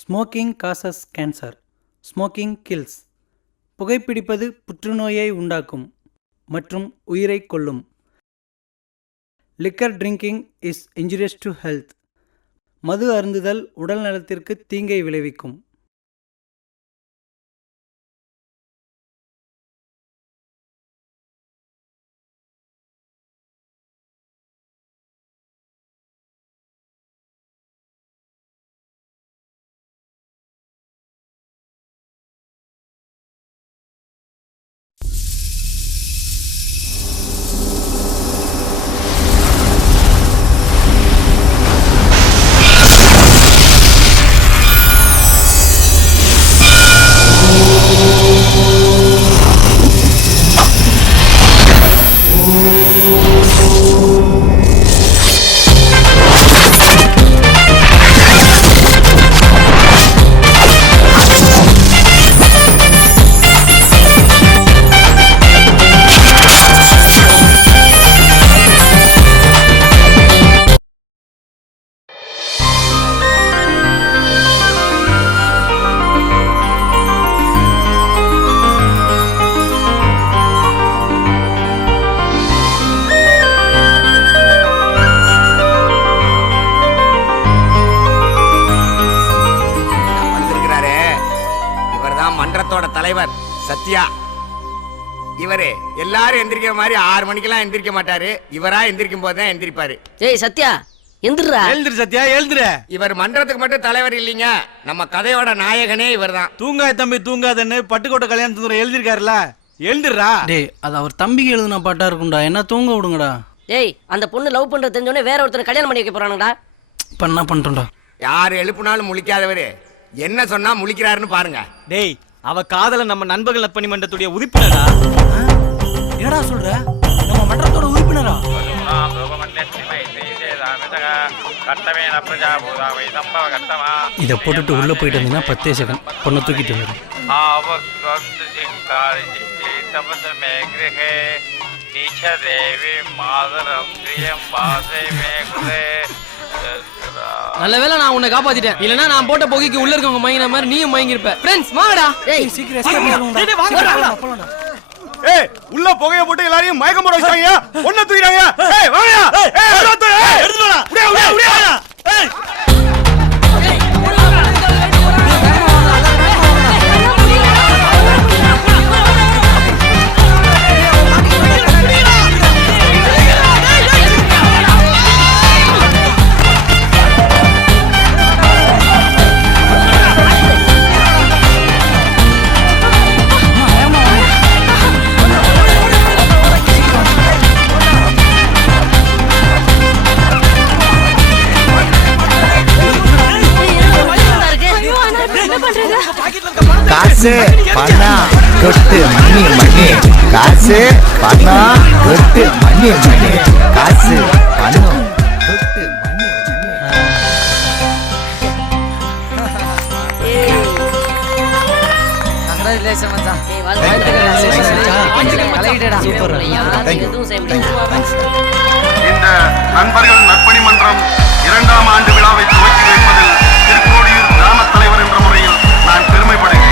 Smoking causes cancer. Smoking kills. புகைப்பிடிப்பது புற்றுநோயை உண்டாக்கும் மற்றும் உயிரைக் கொல்லும். Liquor drinking is injurious to health. மது அருந்துதல் உடல் நலத்திற்கு தீங்கை விளைவிக்கும். மன்றத்தோட தலைவர் சத்யா. இவரு எல்லாரும் எந்திரிக்கிற மாதிரி 6 மணிக்கெல்லாம் எந்திரிக்க மாட்டாரு. இவரா எந்திரிக்கும் போதுதான் எந்திரிப்பாரு. ஏய் சத்யா, எந்திரா. எழுந்திரு சத்யா, எழுந்திரு. இவர் மன்றத்துக்கு மட்டும் தலைவர் இல்லைங்க, நம்ம கதையோட நாயகனே இவர் தான். தூங்காத தம்பி தூங்காதன்னு பட்டுக்கோட்டை கல்யாணத்துக்கு எழுதிருக்காருல, எழுந்திரா. டேய், அது அவர் தம்பிக்கு எழுதுன பாட்டா இருக்கும்டா, என்ன தூங்க விடுங்கடா. ஏய், அந்த பொண்ணு லவ் பண்றது தெரிஞ்சோடனே வேற ஒருத்தனை கல்யாணம் பண்ணி வைக்க போறானுடா. பண்ணா பண்றோம்டா. யார் எழுப்புனாலும் முழிக்காதவரு என்ன சொன்னா முழிக்கிறாருன்னு பாருங்க. டேய், அவ காதல நம்ம நண்பர்கள் நற்பணி மன்றத்துடைய உறுப்பினரா? என்னடா சொல்ற? நம்ம மன்றத்தோட உறுப்பினரா? இதை போட்டுட்டு உள்ள போயிட்டு வந்தீங்கன்னா 10 செகண்ட் பொண்ணை தூக்கிட்டு வந்துடும். நல்ல வேளை நான் உன்னை காப்பாத்திட்டேன். இல்லனா நான் போட்ட பொகைக்கு உள்ள இருக்கவங்க மயங்கின மாதிரி நீயும் மயங்கி இருப்ப. ஃப்ரெண்ட்ஸ் வாங்கடா. ஏய் சீக்கிரம் ஏய், உள்ள புகைய போட்டு எல்லாரையும் மயக்கம் போட வச்சாங்க. ஒண்ணு தூக்கிறாங்க. ஏய் வாங்கயா. ஏய் எடுத்து வாடா. உடைய. ஏய் காசு பணம் கொட்டு மணி மணி, காசு பணம் கொட்டு மணி மணி, காசு பணம் கொட்டு மணி மணி. கங்க்ராச்சுலேஷன் மச்சான். ஏய் வாழ்த்துக்கள். கலக்கிட்டடா. சூப்பர். எதுவும் செய்ய முடியாது. இந்த நண்பர்கள் நற்பணி மன்றம் 2ஆம் ஆண்டு விழாவை துவக்கி வைப்பதில் திருக்கோடியூர் கிராம தலைவர் என்ற முறையில் நான் பெருமைப்படுகிறேன்.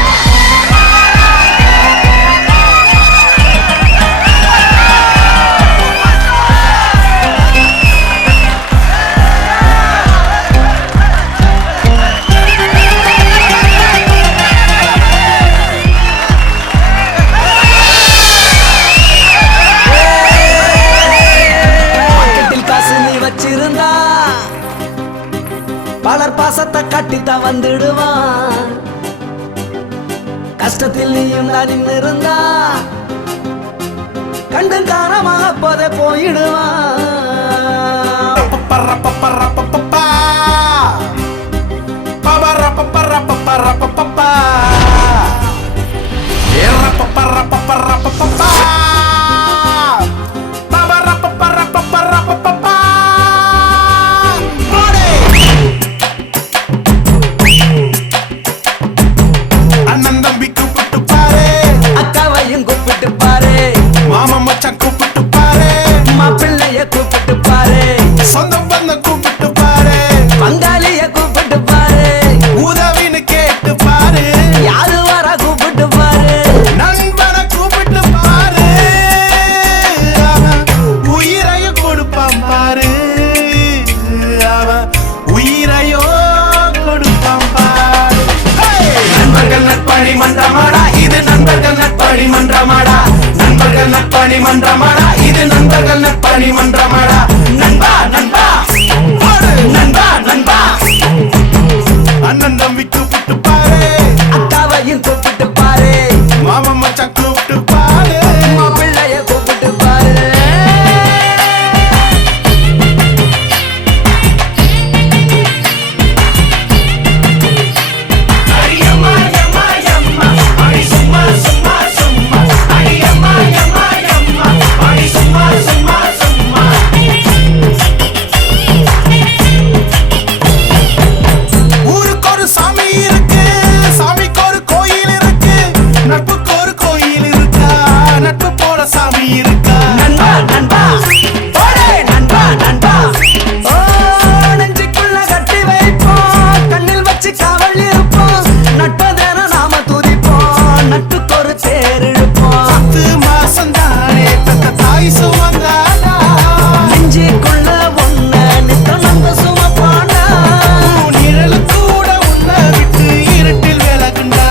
பலர் பாசத்தை கட்டித்தான் வந்துடுவான். கஷ்டத்தில் நீயும் தான் நின்று இருந்தா கண்டு காரணமாக போத போயிடுவான். மாமன் மச்சான் கூப்பிட்டு பாரு, மாப்பிள்ளைய கூப்பிட்டு பாரு, சொந்தம் பந்தம் கூப்பிட்டு நற்பணி மன்றமடா இது நண்பர்கள் நற்பணி மன்றமடா நண்பா நண்பா நண்பா நண்பா அண்ணன் தம்பி கூப்பிட்டு பாரு, அக்காவையும் கூப்பிட்டு பாரு, மாமன் மச்சான் கூப்பிட்டு பாரு, பிள்ளைய கூப்பிட்டு பாரு. ஊருக்கு ஒரு சாமி இருக்கு, சாமிக்கு ஒரு கோயில் இருக்கு, நட்புக்கு ஒரு கோயில் இருக்கா, நட்பு போல சாமி இருக்கா. நண்பா நண்பா ஓடே நண்பா நண்பா ஓ நெஞ்சுக்குள்ள கட்டி வைப்போம், கண்ணில் வச்சு காவல் இருப்போம், நட்பதேன நாம துதிப்போம், நட்புக்கு ஒரு தேர் இழுப்போம். 10 மாசம் தானே தக்க தாய் சுமந்தாடா, நெஞ்சுக்குள்ள ஒண்ணு நித்தம் நம்ப சுமப்பாண்டா, நிழலு கூட உன்னை விட்டு இருட்டில் விலகுண்டா.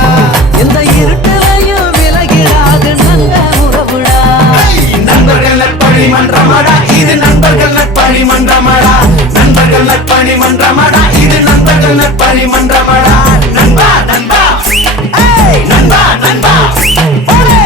எந்த இருட்டிலையும் விலகிடாது நல்ல உறவுடா. நண்பர்கள் நற்பணி மன்றமடா இது நண்பர்கள் நற்பணி மன்றமடா, நண்பர்கள் நற்பணி மன்றமடா இது நண்பர்கள் நற்பணி மன்றமடா. நண்பா நண்பா ஏய் நண்பா நண்பா ஓடே.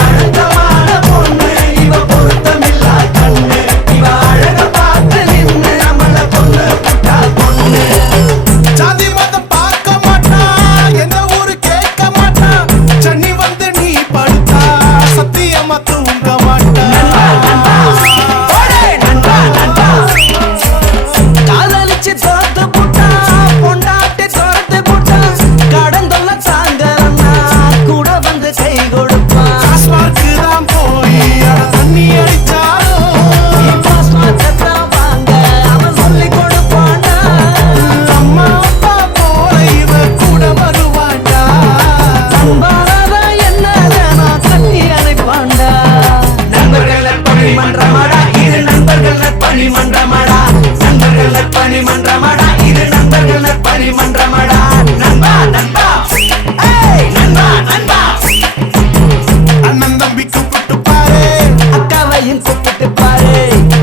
அழகமான பொண்ணு இவ பொருத்தமில்லா கண்ணு, இவ அழக பார்த்து நின்னு நம்மள பொண்ணு புட்டா பொண்ணு. ஜாதி மதம் பார்க்க மாட்டா, என்ன ஊரு கேட்க மாட்டா, சன்னி வந்து நீ படுத்தா சத்தியமா தூங்க மாட்டா. ஓடே நண்பா நண்பா காதலிச்சு தோத்து புட்டா, பொண்டாட்டி தோத்து புட்டா, கடன் தொல்ல தாங்கலன்னா கூட வந்து கை கொடுப்பான். காஸ்மார்க்கு தான் போய் அட தண்ணி அடிச்சாலும் பாஸ்மார்க்கத்தான் வாங்க அவன் சொல்லி கொடுப்பான்டா. அம்மா அப்பா போல இவ கூட வருவாண்டா. அன்பானதா என்ன வேணும் கட்டி அணைப்பான்டா. நண்பர்கள் நற்பணி மன்றமடா இது நண்பர்கள் நற்பணி மன்றமடா, நண்பர்கள் நற்பணி மன்றமடா இது நண்பர்கள் நற்பணி மன்றமடா. நண்பா நண்பா ஏய் நண்பா நண்பா அண்ணன் தம்பி கூப்பிட்டு பாரு, அக்காவையும் கூப்பிட்டு பாரு,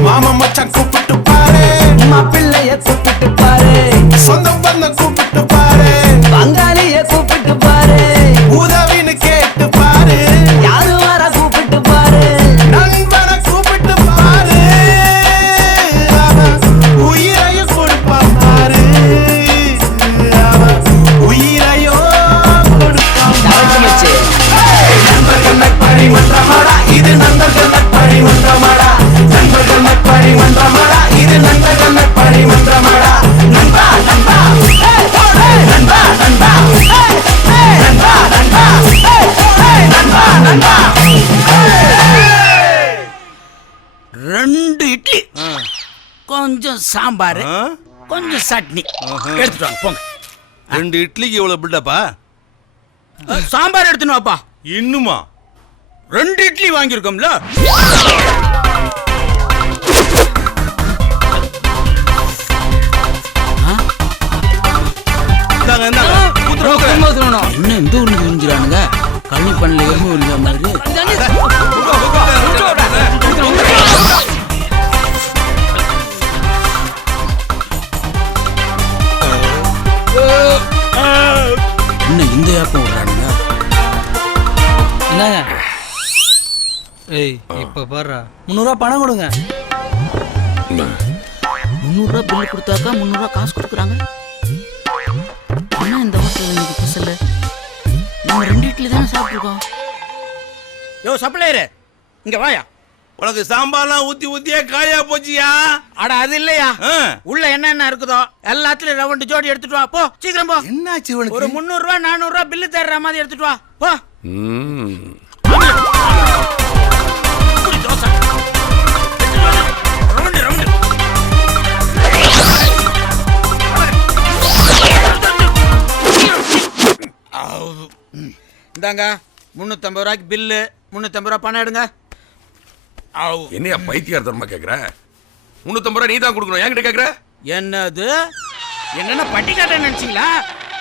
மாமன் மச்சான் கூப்பிட்டு பாரு, பிள்ளைய கூப்பிட்டு பாரு, சொந்தம் பந்தம் கூப்பிட்டு பாரு, பங்காளிய கூப்பிட்டு பாரு, உதவின்னு கேட்டு பாரு, யாரு வர கூப்பிட்டு பாரு. நண்பனை கூப்பிட்டு பாரு, அவன் உயிரையும் கொடுப்பான் பாரு, அவன் உயிரையும் கொடுப்பான் பாரு. நண்பர்கள் நற்பணி மன்றமடா இது நண்பர்கள் நற்பணி மன்றமடா, நண்பர்கள் நற்பணி மன்றமடா இது நண்பர்கள் நற்பணி மன்றமடா. நண்பா நண்பா நண்பா நண்பா நண்பா நண்பா நண்பா நண்பா. 2 இட்லி, கொஞ்சம் சாம்பார், கொஞ்சம் சட்னி எடுத்துட்டு வாங்க போங்க. 2 இட்லிக்கு இவ்வளவு பில்டப்பா? சாம்பார் எடுத்துன்னு வாப்பா. இன்னுமா? 2 இட்லி வாங்கியிருக்கோம்ல. இந்தாங்க, இந்தாங்க. என்ன இந்த ஊர்ல தெரிஞ்சுறானுங்க, கல்வி பண்ணல எருமை இல்ல மாதிரி. என்ன இந்த ஏப்பம் விடுறானுங்க? என்னங்க? ஏய் இப்ப பாருடா 300 ரூபா பணம் கொடுங்க. 300 ரூபா பில்லு கொடுத்தாக்கா 300 ரூபா காசு கொடுக்குறாங்க. என்ன இந்த ஹோட்டல் எனக்கு பசல? நம்ம 2 இட்லி தானே சாப்பிட்டுருக்கோம். யோ சப்ளையர் இங்க வாயா. உனக்கு சாம்பார்லாம் ஊத்தி ஊத்தியே காயா போச்சியா? அட அது இல்லையா, உள்ள என்ன இருக்குதோ எல்லாத்துலயும் ரவுண்டு ஜோடி எடுத்துட்டு வா. போ சீக்கிரம் போ. என்னாச்சு ஒரு 300 ரூபா 400 ரூபா பில்லு தர்ற மாதிரி எடுத்துட்டு வா. போ. தோசை இந்தாங்க 350 ரூபாய்க்கு பில்லு. 350 ரூபா பணம் எடுங்க. என்னையா பைத்தியார்த்தனமா கேக்குற? 350 ரூபா நீ தான் கொடுக்கணும், என்கிட்ட கேக்குற? என்னது? என்னென்ன பட்டிக்காட்ட நினைச்சீங்களா?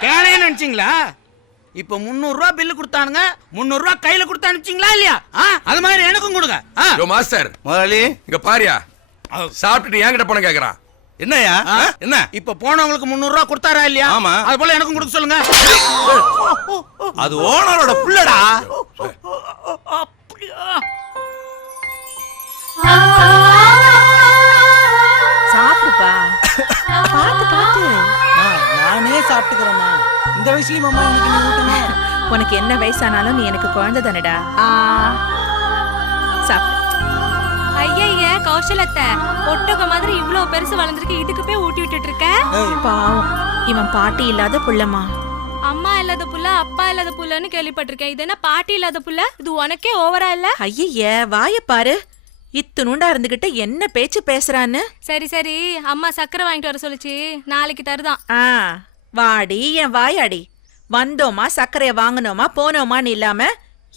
கேளைய நினைச்சீங்களா? இப்ப 300 ரூபா பில்லு கொடுத்தானுங்க, 300 ரூபா கையில கொடுத்து அனுப்பிச்சீங்களா இல்லையா? அது மாதிரி எனக்கும் கொடுங்க. யோ மாஸ்டர் முதலாளி இங்க பாரியா, சாப்பிட்டுட்டு என்கிட்ட பணம் கேக்குறான். என்னையா என்ன? இப்ப போனவங்களுக்கு 300 ரூபா கொடுத்தாரா இல்லையா? ஆமா. அது போல எனக்கும் கொடுக்க சொல்லுங்க. அது ஓனரோட புள்ளடா. சாப்பிடுப்பா. பாத்து பாத்து. நானே சாப்பிட்டுக்கிறேம்மா. இந்த வயசுலயும் அம்மா எனக்கு நீ ஊட்டணும். உனக்கு என்ன வயசானாலும் நீ எனக்கு குழந்தை தானடா. சாப்பிடு. ஐய கௌசலத்தை ஒட்டக மாதிரி இவ்ளோ பெருசு வளர்ந்துருக்கு, இதுக்கு போய் ஊட்டி விட்டுட்டு இருக்க? பாவம், இவன் பாட்டி இல்லாத புள்ளமா. அம்மா இல்லாத புள்ள அப்பா இல்லாத புள்ளன்னு கேள்விப்பட்டிருக்கேன். இது என்ன பாட்டி இல்லாத புள்ள? இது உனக்கே ஓவரா இல்ல? ஐய வாய பாரு, இத்துணுண்டா இருந்துகிட்டு என்ன பேச்சு பேசுறான்னு. சரி சரி, அம்மா சக்கரை வாங்கிட்டு வர சொல்லிச்சு, நாளைக்கு தருதான். வாடி என் வாயாடி. வந்தோமா சர்க்கரைய வாங்கினோமா போனோமான்னு இல்லாம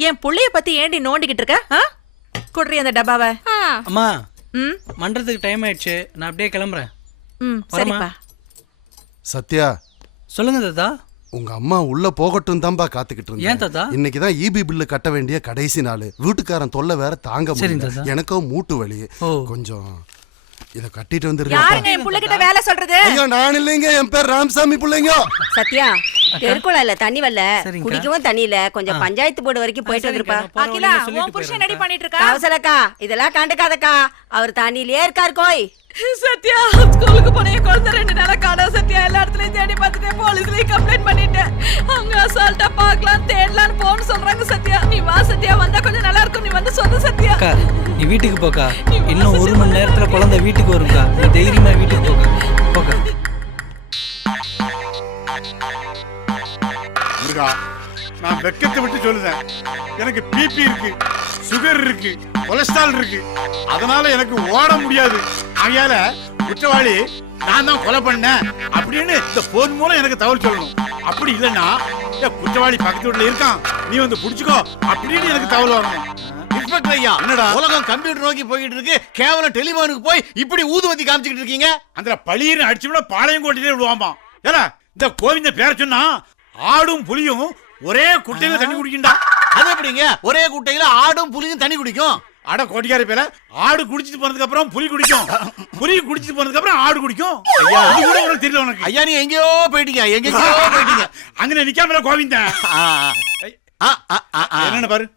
என் புள்ளைய பத்தி ஏண்டி நோண்டிக்கிட்டு இருக்க? குடுறி அந்த டப்பாவை. அம்மா மன்றத்துக்கு டைம் ஆயிடுச்சு, நான் அப்படியே கிளம்புறேன். சரிப்பா. சத்யா சொல்லுங்க தாத்தா. உங்க அம்மா உள்ள போகட்டும் தான்பா காத்துக்கிட்டு இருந்தேன். ஏன் தாத்தா? இன்னைக்கு தான் ஈபி பில்லு கட்ட வேண்டிய கடைசி நாள். வீட்டுக்காரன் தொல்லை வேற தாங்க முடியல. எனக்கும் மூட்டு வலி. கொஞ்சம் இத கட்டிட்டு வந்துருங்க. யாருங்க என் புள்ளைகிட்ட வேலை சொல்றது? ஐயோ நான் இல்லைங்க, என் பேர் ராமசாமி பிள்ளைங்க. சத்யா, தெருக்குழாயில தண்ணி வரல, குடிக்கவும் தண்ணி இல்ல, கொஞ்சம் பஞ்சாயத்து போர்டு வரைக்கும் போயிட்டு வந்துருப்பா. அகிலா, உன் புருஷன் ரெடி பண்ணிட்டு இருக்கா? கௌசலக்கா, இதெல்லாம் கண்டுக்காதக்கா, அவர் தண்ணியிலே இருக்கார். கோய் சத்யா, ஸ்கூலுக்கு போன என் குழந்தை 2 நாளா காணோம். சத்யா, எல்லா இடத்துலயும் தேடி பார்த்துட்டேன், போலீஸ்லயும் கம்ப்ளைண்ட் பண்ணிட்டேன். அவங்க அசால்ட்டா பார்க்கலாம் தேடலான்னு போன்னு சொல்றாங்க. சத்யா, நீ வா சத்யா, வந்தா கொஞ்சம் நல்லா இருக்கும். நீ வந்து சொல்லு சத்யா. நீ வீட்டுக்கு போக்கா, இன்னும் 1 மணி நேரத்துல குழந்தை வீட்டுக்கு வரும்க்கா. நீ தைரியமா வீட்டுக்கு போக்கா. நான் வெக்கத்தை விட்டு சொல்லுதேன், எனக்கு பிபி இருக்கு, சுகர் இருக்கு, கொலஸ்ட்ரால் இருக்கு, அதனால எனக்கு ஓட முடியாது. ஆகையால குற்றவாளி நான் தான் கொலை பண்ணேன் அப்படின்னு இந்த போன் மூலம் எனக்கு தகவல் சொல்லணும். அப்படி இல்லைன்னா குற்றவாளி பக்கத்து வீட்டுல இருக்கான், நீ வந்து புடிச்சுக்கோ அப்படின்னு எனக்கு தகவல் வரணும். இன்ஸ்பெக்டர் ஐயா, என்னடா உலகம் கம்ப்யூட்டர் நோக்கி போயிட்டு இருக்கு, கேவலம் டெலிபோனுக்கு போய் இப்படி ஊதுவத்தி காமிச்சிட்டு இருக்கீங்க? அந்த பழியின்னு அடிச்சோம்னா பாளையம் கோட்டையிலே விடுவாமா. ஏன்னா இந்த கோவிந்த பேரை சொன்னா ஆடும் புலியும் ஒரே குட்டையில தண்ணி குடிக்கும்டா. அது எப்படிங்க ஒரே குட்டையில ஆடும் புலியும் தண்ணி குடிக்கும்? அட கோட்டிக்கார பேர, ஆடு குடிச்சிட்டு போனதுக்கு அப்புறம் புலி குடிக்கும், புலி குடிச்சிட்டு போனதுக்கு அப்புறம் ஆடு குடிக்கும். ஐயா, இது கூட உனக்கு தெரியல உனக்கு? ஐயா நீ எங்கேயோ போயிட்டீங்க, எங்கேயோ போயிட்டீங்க. அங்க நிக்காமல கோவிந்தன் என்னன்னு பாரு.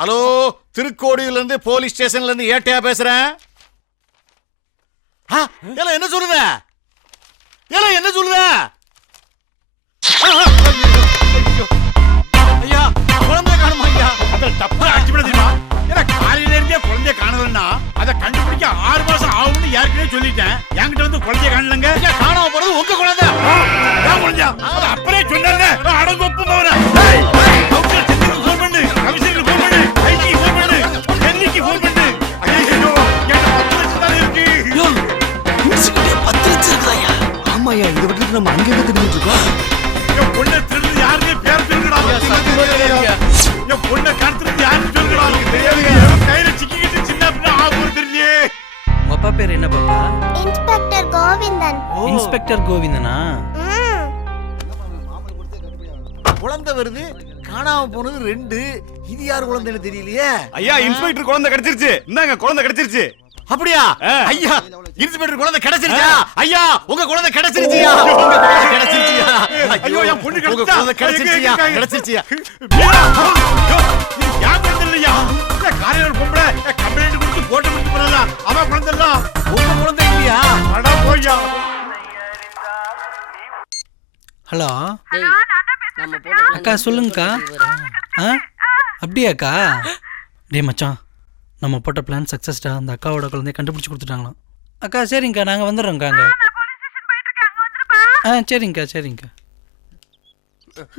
ஹலோ, திருக்கோடியில இருந்து போலீஸ் ஸ்டேஷன்ல இருந்து ஏட்டையா பேசுறேன். என்ன சொல்லுத? என்ன சொல்லுத? ஐயா குழந்தை காணுமா? ஐயா அத தப்பா அடிச்சு விட தெரியுமா? ஏன்னா காலையில இருந்தே குழந்தைய காணலன்னா அதை கண்டுபிடிக்க 6 மாசம் ஆகும்னு யாருக்குமே சொல்லிட்டேன். என்கிட்ட வந்து குழந்தைய காணலங்க. காணாம போறது உங்க குழந்தை. குழந்தையா அப்பறே சொன்னாங்க. அடங்கொப்பு போற ஃபோன் பண்ணு, கமிஷனருக்கு ஃபோன் பண்ணு, ஐஜி ஃபோன் பண்ணு, டெல்லிக்கு ஃபோன் பண்ணு. ஐயோ எனக்கு 10 லட்சம் தான் இருக்கு. இன்ஸ்பெக்டர் 10 லட்சம் இருக்குதாயா? ஆமாயா, இத விட்டு நம்ம அங்க எங்க திரும்பிட்டு இருக்கோம்? என் பொண்ணை திருடுறது யாருமே பேர் சொல்லுடா. என் பொண்ணை கடத்துறது யாருன்னு சொல்லுடா. கையில சிக்கிக்கிட்டு சின்ன பிள்ளை ஆபூர் தெரியலையே. உங்க அப்பா பேர் என்ன பாப்பா? இன்ஸ்பெக்டர் கோவிந்தன். இன்ஸ்பெக்டர் கோவிந்தனா? குழந்தை வருது, காணாம போனது 2. இது யார் குழந்தைன்னு தெரியலையே. ஐயா, இன்ஸ்பெக்டர் குழந்தை கிடைச்சிருச்சு. இந்தாங்க குழந்தை கிடைச்சிருச்சு. அப்படியா? ஐயா, இன்ஸ்பெக்டர் குழந்தை கிடைச்சிருச்சா? ஐயா, உங்க குழந்தை கிடைச்சிருச்சியா? கிடைச்சிருச்சியா? ஐயோ, என் பொண்ணு உங்க குழந்தை கிடைச்சிருச்சியா? கிடைச்சிருச்சியா? யார் குழந்தை இல்லையா? காலையில பொம்பளை கம்ப்ளைண்ட் கொடுத்து போட்டு கொடுத்து போறல, அவ குழந்தை இல்ல. உங்க குழந்தை இல்லையா? அட போய்யா. ஹலோ அக்கா, சொல்லுங்கக்கா. அப்படியாக்கா? டே மச்சான், நம்ம போட்ட பிளான் சக்ஸஸ்டா. அந்த அக்காவோட குழந்தைய கண்டுபிடிச்சி கொடுத்துட்டாங்களாம். அக்கா சரிங்கக்கா, நாங்கள் வந்துடுறோங்க்கா. அங்கே சரிங்கக்கா சரிங்கக்கா.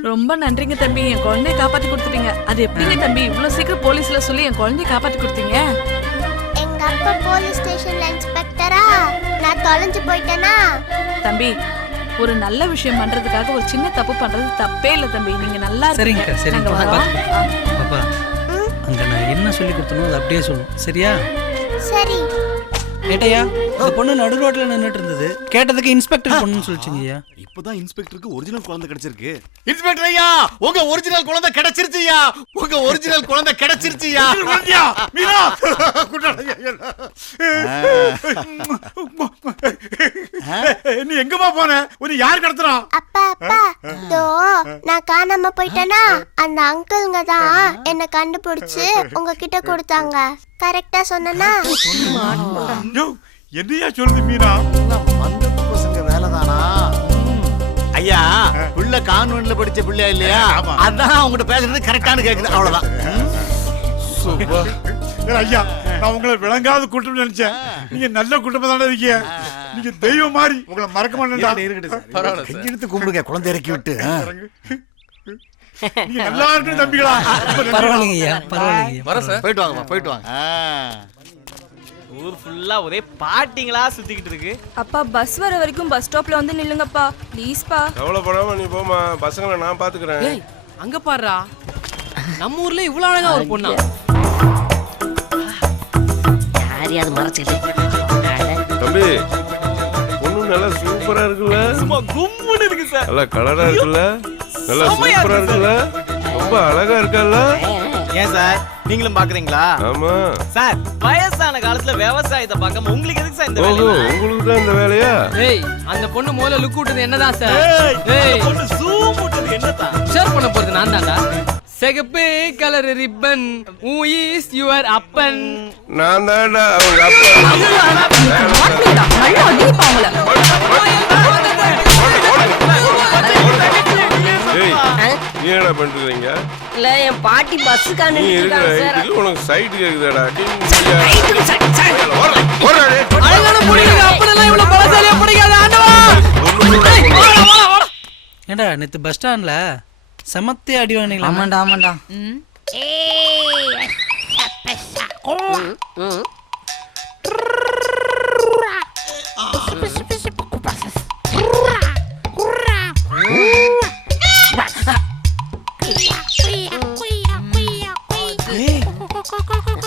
ரொம்ப நன்றிங்க தம்பி, என் குழந்தைய காப்பாத்தி கொடுத்துட்டீங்க. அது எப்படிங்க தம்பி இவ்வளவு சீக்கிரம் போலீஸ்ல சொல்லி என் குழந்தைய காப்பாத்தி கொடுத்தீங்க? எங்க அப்பா போலீஸ் ஸ்டேஷன்ல இன்ஸ்பெக்டரா, நான் தொலைஞ்சு போயிட்டேனா? தம்பி, ஒரு நல்ல விஷயம் பண்றதுக்காக ஒரு சின்ன தப்பு பண்றது தப்பே இல்ல தம்பி. நீங்க நல்லா சரிங்கக்கா நாங்க சரிங்க வரோம். பாப்பா அங்க நான் என்ன சொல்லி கொடுத்தனோ அதை அப்படியே சொல்லணும் சரியா? சரி. ஏட்டையா அந்த பொண்ணு நடு ரோட்ல நின்னுட்டு இருந்தது, கேட்டதுக்கு இன்ஸ்பெக்டர் பொண்ணுன்னு சொல்லிச்சிங்கய்யா. இப்பதான் இன்ஸ்பெக்டருக்கு ஒரிஜினல் குழந்தை கிடைச்சிருக்கு. இன்ஸ்பெக்டர் ஐயா, உங்க ஒரிஜினல் குழந்தை கிடைச்சிருச்சுயா. உங்க ஒரிஜினல் குழந்தை கிடைச்சிருச்சுயா. மீனா நீ எங்கம்மா போன? உன்னை யார் கடத்துறா? அப்பா அப்பா தோ நான் காணாம போயிட்டேனா, அந்த அங்கிள்ங்க தான் என்ன கண்டுபிடிச்சு உங்ககிட்ட கொடுத்தாங்க. கரெக்டா சொன்னனா? என்னையா சொல்லுது மீனா? மண்டப பசங்க வேலைதானா? ஐயா புள்ள கான்வென்ட்ல படிச்ச பிள்ளையா இல்லையா? அதான் உங்ககிட்ட பேசுறது கரெக்டானு கேக்குது, அவ்வளவுதான். ஐயா நான் உங்களை விளங்காத கூட்டம் நினைச்சேன். நீங்க நல்ல கூட்டமா தானே இருக்கீங்க. நீங்க தெய்வம் மாதிரி, உங்களை மறக்க மாட்டேன்டா. கையெடுத்து கும்பிடுங்க குழந்தை இறக்கி விட்டு. நீங்க நல்லா இருக்கு தம்பிகளா. பரவாயில்லைங்கய்யா பரவாயில்லைங்க. வர சார். போயிட்டு வாங்கம்மா போயிட்டு வாங்க. ஊர் ஃபுல்லா ஒரே பாட்டிங்களா சுத்திக்கிட்டு இருக்கு. அப்பா பஸ் வர வரைக்கும் பஸ் ஸ்டாப்ல வந்து நில்லுங்கப்பா ப்ளீஸ்ப்பா. கவலைப்படாம நீ போமா, பசங்களை நான் பாத்துக்கிறேன். ஏய் அங்க பாருடா, நம்ம ஊர்ல இவ்வளவு அழகா ஒரு பொண்ணா? யாரையாவது மறைச்சிட்டு தம்பி பொண்ணு நல்லா சூப்பரா இருக்குல்ல? சும்மா கும்முன்னு இருக்கு சார். நல்லா கலரா இருக்குல்ல? நல்லா சூப்பரா இருக்குல்ல? ரொம்ப அழகா இருக்கல்ல? ஏன் சார் நீங்களும் பாக்குறீங்களா? ஆமா சார், வயசான காலத்துல விவசாயத்தை பார்க்காம உங்களுக்கு எதுக்கு சார் இந்த வேலை? ஓஹோ, உங்களுக்கு தான் இந்த வேலையா? ஏய் அந்த பொண்ணு முதல்ல லுக் விட்டது என்னதான் சார்? ஏய் பொண்ணு ஜூம் விட்டது என்னதான்? ஷேர் பண்ண போறது நான் தான்டா. சிகப்பு colour ribbon who is your அப்பன்? நான் தான்டா அவங்க அப்பா. ஏய் நீ என்ன பண்றீங்க? இல்ல என் பாட்டி பஸ்ஸுக்கான நீ இருக்கிற ஹைட்டுக்கு உனக்கு சைடு கேக்குதாடா? ஏண்டா நேத்து பஸ் ஸ்டாண்ட்ல சமத்தே அடி வாங்கினீங்களா? ஆமாண்டா ஆமாண்டா.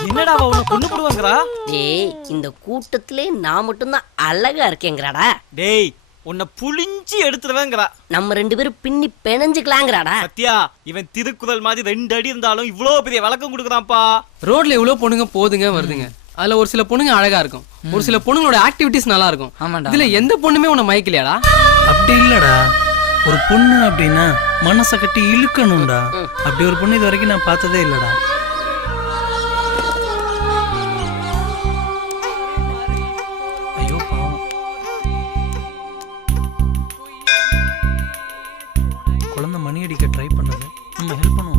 என்னடா அவ உன்னை கொன்னு போடுவாங்கடா? டேய் இந்த கூட்டத்திலே நான் மட்டும் தான் அழகா இருக்கேங்கறாடா. டேய் உன்னை புளிஞ்சி எடுத்துறவேங்கறா. நம்ம ரெண்டு பேரும் பின்னி பெனஞ்சிக்கலாங்கறாடா. சத்யா இவன் திருக்குறள் மாதிரி 2 அடி இருந்தாலும் இவ்ளோ பெரிய விளக்கம் கொடுக்குறான்ப்பா. ரோட்ல இவ்ளோ பொண்ணுங்க போதுங்க வருதுங்க. அதுல ஒரு சில பொண்ணுங்க அழகா இருக்கும், ஒரு சில பொண்ணுங்களோட ஆக்டிவிட்டிஸ் நல்லா இருக்கும். இதுல எந்த பொண்ணுமே உன்னை மயக்கலையாடா? அப்படி இல்லடா, ஒரு பொண்ணு அப்படின்னா மனசை கட்டி இழுக்கணும்டா. அப்படி ஒரு பொண்ணு இது வரைக்கும் நான் பார்த்ததே இல்லடா. ஐயோ பாவம், குழந்தை மணி அடிக்க ட்ரை பண்ணது, நம்ம ஹெல்ப் பண்ணுவோம்.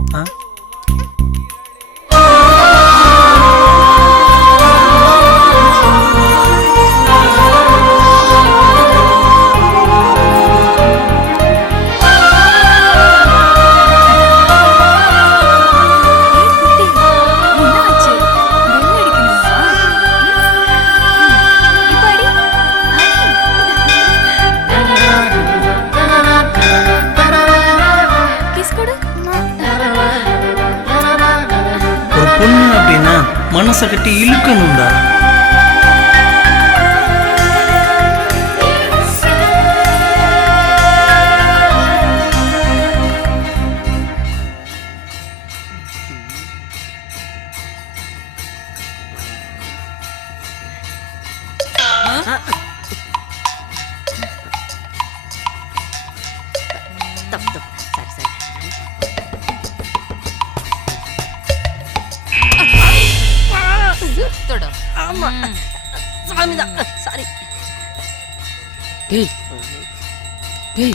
பொண்ணு அப்படின்னா மனசை கட்டி இழுக்கணும்டா. ஆமா சாமிதான், சாரி. டேய் டேய்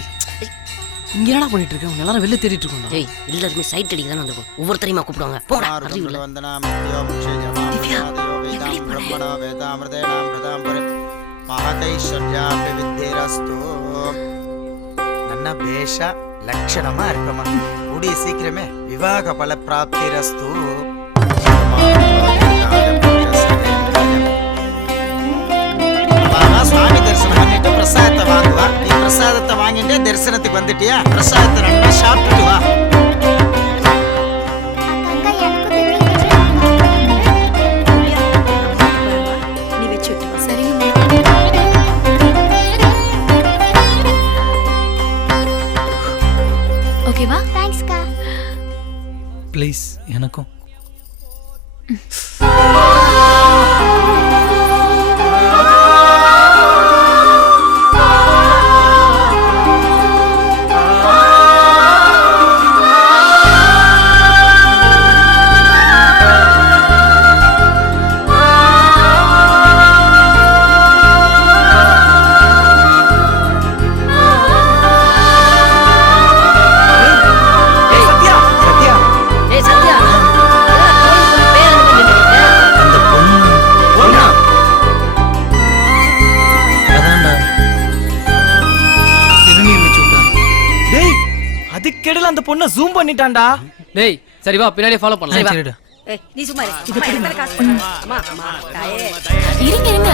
இங்க என்னடா பண்ணிட்டு இருக்க? உன்னை எல்லாரும் வெளில தேடிட்டு இருக்கோம்டா. டேய் எல்லாரும் சைட் அடிக்க தான் வந்திருக்கோம். ஒவ்வொருத்தரையுமா கூப்பிடுவாங்க. போடா அறிவு இல்ல. திவ்யா எங்கடி போற? ನನ್ನ ಬೇಷ ಲಕ್ಷಣமா இருக்கமா. கூடிய சீக்கிரமே விவாக பல பிராப்தி ரஸ்து. ಸ್ವಾಮಿ ದರ್ಶನ ಮಾಡಿಟ್ಟು ಪ್ರಸಾದ ವಾಂಗುವ. ಈ ಪ್ರಸಾದத்தை வாங்கிட்டு தரிசனத்துக்கு வந்துட்டியா? பிரசாதத்தை நல்லா சாப்பிட்டுட்டு வா. நீ வச்சுட்டு வா. ஓகேவா? தேங்க்ஸ்க்கா. ப்ளீஸ் எனக்கும். அதுக்கெடல அந்த பொண்ணை ஜூம் பண்ணிட்டான்டா. டேய் சரி வா பின்னாடியே ஃபாலோ பண்ணலாம். சரிடா. ஏய் நீ சும்மா இரு. இது எத்தனை காசு போடுற? அம்மா அம்மா தாயே. இருங்க இருங்க.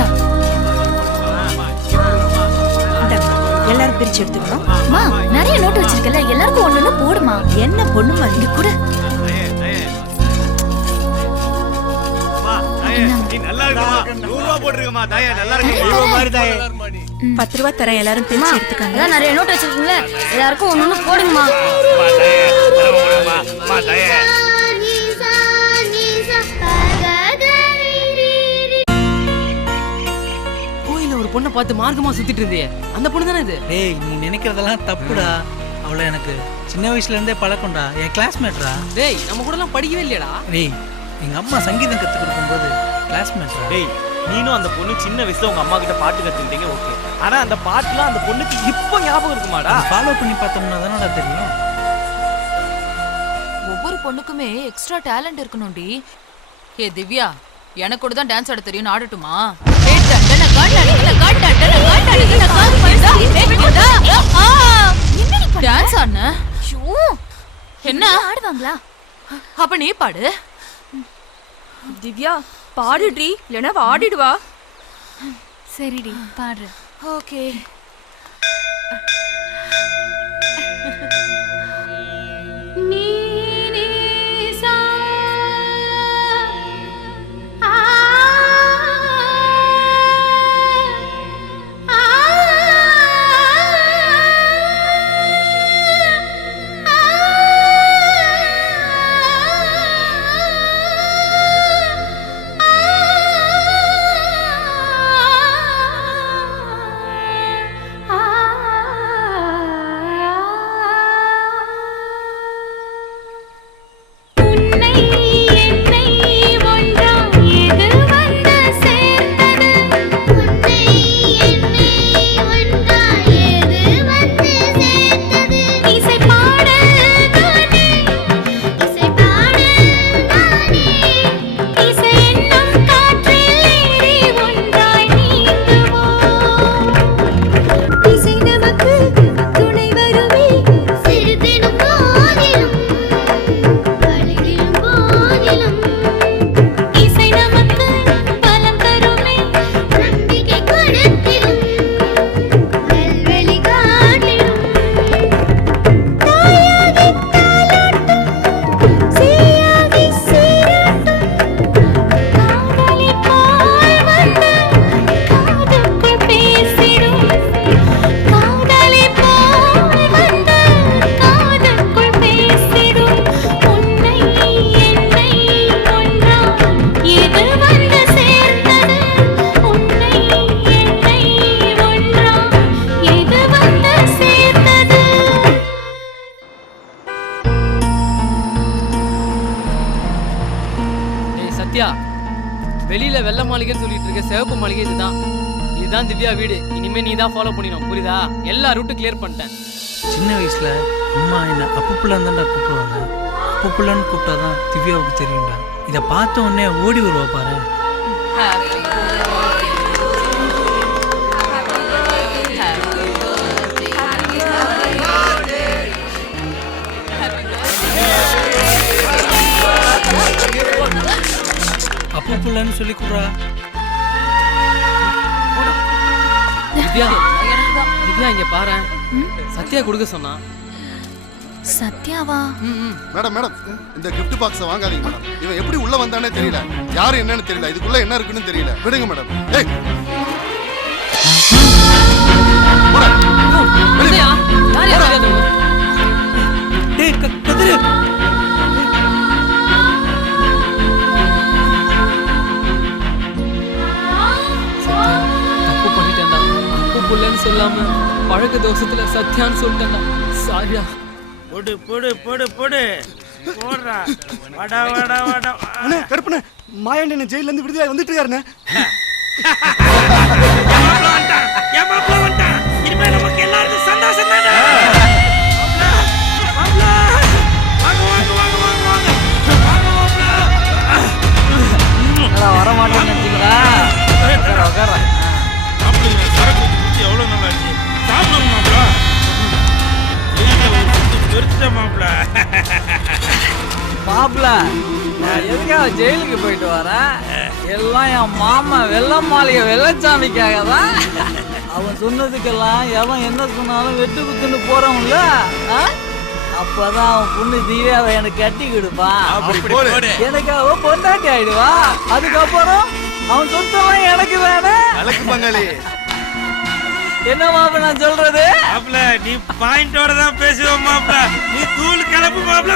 எல்லாரும் பிரிச்சு எடுத்துக்கணும். அம்மா நிறைய நோட் வச்சிருக்கல, எல்லாருக்கும் ஒண்ணு போடுமா. என்ன பொண்ணுமா இங்க கூட? நீ நல்லா இருக்குமா? 100 ரூபாய் போட்டுருக்கமா தாயே, நல்லா இருக்கு. ஐயோ மாதிரி தாயே. 10 ரூபாய் தரேன், எல்லாரும் பிரிச்சு எடுத்துக்கங்க. அதான் நிறைய நோட் வச்சிருக்கீங்களே, எல்லாருக்கும் ஒண்ணு போடுங்கம்மா. கோயில ஒரு பொண்ணை பார்த்து மார்க்கமா சுத்திட்டு இருந்தியே, அந்த பொண்ணு தானே இது? டேய் நீ நினைக்கிறதெல்லாம் தப்புடா. அவளை எனக்கு சின்ன வயசுல இருந்தே பழக்கம்டா. என் கிளாஸ்மேட்ரா. டேய் நம்ம கூட எல்லாம் படிக்கவே இல்லையடா. டேய் எங்க அம்மா சங்கீதம் கத்து கொடுக்கும்போது கிளாஸ்மேட்ரா. டேய் நீனும் அந்த பொண்ணு சின்ன வயசுல உங்க அம்மா கிட்ட பாட்டு கத்துக்கிட்டீங்க, ஓகே. ஆனா அந்த பாட்டுலாம் அந்த பொண்ணுக்கு இப்போ ஞாபகம் இருக்குமாடா? ஃபாலோ பண்ணி பார்த்தோம்னா தானடா தெரியும். ஒவ்வொரு பொண்ணுக்குமே எக்ஸ்ட்ரா டேலண்ட் இருக்கணும்டி. ஏ திவ்யா, எனக்கு கூட தான் டான்ஸ் ஆட தெரியும், ஆடட்டுமா? டான்ஸ் ஆடுன? என்ன ஆடுவாங்களா? அப்ப நீ பாடு. திவ்யா பாடுடி, இல்லைன்னா ஆடிடுவா. சரிடி பாடுற. ஓகே. வெளியில வெள்ளை மாளிகைன்னு சொல்லிட்டு இருக்க சிவப்பு மாளிகை இதுதான். இதுதான் திவ்யா வீடு. இனிமே நீ தான் ஃபாலோ பண்ணிடும், புரியுதா? எல்லா ரூட்டும் கிளியர் பண்ணிட்டேன். சின்ன வயசுல அம்மா என்ன அப்புப்புலான்னு தான்டா கூப்பிடுவாங்க. அப்புப்புலான்னு கூப்பிட்டாதான் திவ்யாவுக்கு தெரியும்டா. இதை பார்த்த உடனே ஓடி வருவா பாரு. அப்புப்புலான்னு சொல்லி கூடுறா. திவ்யா திவ்யா இங்க பாரு. சத்யா கொடுக்க சொன்னா. சத்யாவா? மேடம் மேடம் இந்த கிஃப்ட் பாக்ஸை வாங்காதீங்க மேடம். இவன் எப்படி உள்ள வந்தானே தெரியல, யாரு என்னன்னு தெரியல, இதுக்குள்ள என்ன இருக்குன்னு தெரியல. விடுங்க மேடம். ஏய் தப்பு பண்ணிட்டேன்டா. தப்பு புள்ளன்னு சொல்லாம பழக்க தோஷத்துல சத்யான்னு சொல்லிட்டேன்டா. சாரியா. போடு போடு போடு போடு போடுறா. வாடா வாடா வாடா. அண்ணே கருப்பண்ணே, மாயாண்டி ஜெயில இருந்து விடுதலை வந்துட்டு இருக்காருண்ணே. இனிமே நமக்கு எல்லாருக்கும் சந்தோஷம் தானே. வர மாட்டேன்னு நினைச்சீங்களா? சரக்கு எவ்வளவு நல்லா இருக்கு. சாப்பிடுங்க மாப்பிள. பெருத்த மாப்பிள. மாப்பிள, நான் எதுக்காக ஜெயிலுக்கு போயிட்டு வரேன்? எல்லாம் என் மாமா வெள்ளமாளிகை வெள்ளச்சாமிக்காக தான். அவன் சொன்னதுக்கெல்லாம் எவன் என்ன சொன்னாலும் வெட்டு குத்துன்னு போறவன்ல, அப்பதான் அவன் பொண்ணு திவ்யாவை எனக்கு கட்டி கொடுப்பான். எனக்கு அவ பொண்டாட்டி ஆயிடுவா. அதுக்கப்புறம் அவன் சொந்தம் எனக்கு வேணும். என்ன மாப்பிள நான் சொல்றது? மாப்பிள நீ பாயிண்டோட தான் பேசுவோம் மாப்பிள. நீ தூள் கிளப்பு மாப்பிள.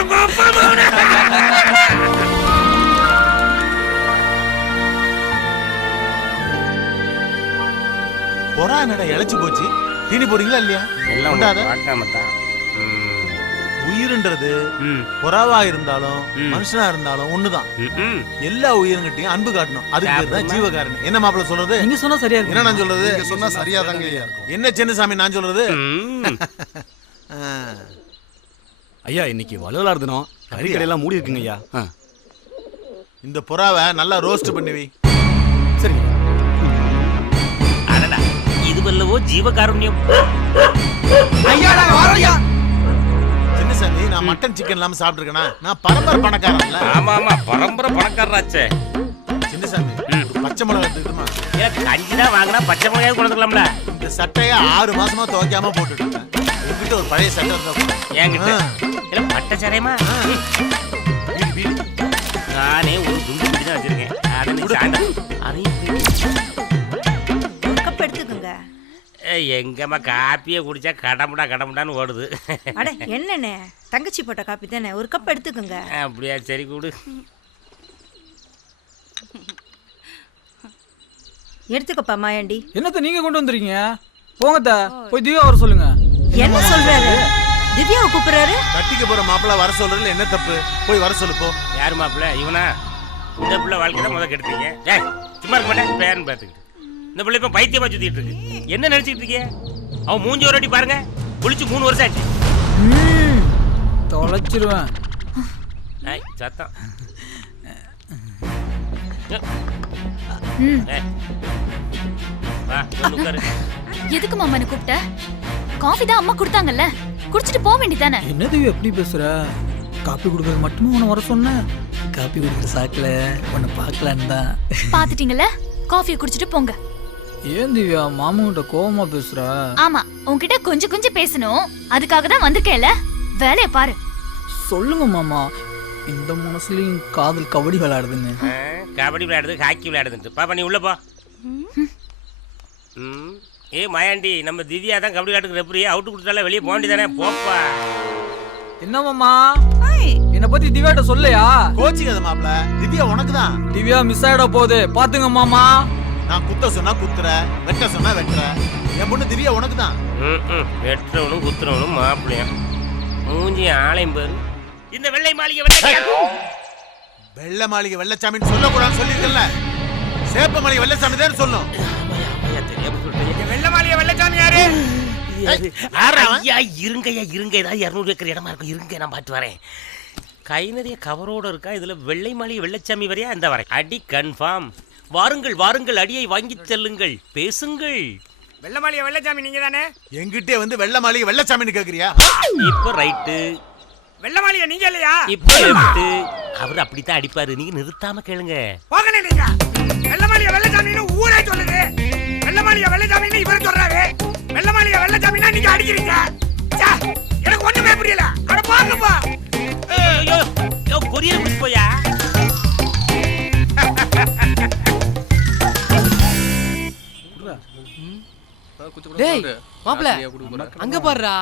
பொறா என்னடா இழைச்சு போச்சு. தீனி போறீங்களா இல்லையா? எல்லாம் உயிர்ன்றது புறாவா இருந்தாலும் மனுஷனா இருந்தாலும் ஒண்ணுதான். எல்லா உயிரினங்கட்டையும் அன்பு காட்டணும். அதுக்கு பேர் தான் ஜீவகாரணி. என்ன மாப்பிள்ள சொல்றது? நீங்க சொன்னா சரியா இருக்கு. என்ன நான் சொல்றது? நீங்க சொன்னா சரியா தாங்க இருக்கும். என்ன சின்னசாமி நான் சொல்றது? ஐயா இன்னைக்கு வள்ளலார் தினம். கறிக்கடையெல்லாம் மூடி இருக்குங்க ஐயா. இந்த புறாவை நல்லா ரோஸ்ட் பண்ணி வை. சரிங்க. அடடா இது வல்லவோ ஜீவகாருண்யம். ஐயா நான் வரேன்யா. சின்னசாமி நான் மட்டன் சிக்கன் இல்லாம சாப்பிட்டுருக்கேனா? நான் பரம்பரை பணக்காரன்ல. ஆமா ஆமா பரம்பரை பணக்காரராச்சே. சின்னசாமி பச்சை மிளகாய் எடுத்துக்கிட்டுமா? கஞ்சி தான் வாங்கினா பச்சை மிளகாய் கொடுத்துக்கலாம்ல. இந்த சட்டையை 6 மாசமா துவைக்காம போட்டுட்டு இருக்கேன். என்கிட்ட ஒரு பழைய சட்டை இருந்தா என்கிட்ட இல்ல பட்டை சரையமா? நானே ஒரு துண்டு பிடி தான் வச்சிருக்கேன். கப் எடுத்துக்கோங்க. எங்கம்மா காப்பியை குடிச்சா கடமுடான்னு ஓடுது. அட என்னண்ணே, தங்கச்சி போட்ட காப்பி தானே, ஒரு கப் எடுத்துக்கோங்க. அப்படியா சரி கூடு. எடுத்துக்கப்பா மாயாண்டி. என்னத்த நீங்க கொண்டு வந்துறீங்க? போங்கத்த போய் திவ்யா வர சொல்லுங்க. என்ன சொல்றாரு? திவ்யாவை கூப்பிடுறாரு. கட்டிக்க போற மாப்பிள்ள வர சொல்றதுல என்ன தப்பு? போய் வர சொல்லு போ. யாரு மாப்பிள்ள? இவனா? இந்த பிள்ளை வாழ்க்கை தான் முதல் கெடுத்தீங்க. ஏய் சும்மா இருக்க மாட்டேன் பேரன் பார்த்துக்கிட்டு. இந்த பிள்ளை இப்ப பைத்தியமா சுத்திட்டு இருக்கு. என்ன நினைச்சிட்டு இருக்கீங்க? அவன் மூஞ்சி ஒரு வாட்டி பாருங்க. குளிச்சு 3 வருஷம் ஆச்சு. தொலைச்சிருவேன். சத்தம். எதுக்கு மாமா என்ன கூப்பிட்ட? காஃபி தான் அம்மா கொடுத்தாங்கல்ல, குடிச்சிட்டு போக வேண்டியதானே? என்ன திவ்யா எப்படி பேசுற? காப்பி குடுக்கறது மட்டுமே உன்னை வர சொன்ன? காப்பி குடுக்கற சாக்குல உன்னை பார்க்கலான்னு தான். பாத்துட்டீங்கல்ல, காஃபியை குடிச்சிட்டு போங்க. ஏன் திவ்யா மாமாங்கிட்ட கோவமா பேசுற? ஆமா உன்கிட்ட கொஞ்சம் பேசணும், அதுக்காக தான் வந்திருக்கேன்ல. வேலையை பாரு. சொல்லுங்க மாமா, இந்த மனசுலயும் காதல் கபடி விளையாடுதுன்னு. கபடி விளையாடுது, ஹாக்கி விளையாடுதுன்னு. பாப்பா நீ உள்ள போ. ஏ மாயாண்டி, நம்ம திவ்யா தான் கபடி விளையாட்டுக்கு ரெஃபரி. அவுட் கொடுத்தால வெளியே போக வேண்டியதானே? போப்பா. என்ன மாமா, என்ன பத்தி திவ்யாட்ட சொல்லையா? கோச்சிக்காத மாப்ள, திவ்யா உனக்கு தான். திவ்யா மிஸ் ஆயிட போகுது பாத்துங்க மாமா. நான் குத்த சொன்னா குத்துற, வெட்ட சொன்னா வெட்டுற. என் பொண்ணு திவ்யா உனக்கு தான். வெட்டுறவனும் குத்துறவனும் மாப்பிள்ளையா மூஞ்சி ஆலயம் பேரு. இந்த வெள்ளை மாளிகை வெள்ளை மாளிகை வெள்ளச்சாமின்னு சொல்லக்கூடாதுன்னு சொல்லியிருக்கல. சேப்ப மாளிகை வெள்ளச்சாமி தான் சொல்லணும். வெள்ளை மாளிகை வெள்ளச்சாமி யாரு? ஐயா இருங்கய்யா இருங்க, ஏதாவது 200 ஏக்கர் இடமா இருக்கும். இருங்க நான் பார்த்து வரேன். கை நிறைய கவரோட இருக்கா. இதுல வெள்ளை மாளிகை வெள்ளச்சாமி வரையா? இந்த வரேன். அடி கன்ஃபார்ம். வாருங்கள் வாருங்கள், அடியை வாங்கி செல்லுங்கள், பேசுங்கள். வெள்ளை மாளிகை வெள்ளச்சாமி நீங்க தானே? எங்கிட்டே வந்து வெள்ளை மாளிகை வெள்ளச்சாமின்னு கேக்குறியா? இப்ப ரைட்டு. வெள்ளை மாளிகை நீங்க இல்லையா? இப்ப லெஃப்ட். அவர் அப்படித்தான் அடிப்பாரு, நீங்க நிறுத்தாம கேளுங்க. போகணும் நீங்க. வெள்ளை மாளிகை வெள்ளச்சாமின்னு ஊரே சொல்லுது. வெள்ளை மாளிகை வெள்ளச்சாமின்னு இவர் சொல்றாரு. வெள்ளை மாளிகை வெள்ளச்சாமின்னா என்ன நீங்க அடிக்கிறீங்க? ச்சே, எனக்கு ஒண்ணுமே புரியல. அட பாருங்கப்பா. கொரியர் முடிச்சு போயா. டேய் மாப்ள அங்க பாருடா,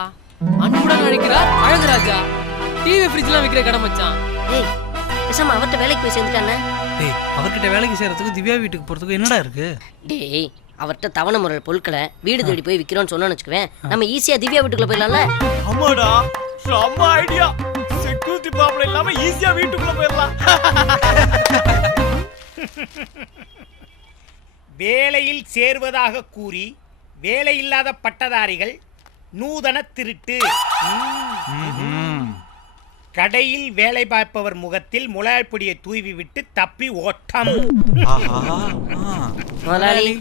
அன்புடன் அழைக்கிறார் அழகுராஜா. டிவி ஃப்ரிட்ஜ்லாம் விக்கிற கடை மச்சான். ஏய் பேசாம அவர்ட்ட வேலைக்கு போய் சேர்ந்துட்டானே. டேய் அவர்கிட்ட வேலைக்கு சேர்றதுக்கு திவ்யா வீட்டுக்கு போறதுக்கு என்னடா இருக்கு? டேய் அவர்ட்ட தவணை முறை பொருட்களை வீடு தேடி போய் விக்கிறோம்னு சொன்னோன்னு வச்சுக்குவேன், நம்ம ஈஸியா திவ்யா வீட்டுக்குள்ள போயிடலாம்ல. ஆமாடா, செம்ம ஐடியா. செக்யூரிட்டி ப்ராப்ளம் இல்லாம ஈஸியா வீட்டுக்குள்ள போயிடலாம். வேலையில் சேர்வதாக கூறி வேலை இல்லாத பட்டதாரிகள் நூதன திருட்டு. கடையில் வேலை பார்ப்பவர் முகத்தில் முளைப்பொடியை தூவி விட்டு தப்பி ஓட்டம். முதலாளி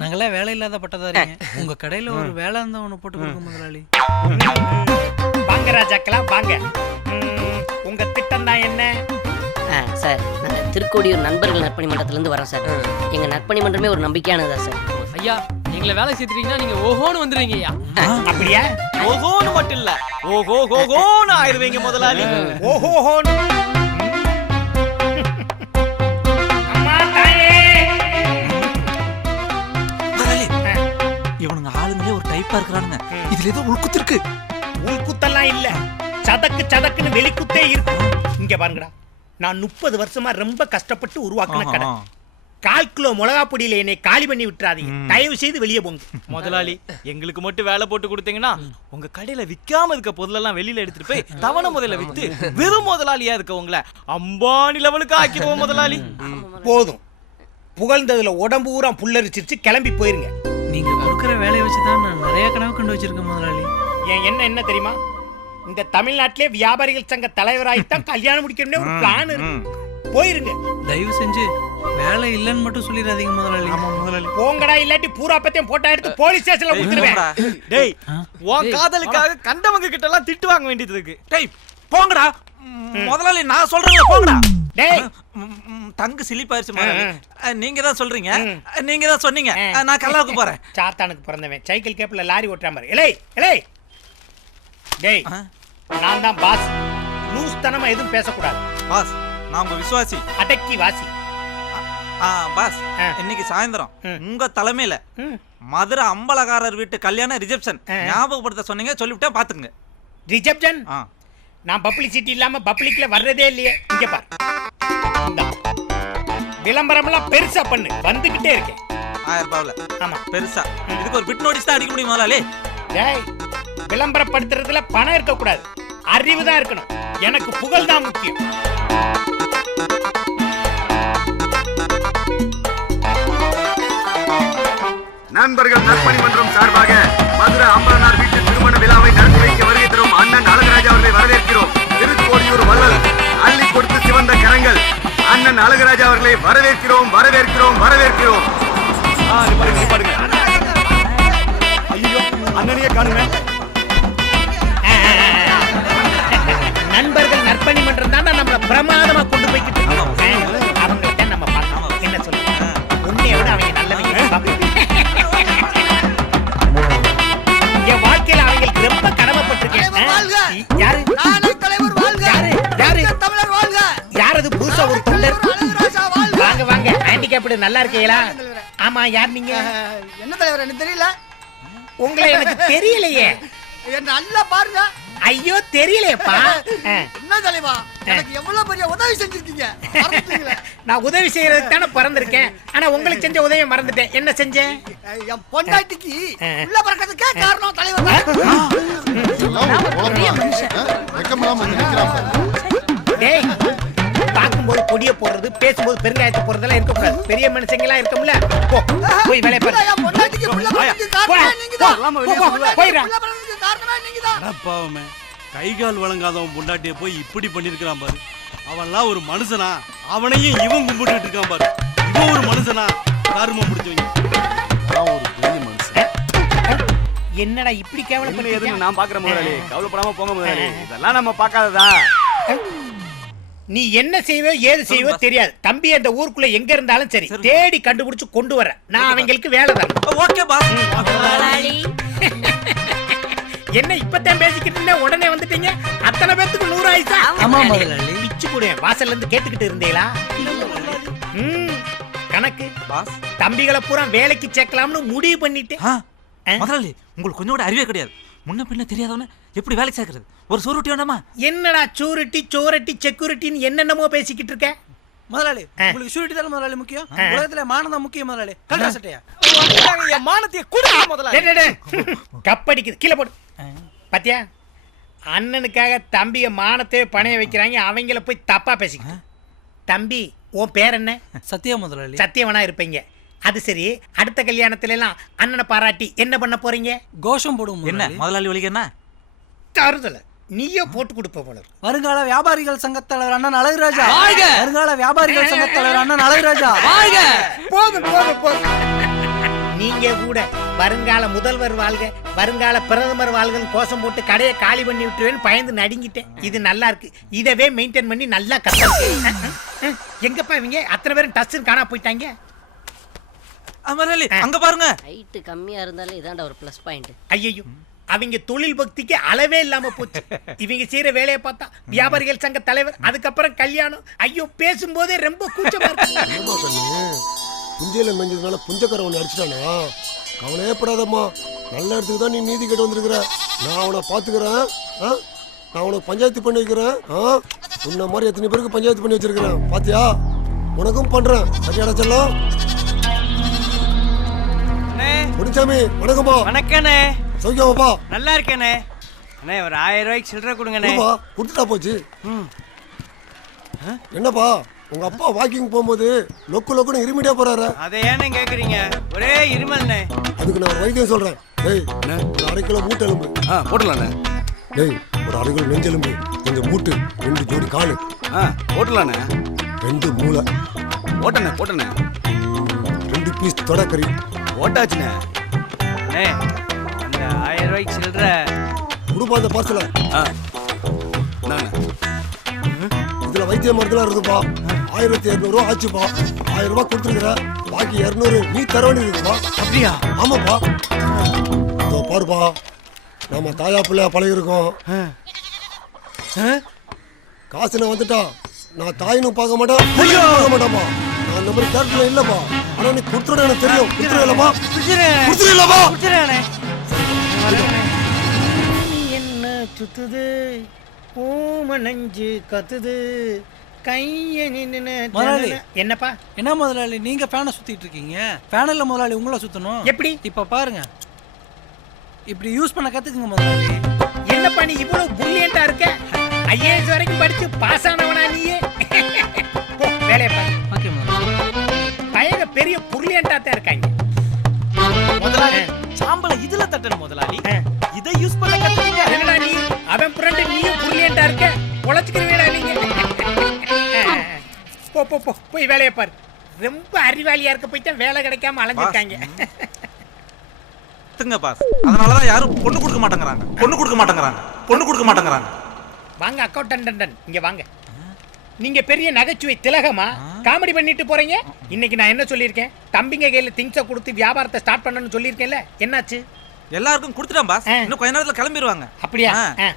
நாங்களாம் வேலை இல்லாத பட்டதாரிங்க. உங்க கடையில ஒரு வேலை இருந்தா ஒண்ணு போட்டு கொடுங்க முதலாளி. வாங்க ராஜாக்களா வாங்க. உங்க திட்டம் தான் என்ன? சார் நாங்கள் திருக்கோடியூர் நண்பர்கள் நற்பணி மன்றத்திலேருந்து வரோம் சார். எங்கள் நற்பணி மன்றமே ஒரு நம்பிக்கையானதா சார். ஐயா எங்களை வேலை சேர்த்துட்டீங்கன்னா நீங்க ஓஹோன்னு வந்துருவீங்க ஐயா. அப்படியா? ஓஹோன்னு மட்டும் இல்ல, ஓஹோ ஓஹோன்னு ஆயிருவீங்க முதலாளி. ஓஹோஹோன்னு. இவனுங்க ஆளுங்களே ஒரு டைப்பா இருக்கிறானுங்க. இதுல ஏதோ உள்குத்து இருக்கு. உள்குத்தெல்லாம் இல்ல, சதக்கு சதக்குன்னு வெளிக்குத்தே இருக்கு. இங்க பாருங்கடா, நான் 30 வருஷமா ரொம்ப கஷ்டப்பட்டு உருவாக்கின கடை. 1/4 கிலோ மிளகா பொடியில என்னை காலி பண்ணி விட்டுறாதீங்க. தயவு செய்து வெளியே போங்க. முதலாளி எங்களுக்கு மட்டும் வேலை போட்டு கொடுத்தீங்கன்னா உங்க கடையில விக்காம இருக்க பொருளெல்லாம் வெளியில எடுத்துட்டு போய் தவணை முதல்ல வித்து வெறும் முதலாளியா இருக்க உங்களை அம்பானி லெவலுக்கு ஆக்கிடுவோம் முதலாளி. போதும், புகழ்ந்ததுல உடம்பு ஊரா புல்லரிச்சிருச்சு. கிளம்பி போயிருங்க. நீங்க கொடுக்குற வேலையை வச்சுதான் நான் நிறைய கனவு கண்டு வச்சிருக்கேன் முதலாளி. என் என்ன தெரியுமா? இந்த தமிழ்நாட்டிலே வியாபாரிகள் சங்க தலைவராயித்தான் கல்யாணம் முடிக்கணும்னே ஒரு பிளான் இருக்கு. போயிருங்க. தயவு செஞ்சு வேலை இல்லைன்னு மட்டும் சொல்லிடாதீங்க முதலாளி. போங்கடா, இல்லாட்டி பூரா பத்தியம் போட்டா எடுத்து போலீஸ் ஸ்டேஷன்ல கொடுத்துருவேன். டேய் உன் காதலுக்காக கண்டவங்க கிட்ட எல்லாம் திட்டு வாங்க வேண்டியது இருக்கு. டேய் போங்கடா முதலாளி, நான் சொல்றேன்ல போங்கடா. டேய் தங்கு சிலிப்பாயிருச்சு முதலாளி. நீங்க தான் சொல்றீங்க, நீங்க தான் சொன்னீங்க. நான் கல்லாவுக்கு போறேன். சாத்தானுக்கு பிறந்தவன் சைக்கிள் கேப்ல லாரி ஓட்டுற மாதிரி. எலே எலே டேய், நான் தான் பாஸ். லூஸ் தனமா எதுவும் பேசக்கூடாது. பாஸ் நான் உங்க விசுவாசி. அடக்கி வாசி. பாஸ் இன்னைக்கு சாயந்தரம் உங்க தலைமையில மதுரை அம்பலகாரர் வீட்டு கல்யாண ரிசப்ஷன் ஞாபகப்படுத்த சொன்னீங்க, சொல்லிவிட்டேன் பாத்துங்க. ரிசப்ஷன்? நான் பப்ளிசிட்டி இல்லாம பப்ளிக்ல வர்றதே இல்லையே. இங்க பாரு, விளம்பரம் எல்லாம் பெருசா பண்ணு, வந்துகிட்டே இருக்கேன். 1000 ரூபாய்ல. ஆமா பெருசா. இதுக்கு ஒரு பிட் நோட்டீஸ் தான் அடிக்க முடியும் முதலாளி. டேய் விளம்பரப்படுத்துறதுல பணம் இருக்க கூடாது, அறிவு தான் இருக்கணும். எனக்கு புகழ் தான் முக்கியம். நண்பர்கள் நற்பணி மன்றம் சார்பாக மதுரை அம்பலனார் வீட்டு திருமண விழாவை நடத்தி வைக்க வருகை தரும் அண்ணன் அழகராஜா அவர்களை வரவேற்கிறோம். திருக்கோடியூர் வள்ளல் அள்ளி கொடுத்து சிவந்த கரங்கள் அண்ணன் அழகராஜா அவர்களை வரவேற்கிறோம், வரவேற்கிறோம், வரவேற்கிறோம். ஐயோ அண்ணனையே காணுமே. நண்பர்கள் நற்பணி மன்றம் தான் நம்மள பிரமாதமா கொண்டு போய்கிட்டு இருக்கோம். அவங்கள்ட்ட நம்ம பார்க்கணும். என்ன சொல்லுங்க, உன்னைய விட அவங்க நல்லவங்க. என் வாழ்க்கையில அவங்களுக்கு ரொம்ப கடமைப்பட்டிருக்கேன். யாரு யாரது புதுசா ஒரு தொண்டர்? வாங்க வாங்க, ஹேண்டிகேப்டு நல்லா இருக்கீங்களா? ஆமா, யார் நீங்க? என்ன தலைவர் எனக்கு தெரியல. உங்களை எனக்கு தெரியலையே. நல்லா பாருங்க. ஐயோ தெரியலையப்பா. என்ன தலைவா, எனக்கு எவ்வளவு பெரிய உதவி செஞ்சிருக்கீங்க. நான் உதவி செய்யறதுக்கு தானே பிறந்திருக்கேன். ஆனா உங்களுக்கு செஞ்ச உதவியை மறந்துட்டேன். என்ன செஞ்சேன்? என் பொண்டாட்டிக்கு உள்ள பிறக்கிறதுக்கே காரணம் தலைவர். டேய் பார்க்கும்போது கொடிய போடுறது, பேசும்போது பெருங்காயத்தை போடுறதெல்லாம் இருக்கக்கூடாது. பெரிய மனுஷங்களா இருக்கும்ல. போய் வேலையை பாரு. பாவமே, கை கால் வழங்காதவன் பொண்டாட்டிய போய் இப்படி பண்ணிருக்கான் பாரு. அவன்லாம் ஒரு மனுஷனா? அவனையும் இவன் கும்பிட்டு இருக்கான் பாரு. இவன் ஒரு மனுஷனா? கருமம் முடிச்சவங்க. என்னடா இப்படி கேவலப்பட்டு? நான் பாக்குறேன் முதலாளி, கவலைப்படாம போங்க முதலாளி. இதெல்லாம் நம்ம பார்க்காததா? நீ என்ன செய்வோ ஏது செய்வோ தெரியாது. தம்பி அந்த ஊருக்குள்ள எங்க இருந்தாலும் சரி தேடி கண்டுபிடிச்சு கொண்டு வர நான் அவங்களுக்கு வேலை தான். Okay boss. என்ன இப்பதான் பேசிக்கிட்டு இருந்தே உடனே வந்துட்டீங்க? அத்தனை பேத்துக்கு 100 ஆயிசா? ஆமா முதலாளி. பிச்சு கூட வாசல்ல இருந்து கேட்டுக்கிட்டு இருந்தீங்களா? கணக்கு பாஸ் தம்பிகளை பூரா வேலைக்கு சேர்க்கலாம்னு முடிவு பண்ணிட்டேன். முதலாளி உங்களுக்கு கொஞ்சம் கூட அறிவே கிடையாது. முன்ன பின்ன தெரியாதவன எப்படி வேலைக்கு சேர்க்கறது? ஒரு சூரிட்டி வேண்டாமா? என்னடா சூரிட்டி சோரட்டி செக்யூரிட்டின்னு என்னென்னமோ பேசிக்கிட்டு இருக்க? முதலாளி உங்களுக்கு ஷூரிட்டி தான் முதலாளி முக்கியம். உலகத்துல மானம் தான் முக்கியம் முதலாளி. கல்டா சட்டையா என் மானத்தை குடுங்க முதலாளி. கப்படிக்குது கீழே போடு. பாத்தியா அண்ணனுக்காக தம்பிய மானத்தை பணைய வைக்கிறாங்க. அவங்கள போய் தப்பா பேசிக்க. தம்பி உன் பேர் என்ன? சத்யா முதலாளி. சத்தியவனா இருப்பீங்க. அது சரி, அடுத்த கல்யாணத்துல எல்லாம் அண்ணனை பாராட்டி என்ன பண்ண போறீங்க? கோஷம் போடுவோம். என்ன முதலாளி வலிக்கு என்ன தருதல நீயே போட்டு கொடுப்ப போல. வருங்கால வியாபாரிகள் சங்கத்தலைவர் அண்ணன் அழகுராஜா வாழ்க. வருங்கால வியாபாரிகள் சங்கத்தலைவர் அண்ணன் அழகுராஜா வாழ்க. போதும் போதும் போதும். நீங்க கூட வருங்கால முதல்வர் வாழ்க, வருங்கால பிரதமர் வாழ்கன்னு கோஷம் போட்டு கடையை காலி பண்ணி விட்டுருவேன்னு பயந்து நடுங்கிட்டேன். இது நல்லா இருக்கு. இதவே மெயின்டைன் பண்ணி நல்லா கத்த. எங்கப்பா இவங்க அத்தனை பேரும் டஸ்ன்னு காணா போயிட்டாங்க? அங்க பாருங்க. ஹைட் கம்மியா இருந்தாலும் இதான்டா ஒரு ப்ளஸ் பாயிண்ட். ஐயோ அவங்க தொழில் பக்திக்கு அளவே இல்லாம போச்சு. இவங்க செய்யற வேலையை பார்த்தா வியாபாரிகள் சங்க தலைவர், அதுக்கப்புறம் கல்யாணம். ஐயோ பேசும்போதே ரொம்ப கூச்சமா இருக்கு. புஞ்சையில மெஞ்சதுனால புஞ்சக்கார அவனை அடிச்சிட்டானா? அவனே படாதம்மா, நல்ல இடத்துக்கு தான் நீ நீதி கேட்டு வந்திருக்கிற. நான் அவனை பாத்துக்கிறேன். நான் உனக்கு பஞ்சாயத்து பண்ணி வைக்கிறேன். உன்ன மாதிரி எத்தனை பேருக்கு பஞ்சாயத்து பண்ணி வச்சிருக்கிறேன் பாத்தியா? உனக்கும் பண்றேன். சரியாடா செல்லம்? முடிச்சாமி வணக்கம்மா. வணக்கண்ணே. சௌக்கியமாப்பா? நல்லா இருக்கேண்ணே. அண்ணே ஒரு 1000 ரூபாய்க்கு சில்லறை கொடுங்கண்ணே. கொடுத்துட்டா போச்சு. என்னப்பா உங்க அப்பா வாக்கிங் போகும்போது லொக்கு லொக்குன்னு இருமிட்டே போறாரு. அதை ஏன்னு கேக்குறீங்க? ஒரே இருமல்ண்ணே. அதுக்கு நான் வைத்தியம் சொல்றேன். டேய் ஒரு 1/2 கிலோ மூட்டை எலும்பு போட்டலாண்ணே. டேய் ஒரு 1/2 கிலோ நெஞ்செலும்பு, கொஞ்சம் மூட்டு, 2 ஜோடி காலு போட்டலாண்ணே. 2 மூளை போட்டண்ணே. போட்டண்ணே. 2 பீஸ் தொடக்கறி போட்டாச்சுண்ணே. அண்ணே அந்த 1000 ரூபாய்க்கு சில்லறை கொடுப்பா அந்த பார்சல. இதுல வைத்திய மருந்துலாம் இருக்குப்பா. 1200 ரூபா ஆச்சுப்பா. 1000 ரூபாய் கொடுத்துருக்குற, பாக்கி 200 நீ தர வேண்டியது இருக்குப்பா. அப்படியா? ஆமாப்பா. இதோ பாருப்பா, நம்ம தாயா பிள்ளையா பழகிருக்கோம். காசுன்னு வந்துட்டா நான் தாயினும் பார்க்க மாட்டேன், பார்க்க மாட்டேன்ப்பா. நான் அந்த மாதிரி கேரக்டர்ல இல்லப்பா. ஆனா நீ கொடுத்துட எனக்கு தெரியும். கொடுத்துடலப்பா. கொடுத்துடலப்பா. என்ன சுத்துது ஓம நெஞ்சு கத்துது கைய நின்னு. முதலாளி என்னப்பா? என்ன முதலாளி நீங்க ஃபேனை சுத்திட்டு இருக்கீங்க? ஃபேன் இல்ல முதலாளி, உங்களை சுத்தணும். எப்படி? இப்ப பாருங்க, இப்படி யூஸ் பண்ண கத்துக்குங்க முதலாளி. என்னப்பா நீ இவ்வளவு புல்லியண்டா இருக்க? ஐஏஎஸ் வரைக்கும் படிச்சு பாஸ் ஆனவனா நீயே? வேலையை பாரு. ஓகே முதலாளி. பயங்க பெரிய புல்லியண்டா தான் இருக்காங்க. முதலாளி சாம்பல இதுல தட்டணும் முதலாளி. இதை யூஸ் பண்ண கத்துக்கீங்க. என்னடா நீ அவன் ஃப்ரெண்ட் நீயும் புல்லியண்டா இருக்க? பொளச்சுக்கிறீங்களா நீங்க? போ போ போ போய் வேலையை பாரு. ரொம்ப அறிவாளியா இருக்க போய் தான் வேலை கிடைக்காம அலைஞ்சிருக்காங்க. பாஸ் அதனாலதான் யாரும் பொண்ணு கொடுக்க மாட்டேங்கிறாங்க. பொண்ணு கொடுக்க மாட்டேங்கிறாங்க. பொண்ணு கொடுக்க மாட்டேங்கிறாங்க. வாங்க அக்கௌண்டன்ட் இங்க வாங்க. நீங்க பெரிய நகைச்சுவை திலகமா காமெடி பண்ணிட்டு போறீங்க? இன்னைக்கு நான் என்ன சொல்லியிருக்கேன்? தம்பிங்க கையில திங்ஸை கொடுத்து வியாபாரத்தை ஸ்டார்ட் பண்ணணும்னு சொல்லியிருக்கேன்ல, என்னாச்சு? எல்லாருக்கும் கொடுத்துட்டேன் பாஸ். இன்னும் கொஞ்ச நேரத்துல கிளம்பிடுவாங்க. அப்படியா?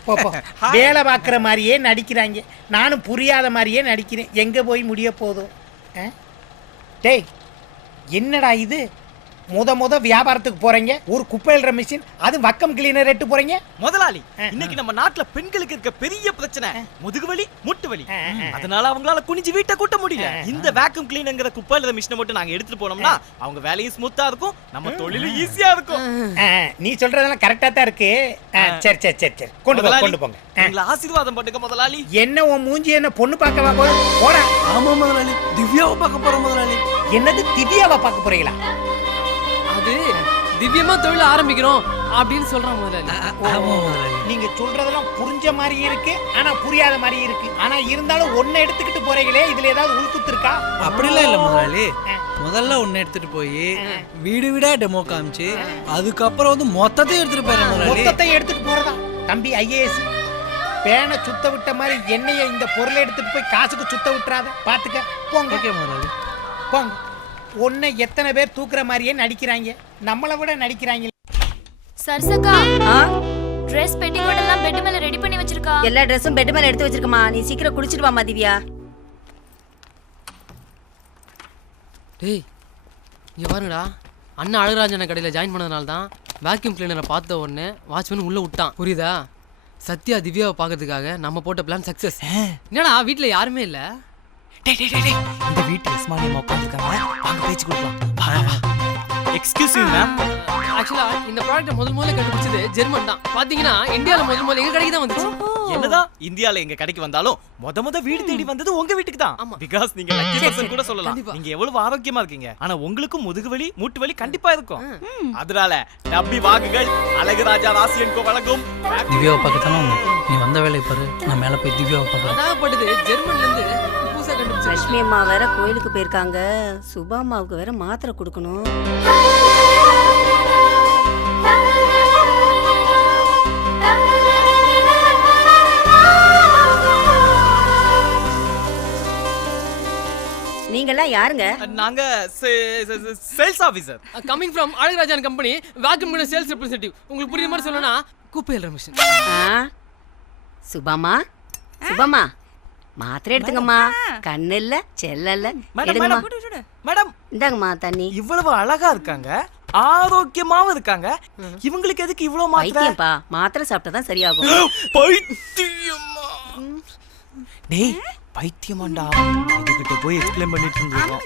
போ போ. வேலை பார்க்குற மாதிரியே நடிக்கிறாங்க. நானும் புரியாத மாதிரியே நடிக்கிறேன். எங்க போய் முடிய போதும்? டேய் என்னடா இது? முத வியாபாரத்துக்கு போறீங்க, ஒரு குப்பை எழுற மிஷின், அது வக்கம் கிளீனர் எட்டு போறீங்க. முதலாளி இன்னைக்கு நம்ம நாட்டுல பெண்களுக்கு இருக்க பெரிய பிரச்சனை முதுகு வலி, முட்டு வலி. அதனால அவங்களால குனிஞ்சு வீட்டை கூட்ட முடியல. இந்த வேக்யூம் கிளீனர்ங்கற குப்பை எழுற மிஷினை மட்டும் நாங்க எடுத்துட்டு போனோம்னா அவங்க வேலையும் ஸ்மூத்தா இருக்கும், நம்ம தொழிலும் ஈஸியா இருக்கும். நீ சொல்றதெல்லாம் கரெக்டா தான் இருக்கு. சரி சரி சரி சரி கொண்டு போங்க. உங்களை ஆசீர்வாதம் பண்ணுங்க முதலாளி. என்ன உன் மூஞ்சி என்ன பொண்ணு பார்க்கவா போற? ஆமா முதலாளி, திவ்யாவை பார்க்க போறோம் முதலாளி. என்னது திவ்யாவை பார்க்க போறீங்களா? அது திவ்யமா தொழில் ஆரம்பிக்கிறோம் அப்படின்னு சொல்றான் முதலாளி. நீங்க சொல்றதெல்லாம் புரிஞ்ச மாதிரி இருக்கு, ஆனா புரியாத மாதிரி இருக்கு. ஆனா இருந்தாலும் ஒன்ன எடுத்துக்கிட்டு போறீங்களே, இதுல ஏதாவது உள்குத்து இருக்கா? அப்படிலாம் இல்ல முதலாளி. முதல்ல ஒன்னு எடுத்துட்டு போய் வீடு வீடா டெமோ காமிச்சு அதுக்கப்புறம் வந்து மொத்தத்தையும் எடுத்துட்டு போறேன் முதலாளி. மொத்தத்தையும் எடுத்துட்டு போறதா? தம்பி ஐஏஎஸ் பேனை சுத்த விட்ட மாதிரி என்னைய இந்த பொருளை எடுத்துட்டு போய் காசுக்கு சுத்த விட்டுறாத, பாத்துக்க. போங்க. ஓகே முதலாளி போங்க. ஒன்ன எத்தனை பேர் தூக்குற மாதிரியே நடிக்கிறாங்க, நம்மளை விட நடிக்கிறாங்க. சரசக்கா ட்ரெஸ் பெட்டிகோட் எல்லாம் பெட் மேல ரெடி பண்ணி வச்சிருக்கா. எல்லா ட்ரெஸ்ஸும் பெட் மேல எடுத்து வச்சிருக்கமா. நீ சீக்கிரம் குளிச்சிட்டு வாமா திவ்யா. டேய் இங்க பாருங்கடா, அண்ணா அழகராஜன் கடையில் ஜாயின் பண்ணதுனால தான் வேக்யூம் கிளீனரை பார்த்த உடனே வாட்ச்மேன் உள்ளே விட்டான். புரியுதா? சத்யா திவ்யாவை பார்க்கறதுக்காக நம்ம போட்ட பிளான் சக்ஸஸ். என்னடா வீட்டில் யாருமே இல்லை? இந்த வீட்டுல இஸ்மானி அம்மா உட்காந்துருக்காங்க, வாங்க பேச்சு கொடுக்கலாம். Excuse me ma'am. ஆக்சுவலா இந்த ப்ராடக்ட் முதல்ல கண்டுபிடிச்சது ஜெர்மன் தான். பாத்தீங்கன்னா இந்தியால முதல்ல எங்க கடைக்கு தான் வந்துச்சு. என்னதான் இந்தியால எங்க கடைக்கு வந்தாலும் முத வீடு தேடி வந்தது உங்க வீட்டுக்கு தான். பிகாஸ் நீங்க லக்கி பர்சன் கூட சொல்லலாம். நீங்க எவ்வளவு ஆரோக்கியமா இருக்கீங்க. ஆனா உங்களுக்கும் முதுகு வலி மூட்டு வலி கண்டிப்பா இருக்கும். அதனால டப்பி வாங்குகள் அழகுராஜா ராசியன்கோ வழங்கும். திவ்யாவை பார்க்கத்தானே நீ வந்த வேலையை பாரு. நான் மேலே போய் திவ்யாவை பார்க்குறேன். அதான் படுது ஜெர்மன்ல இருந்து புதுசா கண்டுபிடிச்சு. லட்சுமி அம்மா வேற கோயிலுக்கு போயிருக்காங்க. சுபா அம்மாவுக்கு வேற மாத்திரை கொடுக்கணும். நீங்கெல்லாம் யாருங்க? நாங்க sales officer coming from Alagarajan company vacuum cleaner sales representative. உங்களுக்கு புரியுற மாதிரி சொல்லணும்னா குப்பை அள்ளுற மிஷின். சுபாமா சுபாமா மாத்திரை எடுத்துங்கம்மா. கண்ணு இல்ல செல்ல இல்ல. மேடம் இந்தாங்கம்மா தண்ணி. இவ்வளவு அழகா இருக்காங்க, ஆரோக்கியமாவும் இருக்காங்க. இவங்களுக்கு எதுக்கு இவ்வளவு மாத்திரை? பைத்தியம்ப்பா, மாத்திரை சாப்பிட்டா தான் சரியாகும். பைத்தியமா? டேய் பைத்தியமாண்டா, இதுகிட்ட போய் எக்ஸ்பிளைன் பண்ணிட்டு இருந்தோம்.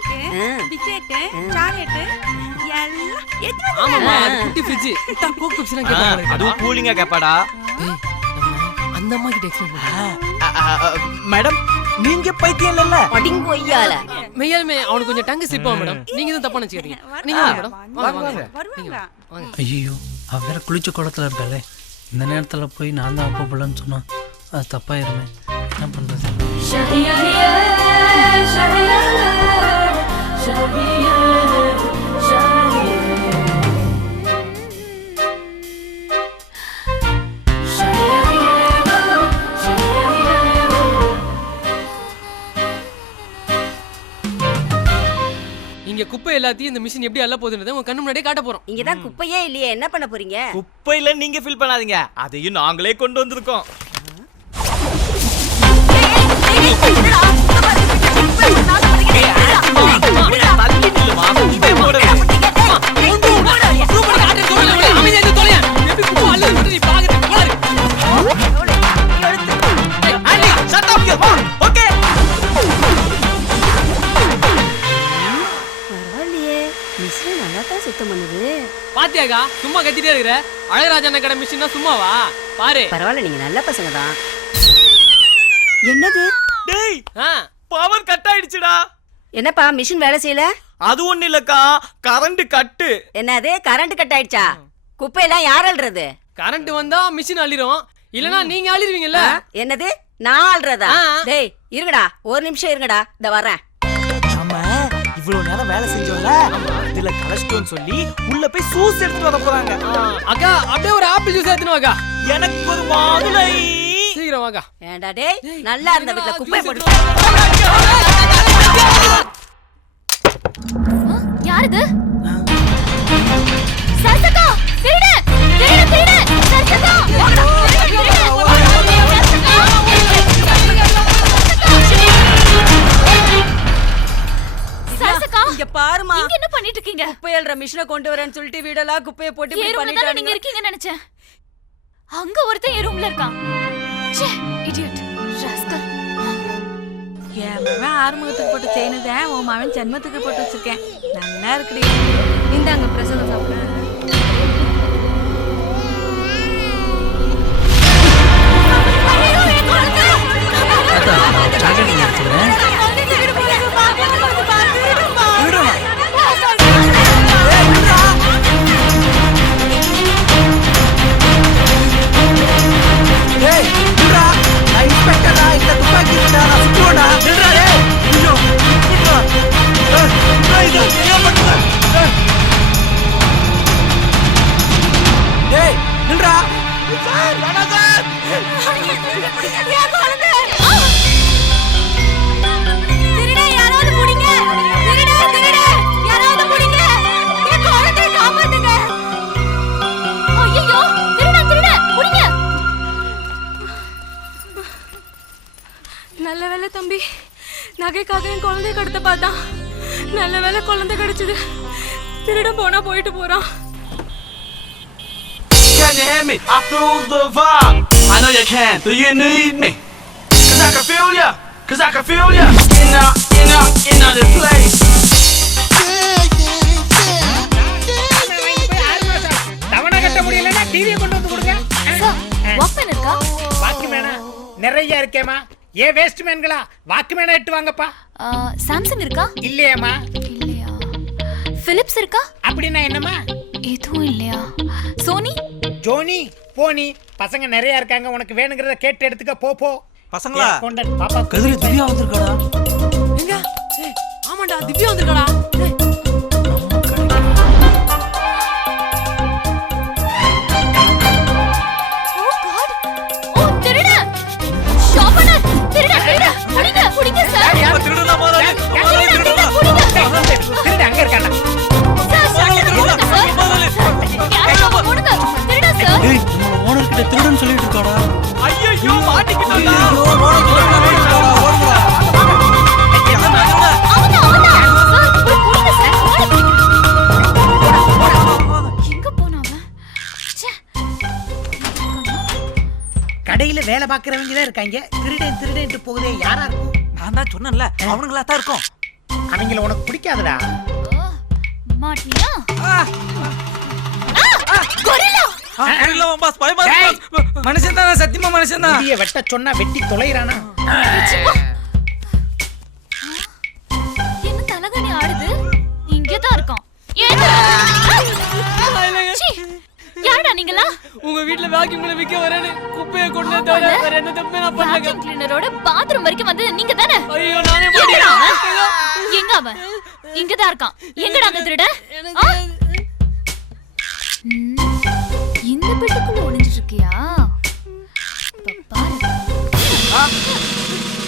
ஆமாமா, குட்டி ஃப்ரிட்ஜ் தான் கோக் குப்ஸ்லாம் கேட்பாங்க. அதுவும் கூலிங்கா கேப்பாடா. டேய் அந்த அம்மா கிட்ட எக்ஸ்பிளைன் பண்ணு. மேடம் நீங்க பைத்தியம் இல்ல? அடிங்க ஒய்யால. மெய்யாலுமே அவனுக்கு கொஞ்சம் டங்கு ஸ்லிப் ஆகும் மேடம். நீங்க தான் தப்பா நினைச்சிட்டீங்க. நீங்க மேடம் வாங்க வாங்க. ஐயோ, அவ வேற குளிச்ச குளத்துல இருக்காளே. இந்த நேரத்தில் போய் நான் தான் அப்போ பிள்ளைன்னு சொன்னா அது தப்பாயிருமே. என்ன பண்றது? இங்க குப்பை எல்லாத்தையும் இந்த மிஷின் எப்படி அள்ள போகுதுன்றதை உங்க கண்ணு முன்னாடியே காட்ட போறோம். இங்க தான் குப்பையே இல்லையே, என்ன பண்ண போறீங்க? குப்பையில நீங்க ஃபீல் பண்ணாதீங்க, அதையும் நாங்களே கொண்டு வந்திருக்கோம். பாத்தியாக்கா சும்மா கத்திட்டே இருக்கிற? அழகராஜன் கடை மிஷின் சும்மாவா? பாரு. பரவாயில்ல, நீங்க நல்ல பசங்க தான். என்னது? டேய் பவர் கட் ஆயிடுச்சுடா. என்னப்பா மிஷின் வேலை செய்யல? அது ஒண்ணு இல்லக்கா, கரண்ட் கட்டு. என்னது கரண்ட் கட் ஆயிடுச்சா? குப்பையெல்லாம் யார் அள்ளுறது? கரண்ட் வந்தா மிஷின் அள்ளிரும், இல்லனா நீங்க அள்ளிடுவீங்கல்ல. என்னது நான் அள்ளுறதா? டேய் இருங்கடா, ஒரு நிமிஷம் இருங்கடா, இத வரேன். ஆமா, இவ்வளவு நேரம் வேலை செஞ்சோம்ல, இதுல கலஸ்ட்ரோல் சொல்லி உள்ள போய் ஜூஸ் எடுத்துட்டு வர போறாங்க. அக்கா அப்படியே ஒரு ஆப்பிள் ஜூஸ் எடுத்துட்டு வாக்கா. எனக்கு ஒரு மாதுளை. சீக்கிரம் வாக்கா. ஏண்டா டேய், நல்லா இருந்த வீட்ல குப்பை போடு. யாருது? சரசக்கா திருடு திருடு திருடு. சரசக்கா சரசக்கா இங்க பாருமா, இங்க என்ன பண்ணிட்டு இருக்கீங்க? குப்பை அள்ளுற மிஷினை கொண்டு வரேன்னு சொல்லிட்டு வீடெல்லாம் குப்பையை போட்டு இப்படி பண்ணிட்டாங்க. நீங்க பண்ணிட்டாங்க. இருக்கீங்கன்னு நினைச்சேன். அங்க ஒருத்தன் என் ரூம்ல இருக்கான். ச்சே இடியட் ராஸ்கல். என் ஆறுமுகத்துக்கு போட்டு செயினுதான் உன் மகன் ஜென்மத்துக்கு போட்டு வச்சிருக்கேன். நல்லா இருக்குடி. இந்தாங்க பிரசாதம் சாப்பிட. சாக்லேட் எடுத்துக்கிறேன். நகைக்காக என் குழந்தைய கடத்த பார்த்தா நல்ல வேளை குழந்தை கிடைச்சது. திருட போனா போயிட்டு போறான். Can you hear me? I feel the vibe. I know you can. Do you need me? Cause I can feel ya. Cause I can feel ya. In the place. தவணை கட்ட முடியலன்னா டிவியை கொண்டு வந்து கொடுங்க. வாக்மேன் இருக்கா? வாக்மேனா நிறைய இருக்கேமா. ஏ வேஸ்ட் மேன்களா, வாக்மேனா எட்டு வாங்கப்பா. சாம்சங் இருக்கா? இல்லையேம்மா. இல்லையா? பிலிப்ஸ் இருக்கா? அப்படின்னா என்னம்மா? எதுவும் இல்லையா? சோனி? ஜோனி போனி பசங்க நிறைய இருக்காங்க, உனக்கு வேணுங்கிறத கேட்டு எடுத்துக்க. போ பசங்களா பாப்பா கதிரி திவ்யா வந்திருக்காடா. எங்க? ஆமாடா திவ்யா வந்திருக்காடா. புடிங்க சார். திருடனா முதலாளி. திருட அங்க இருக்காடா. ஏய் நம்ம ஓனர் கிட்ட திருடன் சொல்லிட்டு இருக்காடா. ஐயோ மாட்டிக்கிட்டோம்டா. கடையில வேலை பாக்குறவங்க தான் இருக்காங்க. திருடேன்ட்டு போகுதே, யாரா இருக்கும்? நான் தான் சொன்னேன்ல, அவனுங்களா தான் இருக்கும். அவங்கள உனக்கு பிடிக்காதுடா. மாட்டியா? மனுஷன் தானே, சத்தியமா மனுஷன் தான். இடிய வெட்ட சொன்னா வெட்டி தொலைறானா? என்ன தலகணி ஆடுது? இங்கதான் இருக்கோம். யாரடா நீங்களா? உங்க வீட்ல வாக்கிங் கிளீனர் விக்க வரேன்னு குப்பையை கொண்டு வந்தாங்க. வேற என்ன தப்பு நான் பண்ணல. வாக்கிங் கிளீனரோட பாத்ரூம் வரைக்கும் வந்தது நீங்க தானே? ஐயோ நானே எங்க அவன்? இங்கதான் இருக்கான். எங்கடா அந்த திருட? இந்த பெட்டுக்குள்ள ஒளிஞ்சிட்டு இருக்கியா?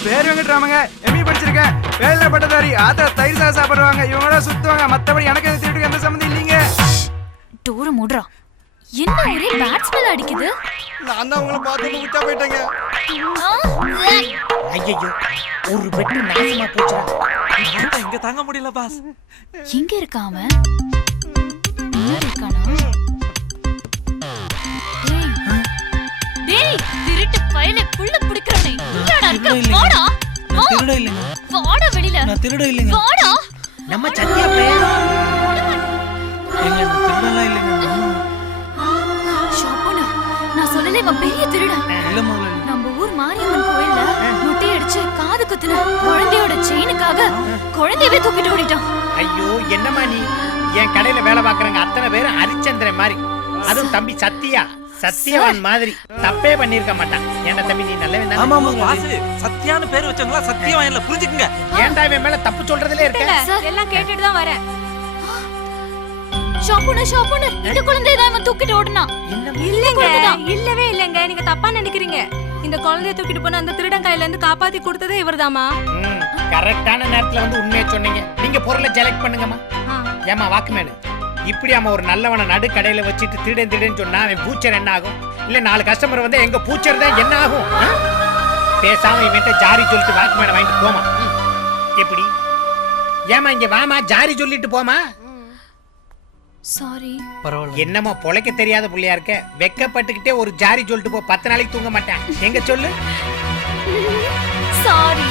பேர் வெங்கட்ராமங்க, எம்இ படிச்சிருக்கேன், வேலை பட்டதாரி, ஆத்தா தயிர் சாதம் சாப்பிடுவாங்க, இவங்கள சுத்துவாங்க. மத்தபடி எனக்கு அந்த திருட்டுக்கு எந்த சம்மந்தம் இல்லைங்க. டோர மூடுறா. என்ன ஒரே பேட் ஸ்மெல் அடிக்குது? நான் தான் உங்களை பார்த்து முச்சா போயிட்டேங்க. ஐயோ ஒரு பெட்டு நாசமா போச்சுடா. இங்க தாங்க முடியல பாஸ். எங்க இருக்கான் அவன்? இருக்கானா? டேய் திருட்டு பயலே புள்ள புடிக்கறனே. என்னடா இருக்க? வாடா. நான் திருட இல்லங்க. வாடா வெளியில. நான் திருட இல்லங்க. வாடா. நம்ம சத்தியா பையன். எங்க திருடலாம் இல்லங்க. ஷாப்புனா நான் சொல்லல இவன் பெரிய திருடன். இல்ல முதலாளி. நம்ம ஊர் மாரியம்மன் கோயில்ல முட்டை அடிச்சு காது குத்துன குழந்தையோட செயினுக்காக குழந்தையவே தூக்கிட்டு ஓடிட்டான். ஐயோ என்னம்மா நீ? என் கடையில வேலை பாக்குறவங்க அத்தனை பேரும் ஹரிச்சந்திரன் மாதிரி, அதுவும் தம்பி சத்தியவான் மாதிரி தப்பே பண்ணிருக்க மாட்டான். ஏன்டா தம்பி நீ நல்லவன் தானே? ஆமா பாஸ், சத்தியான பேர் வச்சவங்களா சத்தியவான் இல்ல, புரிஞ்சுக்குங்க. ஏன்டா இவன் மேல தப்பு சொல்றதுல இருக்க? சார் எல்லாம் கேட்டுட்டு தான் வரேன். ஷாப்புனா இந்த குழந்தையை தான் இவன் தூக்கிட்டு ஓடுனான். இல்லங்க, இல்லவே இல்லங்க, நீங்க தப்பா நினைக்கிறீங்க. இந்த குழந்தையை தூக்கிட்டு போன அந்த திருடன் கையில இருந்து காப்பாத்தி கொடுத்ததே இவர்தாமா. கரெக்டான நேரத்துல வந்து உண்மையை சொன்னீங்க. நீங்க பொருளை செலக்ட் பண்ணுங்கம்மா. ஏமா வாக்குமேனு, இப்படி அவன் ஒரு நல்லவனை நடு கடையில வச்சுட்டு திருடன் சொன்னா அவன் பூச்சர் என்ன ஆகும்? இல்ல 4 கஸ்டமர் வந்து எங்க பூச்சர் தான் என்ன ஆகும்? பேசாம இவன்ட்ட ஜாரி சொல்லிட்டு வாக்குமேனை வாங்கிட்டு போமா. எப்படி? ஏமா இங்க வாமா, ஜாரி சொல்லிட்டு போமா. சாரி. பரவாயில்ல. என்னமோ பொழைக்க தெரியாத புள்ளையா இருக்க, வெக்கப்பட்டுக்கிட்டே ஒரு ஜாரி சொல்லிட்டு போ. 10 நாளைக்கு தூங்க மாட்டேன். எங்க சொல்லு. சாரி.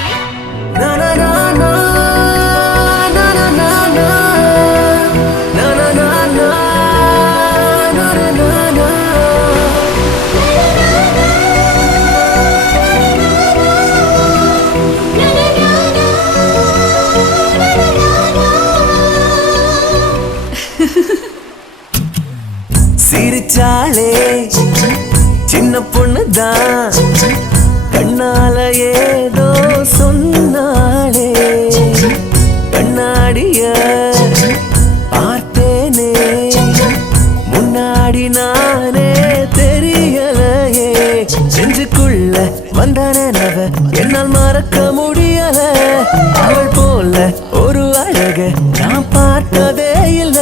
சிரிச்சாளே சின்ன பொண்ணுதான், கண்ணால ஏதோ சொன்னாளே, கண்ணாடிய பார்த்தேனே முன்னாடி நானே தெரியலையே, நெஞ்சுக்குள்ள வந்த நினைவ என்னால் மறக்க முடியல, அவள் போல ஒரு அழக நான் பார்த்ததே இல்ல,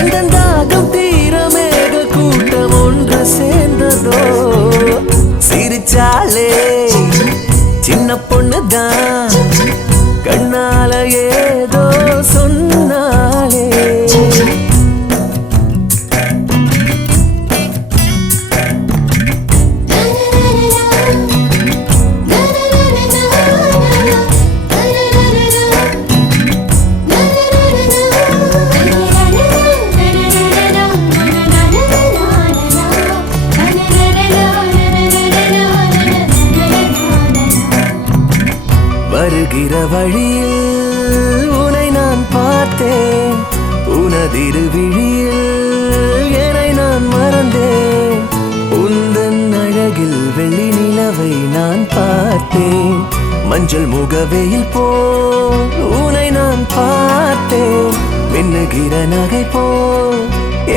எந்த தாகம் தீரமேக கூட்டம் ஒன்று சேர்ந்ததோ, சிரிச்சாலே சின்ன பொண்ணுதான் வழியில் உனை நான் பார்த்தேன், உனதிரு விழியில் என்னை நான் மறந்தேன். உந்தன் அழகில் வெள்ளி நிலவை நான் பார்த்தேன், மஞ்சள் முகவையில் போல் உனை நான் பார்த்தேன். மின்னுகிற நகை போல்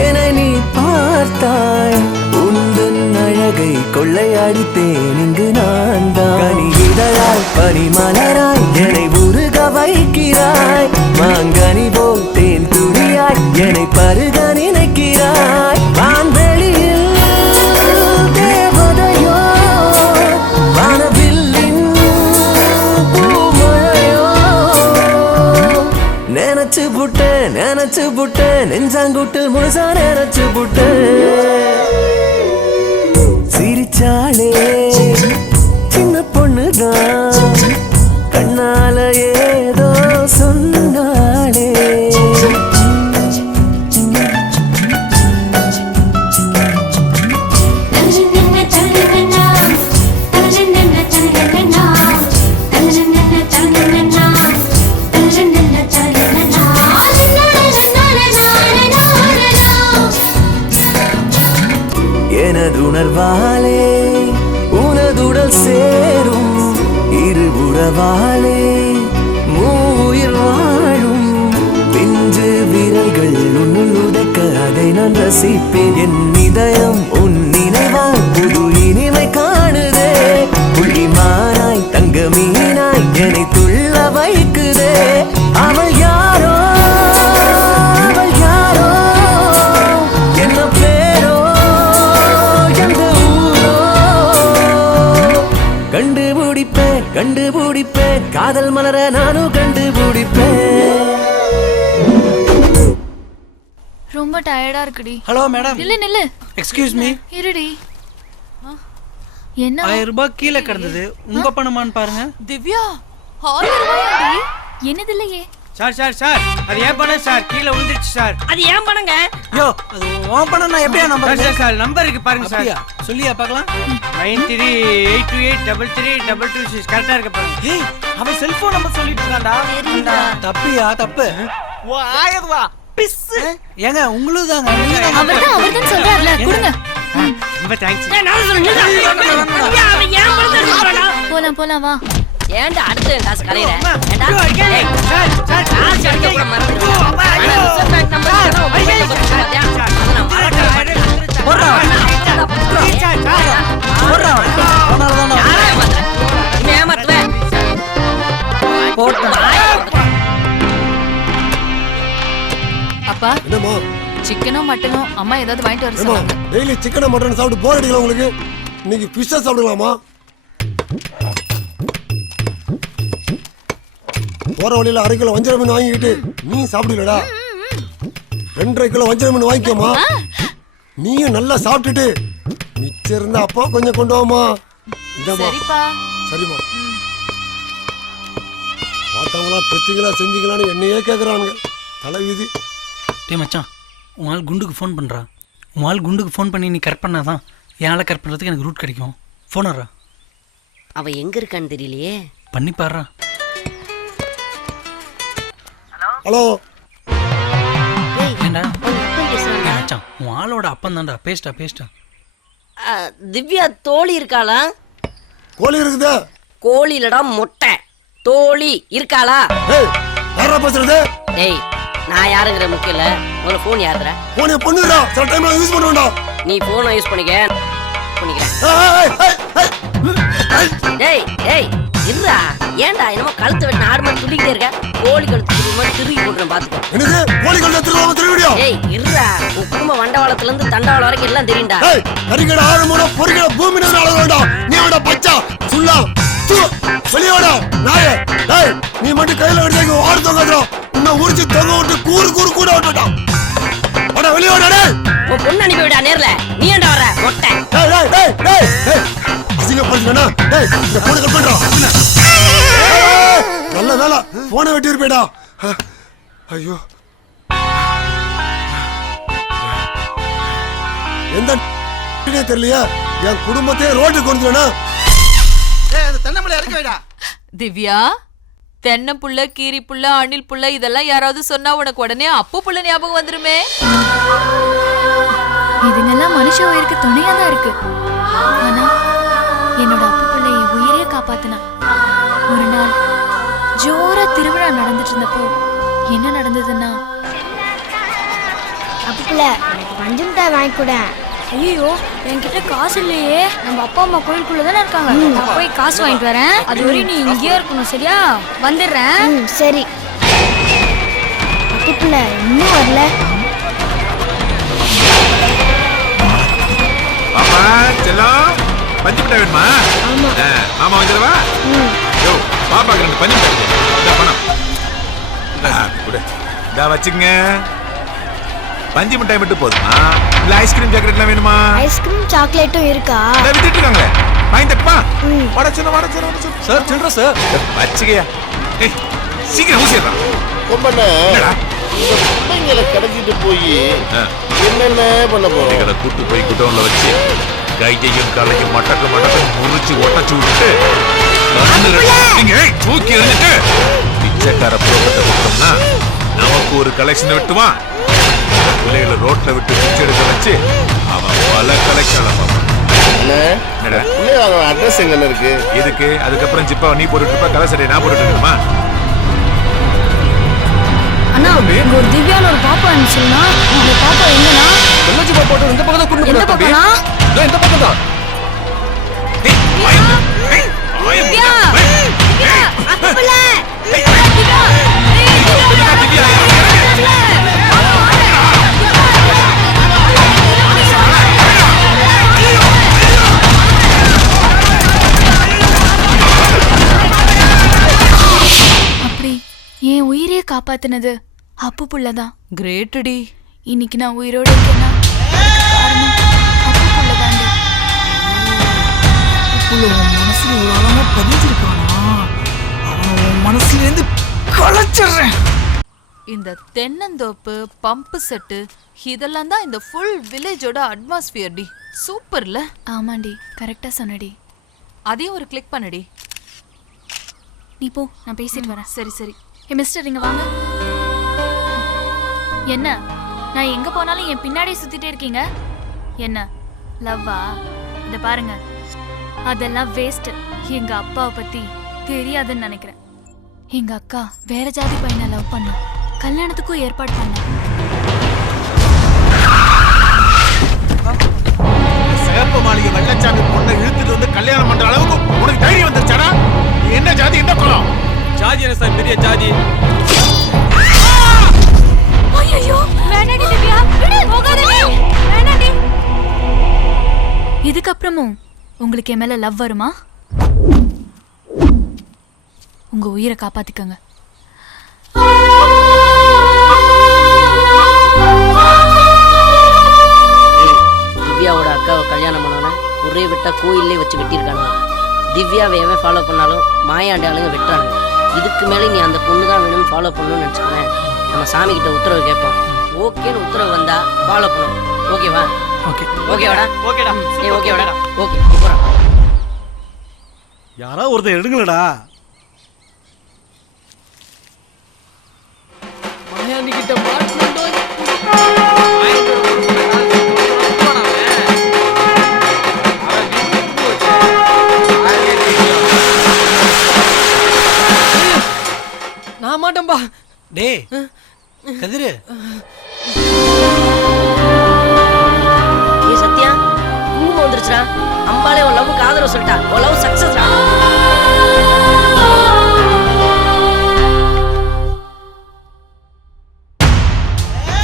என்னை நீ பார்த்தாய், உந்தன் அழகை கொள்ளையடித்தேன் இங்கு நான் தான். கனி இதழாய் பனி மலராய் என்னை உருக வைக்கிறாய், மாங்கனி போல் தேன் துளியாய் என்னை பருக நினைக்கிறாய். வான்வெளியில் தேவதையோ வானவில்லின் பூமழையோ, நினைச்சு புட்டேன் நெஞ்சாங்குட்டில் முழுசா நினைச்சு புட்டேன். சிரிச்சாலே சின்ன பொண்ணுதான், கண்ணால ஏதோ சொன்னாலே. எனது உணர்வாலே உனதுடல் சேரும், இரு உறவாலே மூயிர் வாழும். பிஞ்சு விரல்கள் உன்னுள் உதைக்க அதை நான் ரசிப்பேன். என் இதயம் உன் நினைவால் புது இனிமை காணுதே, புள்ளிமானாய் தங்க மீனாய் என்னை துள்ள வைக்குதே. அவள் யாரோ அவள் யாரோ, என்ன பேரோ எந்த ஊரோ, கண்டுபிடிப்பேன் காதல் மலர நானும் கண்டுபிடிப்பேன். ரொம்ப டயர்டா இருக்குடி. Hello madam. நில்லு எக்ஸ்கியூஸ் மீ. இருடி. என்ன 1000 ரூபாய் கீழே கிடந்தது, உங்க பணமான்னு பாருங்க. திவ்யா 1000 ரூபாயாடி? என்னது இல்லையே. சார் அது ஏன் பணம் சார், கீழே விழுந்துருச்சு சார். அது ஏன் பணங்க? யோ அது உன் பணம், நான் எப்படியா நம்பர்? சார் நம்பர் இருக்கு பாருங்க சார். சொல்லியா பார்க்கலாம். 9382822226 கரெக்டா இருக்கு பாருங்க. ஏய் அவன் செல்போன் நம்பர் சொல்லிட்டு இருக்கான்டா. தப்பியா தப்பு. ஓ 1000 ரூபாய் பிஸ். ஏங்க உங்களுக்கு தாங்க, நீங்க தான் அவர்தான் சொல்றாருல, கொடுங்க. ரொம்ப தேங்க்ஸ். போலாம் வா. ஏன்டா அடுத்து காசு கரையற? ஏன்டா? ஏய் சார் காசு எடுக்க கூட மறந்துட்டேன். அப்பா என்னம்மா சிக்கனோ மட்டனோ அம்மா ஏதாவது வாங்கிட்டு வர சொன்னாங்க. டெய்லி சிக்கனை மட்டன் சாப்பிட்டு போர் அடிக்கல உங்களுக்கு? இன்னைக்கு ஃபிஷ்ஷா சாப்பிடலாமா? போற வழியில 1/2 கிலோ வஞ்சர மீன் வாங்கிக்கிட்டு நீ சாப்பிடலடா. 2.5 கிலோ வஞ்சர மீன் வாங்கிக்கோமா. நீயும் நல்லா சாப்பிட்டுட்டு மிச்சம் இருந்தா அப்பா கொஞ்சம் கொண்டு வாமா. சரிப்பா. சரிம்மா. பார்த்தவங்களா பெத்தீங்களா செஞ்சீங்களான்னு என்னையே கேட்குறானுங்க. தலை வீதி. டேய் மச்சான், உன் ஆள் குண்டுக்கு ஃபோன் பண்ணுறா. உன் ஆள் குண்டுக்கு ஃபோன் பண்ணி நீ கரெக்ட் பண்ணாதான் என் ஆளை கரெக்ட் பண்ணுறதுக்கு எனக்கு ரூட் கிடைக்கும். ஃபோன் வர்றா. அவ எங்க இருக்கான்னு தெரியலையே. பண்ணி பாடுறா. ஹலோ. ஏண்டா மச்சான், உன் ஆளோட அப்பன் தான்டா. பேஸ்டா. திவ்யா தோழி இருக்காளா? கோழி இருக்குதா? கோழி இல்லடா மொட்டை. தோழி இருக்காளா? ஏய் யாரா பேசுறது? டேய் நான் யாருங்கற முக்கியம் இல்ல. உங்க போன் யாருடா? போன் பொண்ணுடா. சில டைம்ல யூஸ் பண்ணுடா. நீ போன் யூஸ் பண்ணிக்கிறேன். டேய் இருடா. ஏன்டா என்னமோ கழுத்து வெட்ட ஆடு மாதிரி துள்ளிக்கிட்டே இருக்க? கோழி கழுத்து மாதிரி திருப்பி போடுறேன் பாத்துக்கோ. என்னது கோழி கழுத்து திருவிடியா? டேய் இருடா. உன் குடும்ப வண்டவாளத்துல இருந்து தண்டவாளம் வரைக்கும் எல்லாம் தெரியும்டா. டேய் கரிகட ஆறுமோட பொறுகட பூமி நேர அளவுடா. நீ அவட பச்சா சுள்ளா வெளியோட நாயே. டேய் நீ மட்டும் கையில எடுத்து ஆடு தொங்காதடா. உன்னை உரிச்சு தொங்க விட்டு கூறு கூட விட்டுடா. அட வெளியோட டேய். உன் பொண்ணு அனுப்பி விடா நேர்ல. நீ ஏன்டா வர மொட்டை? டேய் அசிங்க பண்றேனா? டேய் இந்த போன் கட் பண்றா. நல்ல வேளை போனை வெட்டி இருப்பேடா. ஐயோ எந்த தெரியலையா? என் குடும்பத்தையே ரோட்டுக்கு கொண்டுனா. ஏய் அந்த தென்னமலை இறக்கி வைடா. திவ்யா தென்னை புள்ள, கீரி புள்ள, அணில் புள்ள இதெல்லாம் யாராவது சொன்னா உனக்கு உடனே அப்பு புள்ள ஞாபகம் வந்துருமே. இதுங்கெல்லாம் மனுஷ உயிருக்கு துணையா தான் இருக்கு. ஆனா என்னோட அப்பு பிள்ளை என் உயிரையே காப்பாத்தினா. ஒரு நாள் ஜோரா திருவிழா நடந்துட்டு இருந்தப்போ என்ன நடந்ததுன்னா, அப்பு பிள்ளை பஞ்சு மிட்டாய் வாங்கி கூட. ஐயோ என்கிட்ட காசு இல்லையே. நம்ம அப்பா அம்மா கோயிலுக்குள்ள தானே இருக்காங்க. நான் போய் காசு வாங்கிட்டு வரேன். அது வரையும் நீ இங்கேயே இருக்கணும், சரியா? வந்துடுறேன். சரி. அப்பு பிள்ளை இன்னும் வரல. பாப்பா செல்லம், பஞ்சு மிட்டாய் வேணுமா? மாமா வந்துடுவா. யோ பாப்பாக்கு 2 பஞ்சு மிட்டாய் பணம் கொடு. இதா வச்சுங்க. பஞ்சு மிட்டாய் மட்டும் போதுமா இல்ல ஐஸ்கிரீம் சாக்லேட்லாம் வேணுமா? ஐஸ்கிரீம் சாக்லேட்டும் இருக்கா? வித்துட்டு இருக்காங்களே, வாங்கி தட்டுமா? வடச்சோம் சார் சில்ட்ரன் சார் வச்சுக்கையா. ஏய் சீக்கிரம் ஊசிடுறான். கொம்பண்ண பிள்ளைங்களை கடத்திட்டு போய் என்னென்ன பண்ண போறோம்? இவங்களை கூட்டு போய் குடோன்ல வச்சு கையையும் காலையும் மட்டக்கு முறிச்சு ஒட்டச்சு விட்டுட்டு தூக்கி எறிஞ்சிட்டு பிச்சைக்கார புரோக்கத்தை கொடுத்தோம்னா நமக்கு ஒரு கலெக்ஷன் விட்டுவான். பிள்ளைகளை ரோட்ல விட்டு பிச்சை எடுக்க வச்சு அவன் பல கலெக்ஷன் அட்ரஸ் எங்க இருக்கு? இதுக்கு அதுக்கப்புறம் ஜிப்பா நீ போட்டுட்டு இருப்ப, கலை சட்டையை நான் போட்டுட்டு இருக்கணுமா? அண்ணா இங்க ஒரு திவ்யான ஒரு பாப்பா இருந்துச்சுன்னா, அந்த பாப்பா எங்கனா? வெள்ளச்சி பாப்பா இந்த பக்கம் தான் கூட்டிட்டு எந்த பக்கம்னா? இந்த பக்கம் தான். திவ்யா திவ்யா அப்பு பிள்ளை அப்படி என் உயிரையே காப்பாத்தினது அப்பு புள்ளதான். கிரேட்டடி. இன்னைக்கு நான் உயிரோட இருக்கேன்னா காரணம் அப்பு புள்ளதாண்டி. மனசுல ஒரு அளவா பதிஞ்சிருக்கானா? அவன் உன் மனசுல இருந்து களைச்சிடுறேன். இந்த தென்னந்தோப்பு, பம்பு செட்டு இதெல்லாம் தான் இந்த ஃபுல் வில்லேஜோட அட்மாஸ்பியர் டி. சூப்பர்ல. ஆமாண்டி, கரெக்டா சொன்னடி. அதையும் ஒரு கிளிக் பண்ணடி. நீ போ, நான் பேசிட்டு வரேன். சரி சரி. மிஸ்டர் இங்க வாங்க. என்ன நான் எங்க போனாலும் என் பின்னாடியே சுத்திட்டே இருக்கீங்க? என்ன லவ்வா? இத பாருங்க, அதெல்லாம் வேஸ்ட். எங்க அப்பாவை பத்தி தெரியாதுன்னு நினைக்கிறேன். எங்க அக்கா வேற ஜாதி பையனை லவ் பண்ண, கல்யாணத்துக்கும் ஏற்பாடு பண்ண. சிகப்பு மாளிகை வெள்ளச்சாமி பொண்ணை இழுத்துட்டு வந்து கல்யாணம் பண்ற அளவுக்கு உனக்கு தைரியம் வந்துருச்சாடா? என்ன ஜாதி, என்ன குலம்? ஜாதி என்ன சார் பெரிய ஜாதி? ஐயோ வேணாடி திவ்யா, விடு, போகாதடி, வேணாடி. இதுக்கப்புறமும் உங்களுக்கு என் மேல லவ் வருமா? உங்க உயிரை காப்பாத்திக்கங்க. திவ்யாவோட அக்காவை கல்யாணம் பண்ணோன்னா ஒரே விட்டா கோயிலே வச்சு வெட்டியிருக்காங்க. திவ்யாவை எவன் ஃபாலோ பண்ணாலும் மாயாண்டி ஆளுங்க வெட்டுறாங்க. இதுக்கு மேலே நீ அந்த பொண்ணு தான் வேணும்னு ஃபாலோ பண்ணணும்னு நினச்சிக்கிறேன். நம்ம சாமி கிட்ட உத்தரவு கேட்போம். ஓகேன்னு உத்தரவு வந்தா ஃபாலோ பண்ணுவோம். ஓகேவா? ஓகே ஓகேவாடா? ஓகேடா. ஏய் ஓகேவாடா? ஓகே போறோம். யாராவது ஒருத்தர் எடுங்களடா. மாயாண்டி கிட்ட மாட்டோம். நான் மாட்டேன்பா. டேய் கதிரு, ஏ சத்யா, குங்குமம் வந்துருச்சுடா. அம்பாலே உன் லவ்வுக்கு ஆதரவு சொல்லிட்டா. உன் லவ் சக்சஸ்டா.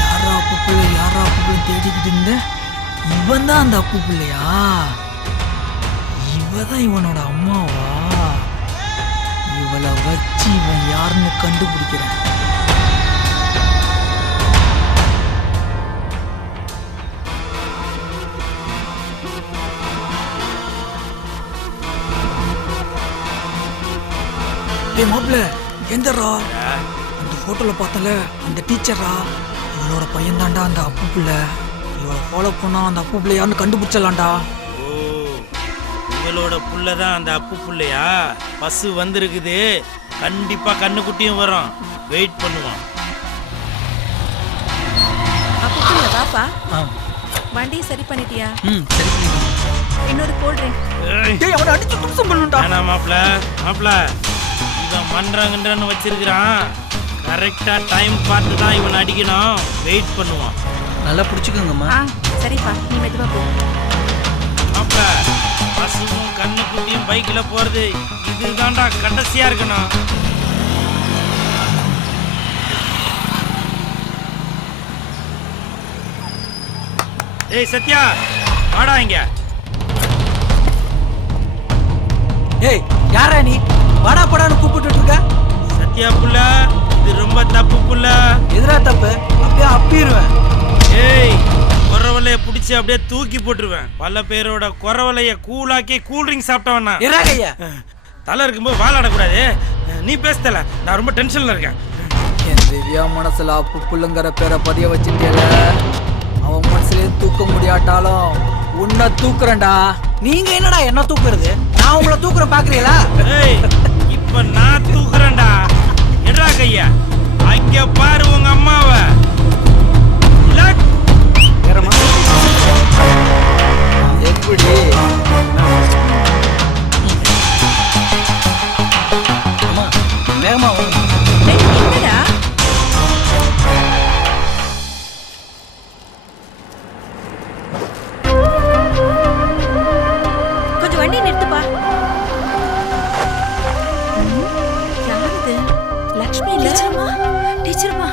யாரா அப்பு பிள்ளை யாரா அப்பு பிள்ளை தேடிக்கிட்டு இருந்த? இவன் தான் அந்த அப்பு பிள்ளையா? இவதான் இவனோட அம்மாவா? இவளை வச்சு இவன் யாருன்னு கண்டுபிடிக்கிறேன். டேய் மாப்ள, எந்தரா அந்த போட்டோல பார்த்தல அந்த டீச்சரா? இவளோட பையன் தான்டா அந்த அப்பு பிள்ளை. இவளை ஃபாலோ பண்ணா அந்த அப்பு பிள்ளை யாருன்னு கண்டுபிடிச்சலாம்டா. இவளோட புள்ளதான் அந்த அப்பு புள்ளையா? பஸ் வந்திருக்குது, கண்டிப்பா கண்ணுக்குட்டியும் வரும். வெயிட் பண்ணுவோம். அப்ப வாப்பா. வண்டியை சரி பண்ணிட்டியா? சரி பண்ணிட்டேன். இன்னொரு கோல்ட் ட்ரிங்க். டேய் அவனை அடிச்சு தும்சம் பண்ணுடா. வேணா மாப்ள இவன் மன்றங்கன்றன்னு வச்சிருக்கிறான். கரெக்டா டைம் பார்த்து தான் இவன் அடிக்கணும். வெயிட் பண்ணுவான். நல்லா பிடிச்சிக்கோங்கம்மா. சரிப்பா நீ மெதுவா போ. மாப்ள பசுவும் கண்ணுக்குட்டியும் பைக்ல போறது இதுதான்டா கடைசியா இருக்கணும். ஏய் சத்யா வாடா இங்க. ஏய் யாரா நீ? வாடா போடான்னு கூப்பிட்டு இருக்க. சத்யா புள்ள இது ரொம்ப தப்பு புள்ள. எதுரா தப்பு? அப்படியே அப்பிடுவேன். ஏய் குறவலைய பிடிச்சி அப்படியே தூக்கி போட்டுருவேன். பல பேரோட குறவலைய கூலாக்கி கூல் ட்ரிங்க் சாப்பிட்டவனா. இறாகையா தலை இருக்கும்போது வாழாடக்கூடாது. நீ பேசல, நான் ரொம்ப டென்ஷன்ல இருக்கேன். என் திவ்யா மனசுல அப்பு புள்ளுங்கிற பேரை பதிய வச்சுட்டேல. அவன் மனசுலயே தூக்க முடியாட்டாலும் உன்னை தூக்குறேன்டா. நீங்க என்னடா என்ன தூக்குறது? நான் உங்களை தூக்குறேன் பாக்குறீங்களா? ஏய் இப்ப நான் தூக்குறேன்டா. எடா கையா அங்க பாரு உங்க அம்மாவை. எப்படி அம்மா வேகமா என்னடா? கொஞ்சம் வண்டி நிறுத்துப்பா. யாரது? லக்ஷ்மி இல்ல? டீச்சர்மா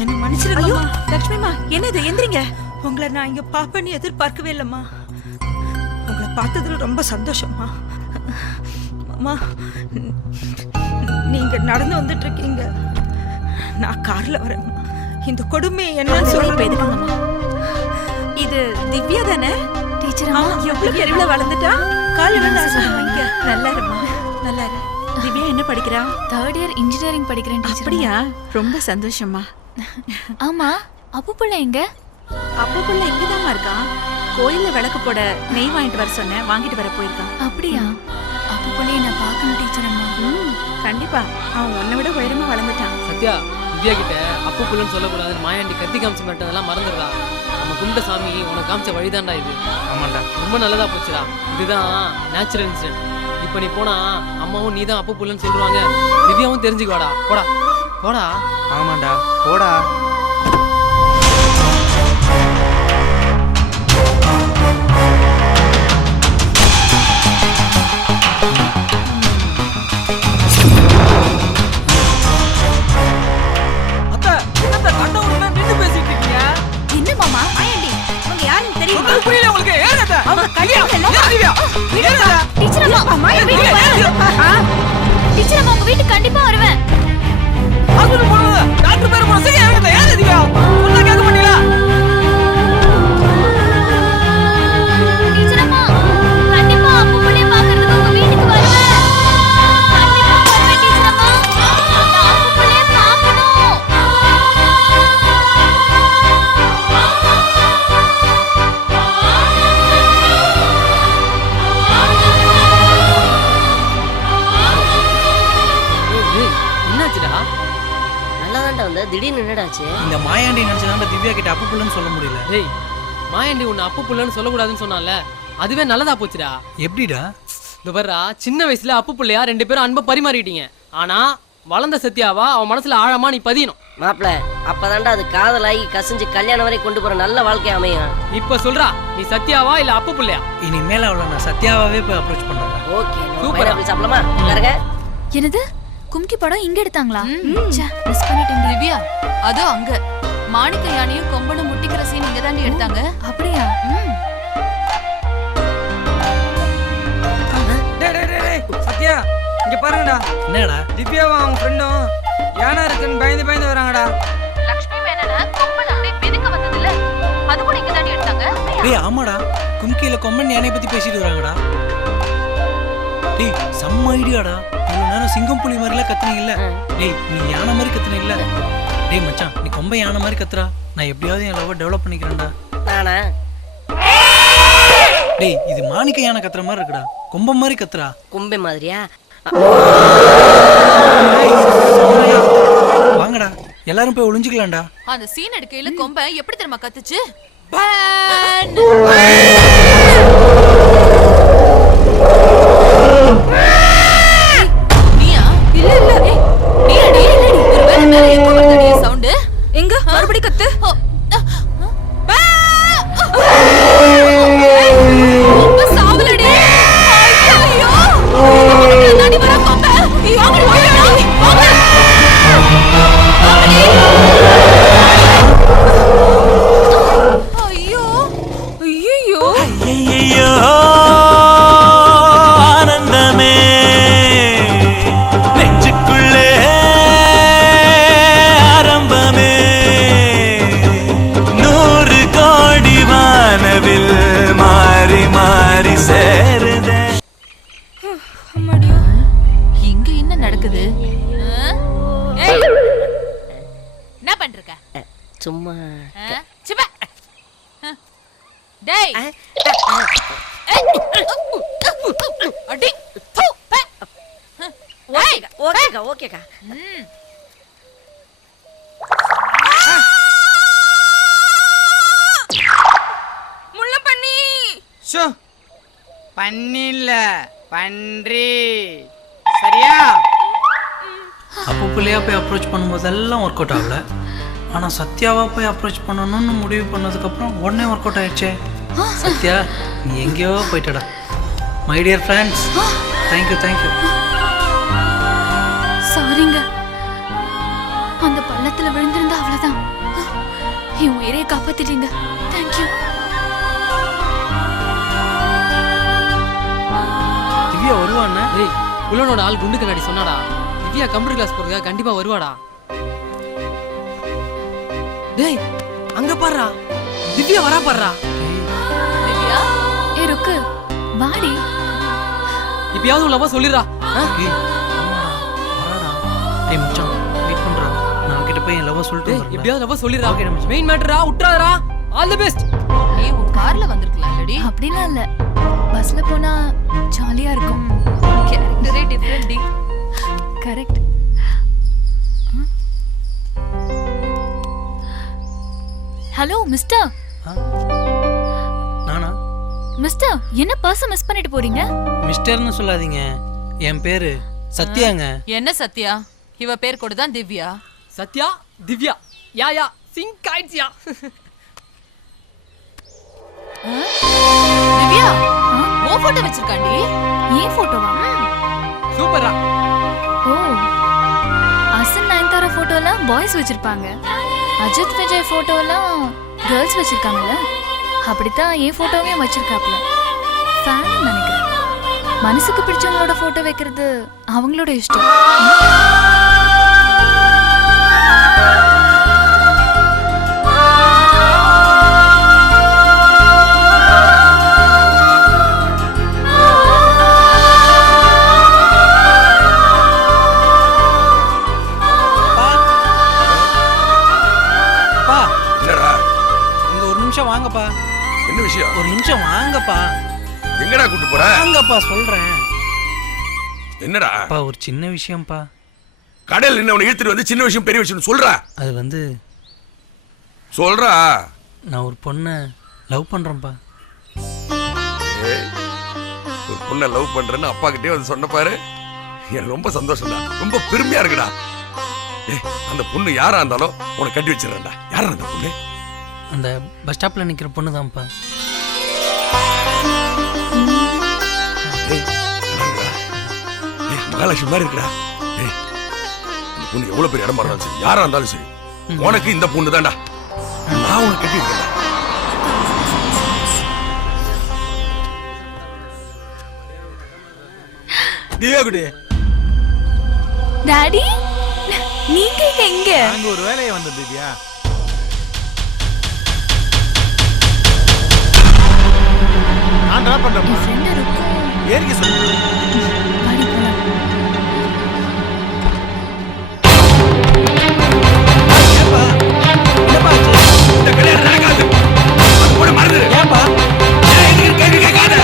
என்ன மன்னிச்சிருங்கம்மா. லக்ஷ்மிமா என்னது? எந்திரிங்க. உங்களை நான் இங்க பாப்பேன்னு எதிர்பார்க்கவே இல்லம்மா. உங்களை பார்த்ததுல ரொம்ப சந்தோஷம்மா. அம்மா நீங்க நடந்து வந்துட்டு இருக்கீங்க, நான் கார்ல வரேன். இந்த கொடுமை என்னன்னு சொல்லி எதுக்குங்கம்மா? இது திவ்யா தானே? டீச்சர் எவ்வளவு பெரிய வளர்ந்துட்டா. கால் வாங்க. நல்லா இருமா, நல்லா இரு. திவ்யா என்ன படிக்கிறா? 3rd இயர் இன்ஜினியரிங் படிக்கிறேன் டீச்சர். அப்படியா? ரொம்ப சந்தோஷமா. ஆமா அப்பு புள்ள எங்க? அப்பு புள்ள இங்கதாம்மா இருக்கான். கோயில்ல விளக்கு போட நெய் வாங்கிட்டு வர சொன்னேன், வாங்கிட்டு வர போயிருக்கான். அப்படியா? அப்பு புள்ளைய நான் பார்க்கணும் டீச்சர் அம்மா. கண்டிப்பா அவன் உன்னை விட உயரமா வளர்ந்துட்டான். சத்யா திவ்யா கிட்ட அப்பு புள்ளன்னு சொல்லக்கூடாதுன்னு மாயாண்டி கத்தி காமிச்சு மாட்டதெல்லாம் மறந்துடுறா. நம்ம கும்பிட்ட சாமி உனக்கு காமிச்ச வழிதான்டா இது. ஆமாண்டா ரொம்ப நல்லதா போச்சுடா. இதுதான் நேச்சுரல் இன்சிடென்ட். இப்போ நீ போனா அம்மாவும் நீ தான் அப்பு புள்ளன்னு சொல்லுவாங்க. திவ்யாவும் தெரிஞ்சுக்குவாடா. போடா போடா. ஆமாண்டா போடா. என்ன மாமா? ஆயண்டி உங்க யாருன்னு தெரியுமா? புரியல உங்களுக்கு? ஏறடா. அவங்க கல்யாணம் ஏறடா. டீச்சர் அம்மா மாயா வீட்டுக்கு வரேன். டீச்சர் அம்மா உங்க வீட்டுக்கு கண்டிப்பா வருவேன். ஹாஸ்பிடல் போறது டாக்டர் பேர் போற. சரி ஏறடா. ஏற திவ்யா. ஒண்ணு கேட்க மாட்டீங்களா? டீச்சர் அம்மா கண்டிப்பா அப்பு புள்ளைய பார்க்கிறதுக்கு உங்க வீட்டுக்கு வருவேன். கண்டிப்பா வருவேன் டீச்சர் அம்மா. நான் அப்பு புள்ளைய பார்க்கணும். என்னாச்சுடா? நல்லாதான்டா வந்த, திடீர்னு என்னடாச்சு? இந்த மாயாண்டி நினைச்சதாண்ட திவ்யா கிட்ட அப்பு புள்ளன்னு சொல்ல முடியல. டேய் மாயாண்டி உன்னை அப்பு புள்ளன்னு சொல்லக்கூடாதுன்னு சொன்னால, அதுவே நல்லதா போச்சுடா. எப்படிடா? இந்த பாருடா, சின்ன வயசுல அப்பு புள்ளையா 2 பேரும் அன்பை பரிமாறிட்டீங்க. ஆனா வளர்ந்த சத்யாவா அவன் மனசுல ஆழமா நீ பதியணும். மாப்பிள அப்பதான்டா அது காதலாகி கசிஞ்சு கல்யாணம் வரை கொண்டு போற நல்ல வாழ்க்கை அமையும். இப்ப சொல்றா, நீ சத்யாவா இல்ல அப்பு புள்ளையா? இனிமேல அவளை நான் சத்யாவாவே போய் அப்ரோச் பண்றேன். Okay super. அப்படி சாப்பிடலாமா? பாருங்க. என்னது கும்கி படம் இங்க எடுத்தாங்களா? ச்சே மிஸ் பண்ணிட்டேன். திவ்யா அது அங்க மாணிக்க யானையும் கொம்பனும் முட்டிக்கிற சீன் இங்க தாண்டி எடுத்தாங்க. அப்படியா? சத்யா இங்க பாருங்கடா. என்னடா? திவ்யாவும் அவங்க ஃப்ரெண்டும் யானை இருக்குன்னு பயந்து பயந்து வராங்கடா. லக்ஷ்மி மேனன கொம்பன் அப்படியே வெதுங்க வந்ததுல அது கூட இங்க தாண்டி எடுத்தாங்க. டேய் ஆமாடா, கும்கியில கொம்பன் யானை பத்தி பேசிட்டு வராங்கடா. டேய் செம்ம ஐடியாடா. இவ்வளவு நேரம் சிங்கம் புலி மாதிரிலாம் கத்துனீங்கல்ல. டேய் நீ யானை மாதிரி கத்துன இல்ல. டேய் மச்சான் நீ கொம்பை யானை மாதிரி கத்துறா. நான் எப்படியாவது என் லவ் டெவலப் பண்ணிக்கிறேன்டா. நானா? டேய் இது மாணிக்க யானை கத்துற மாதிரி இருக்குடா. கொம்பை மாதிரி கத்துறா. கொம்பை மாதிரியா? வாங்கடா எல்லாரும் போய் ஒளிஞ்சுக்கலாம்டா. அந்த சீன் எடுக்கையில கொம்ப எப்படி தெரியுமா கத்துச்சு? நீயா? இல்ல இல்ல நீ ஒருவேளை மேல எங்க வருதடி சவுண்ட்? எங்க மறுபடி கத்து. சாவலடி. ஐயோ நாடி வர கொம்ப. ஐயோ ஐயோ ஐயோ ஆனந்தமே நெஞ்சுக்குள்ளே ஆரம்பமே 100 கோடி வானவில் மாறி மாறி சேருதே. இங்க என்ன நடக்குது? என்ன பண்றீங்க? சும்மா சிப்பா டேய் அடி தூ பே ஓகேக்கா முள்ள பண்ணி ஷோ பண்ணில்ல பன்றி சரியா? அப்போ பிள்ளையா போய் அப்ரோச் பண்ணும்போதெல்லாம் ஒர்க் அவுட் ஆகல. ஆனால் சத்யாவா போய் அப்ரோச் பண்ணணும்னு முடிவு பண்ணதுக்கப்புறம் உடனே ஒர்க் அவுட் ஆயிடுச்சே. சத்யா நீ எங்கேயோ போயிட்டடா. My dear friends, thank you thank you. சாரிங்க, அந்த பள்ளத்துல விழுந்திருந்தா அவ்வளவுதான். என் உயிரை காப்பாத்திட்டீங்க. தேங்க்யூ. திவ்யா வருவாண்ணா? டேய் புலனோட ஆள் குண்டு கண்ணாடி சொன்னாடா, திவ்யா கம்ப்யூட்டர் கிளாஸ் போறதுக்காக கண்டிப்பா வருவாடா. டேய் அங்க பாருடா, திவ்யா வரா பாருடா. திவ்யா ஏ ருக்கு வாடி. இப்பயாவது உள்ள சொல்லிடுறா. ஏய் மச்சான் வெயிட் பண்றா, நான் அவகிட்ட போய் என் லவ் சொல்லிட்டு வரேன். எப்படியாவது லவ் சொல்லிடுறா. ஓகே மச்சான், மெயின் மேட்டரா விட்டுறாதடா. All the best. ஏய் உன் கார்ல வந்திருக்கலாம்லடி. அப்படிலாம் இல்ல, பஸ்ல போனா ஜாலியா இருக்கும். கேரக்டரே டிஃபரெண்ட் டி. கரெக்ட். Hello mister. நானா? மிஸ்டர், என்ன பர்ஸ் மிஸ் பண்ணிட்டு போறீங்க? மிஸ்டர்னு சொல்லாதீங்க, என் பேரு சத்யாங்க. என்ன சத்யா? இவ பேர் கூட தான் திவ்யா. சத்யா திவ்யா யா யா சிங்க் ஆயிடுச்சியா? திவ்யா ஓ போட்டோ வச்சிருக்காண்டி. ஏன் போட்டோவா? சூப்பரா. ஓ அசன் நயன்தாரா போட்டோலாம் பாய்ஸ் வச்சிருப்பாங்க, அஜித் விஜய் போட்டோலாம் கேர்ள்ஸ் வச்சிருக்காங்கல்ல, அப்படித்தான் என் போட்டோவையும் வச்சிருக்காப்ல. ஃபேன் நினைக்கிறேன். மனசுக்கு பிடிச்சவங்களோட போட்டோ வைக்கிறது அவங்களோட இஷ்டம். வாங்கப்பா. என்ன விஷயம்? ஒரு நிமிஷம் வாங்கப்பா. எங்கடா கூட்டி போற? வாங்கப்பா சொல்றேன். என்னடா? அப்பா ஒரு சின்ன விஷயம்ப்பா. கடையில் என்ன உன்னை இழுத்துட்டு வந்து சின்ன விஷயம் பெரிய விஷயம் சொல்றா. அது வந்து சொல்றா. நான் ஒரு பொண்ணை லவ் பண்றேன்ப்பா. ஒரு பொண்ணை லவ் பண்றேன்னு அப்பா கிட்டே வந்து சொன்ன பாரு, எனக்கு ரொம்ப சந்தோஷம்டா, ரொம்ப பெருமையா இருக்குடா. அந்த பொண்ணு யாரா இருந்தாலும் உனக்கு கட்டி வச்சிடறேன்டா. யாரா அந்த பொண்ணு? அந்த பஸ் ஸ்டாப்ல நிக்கிற பொண்ணு தான்ப்பா. மகாலட்சுமி மாதிரி இருக்குடா. அந்த பொண்ணு எவ்வளவு பெரிய இடமா இருந்தாலும் சரி, யாரா இருந்தாலும் சரி, உனக்கு இந்த பொண்ணு தான்டா. நான் உனக்கு கட்டி வைக்கிறேன். திவ்யா குடி. டாடி நீங்க எங்க? அங்க ஒரு வேலையை வந்த திவ்யா. நான் டிராப் பண்றேன். என் ஃப்ரெண்ட் இருக்கு. ஏறிக்க சொல்லு. வாடி போலாம். இந்த கல்யாணம் நடக்காது. அது கூட மறந்துடு. ஏன்பா? கேள்வி கேட்காத.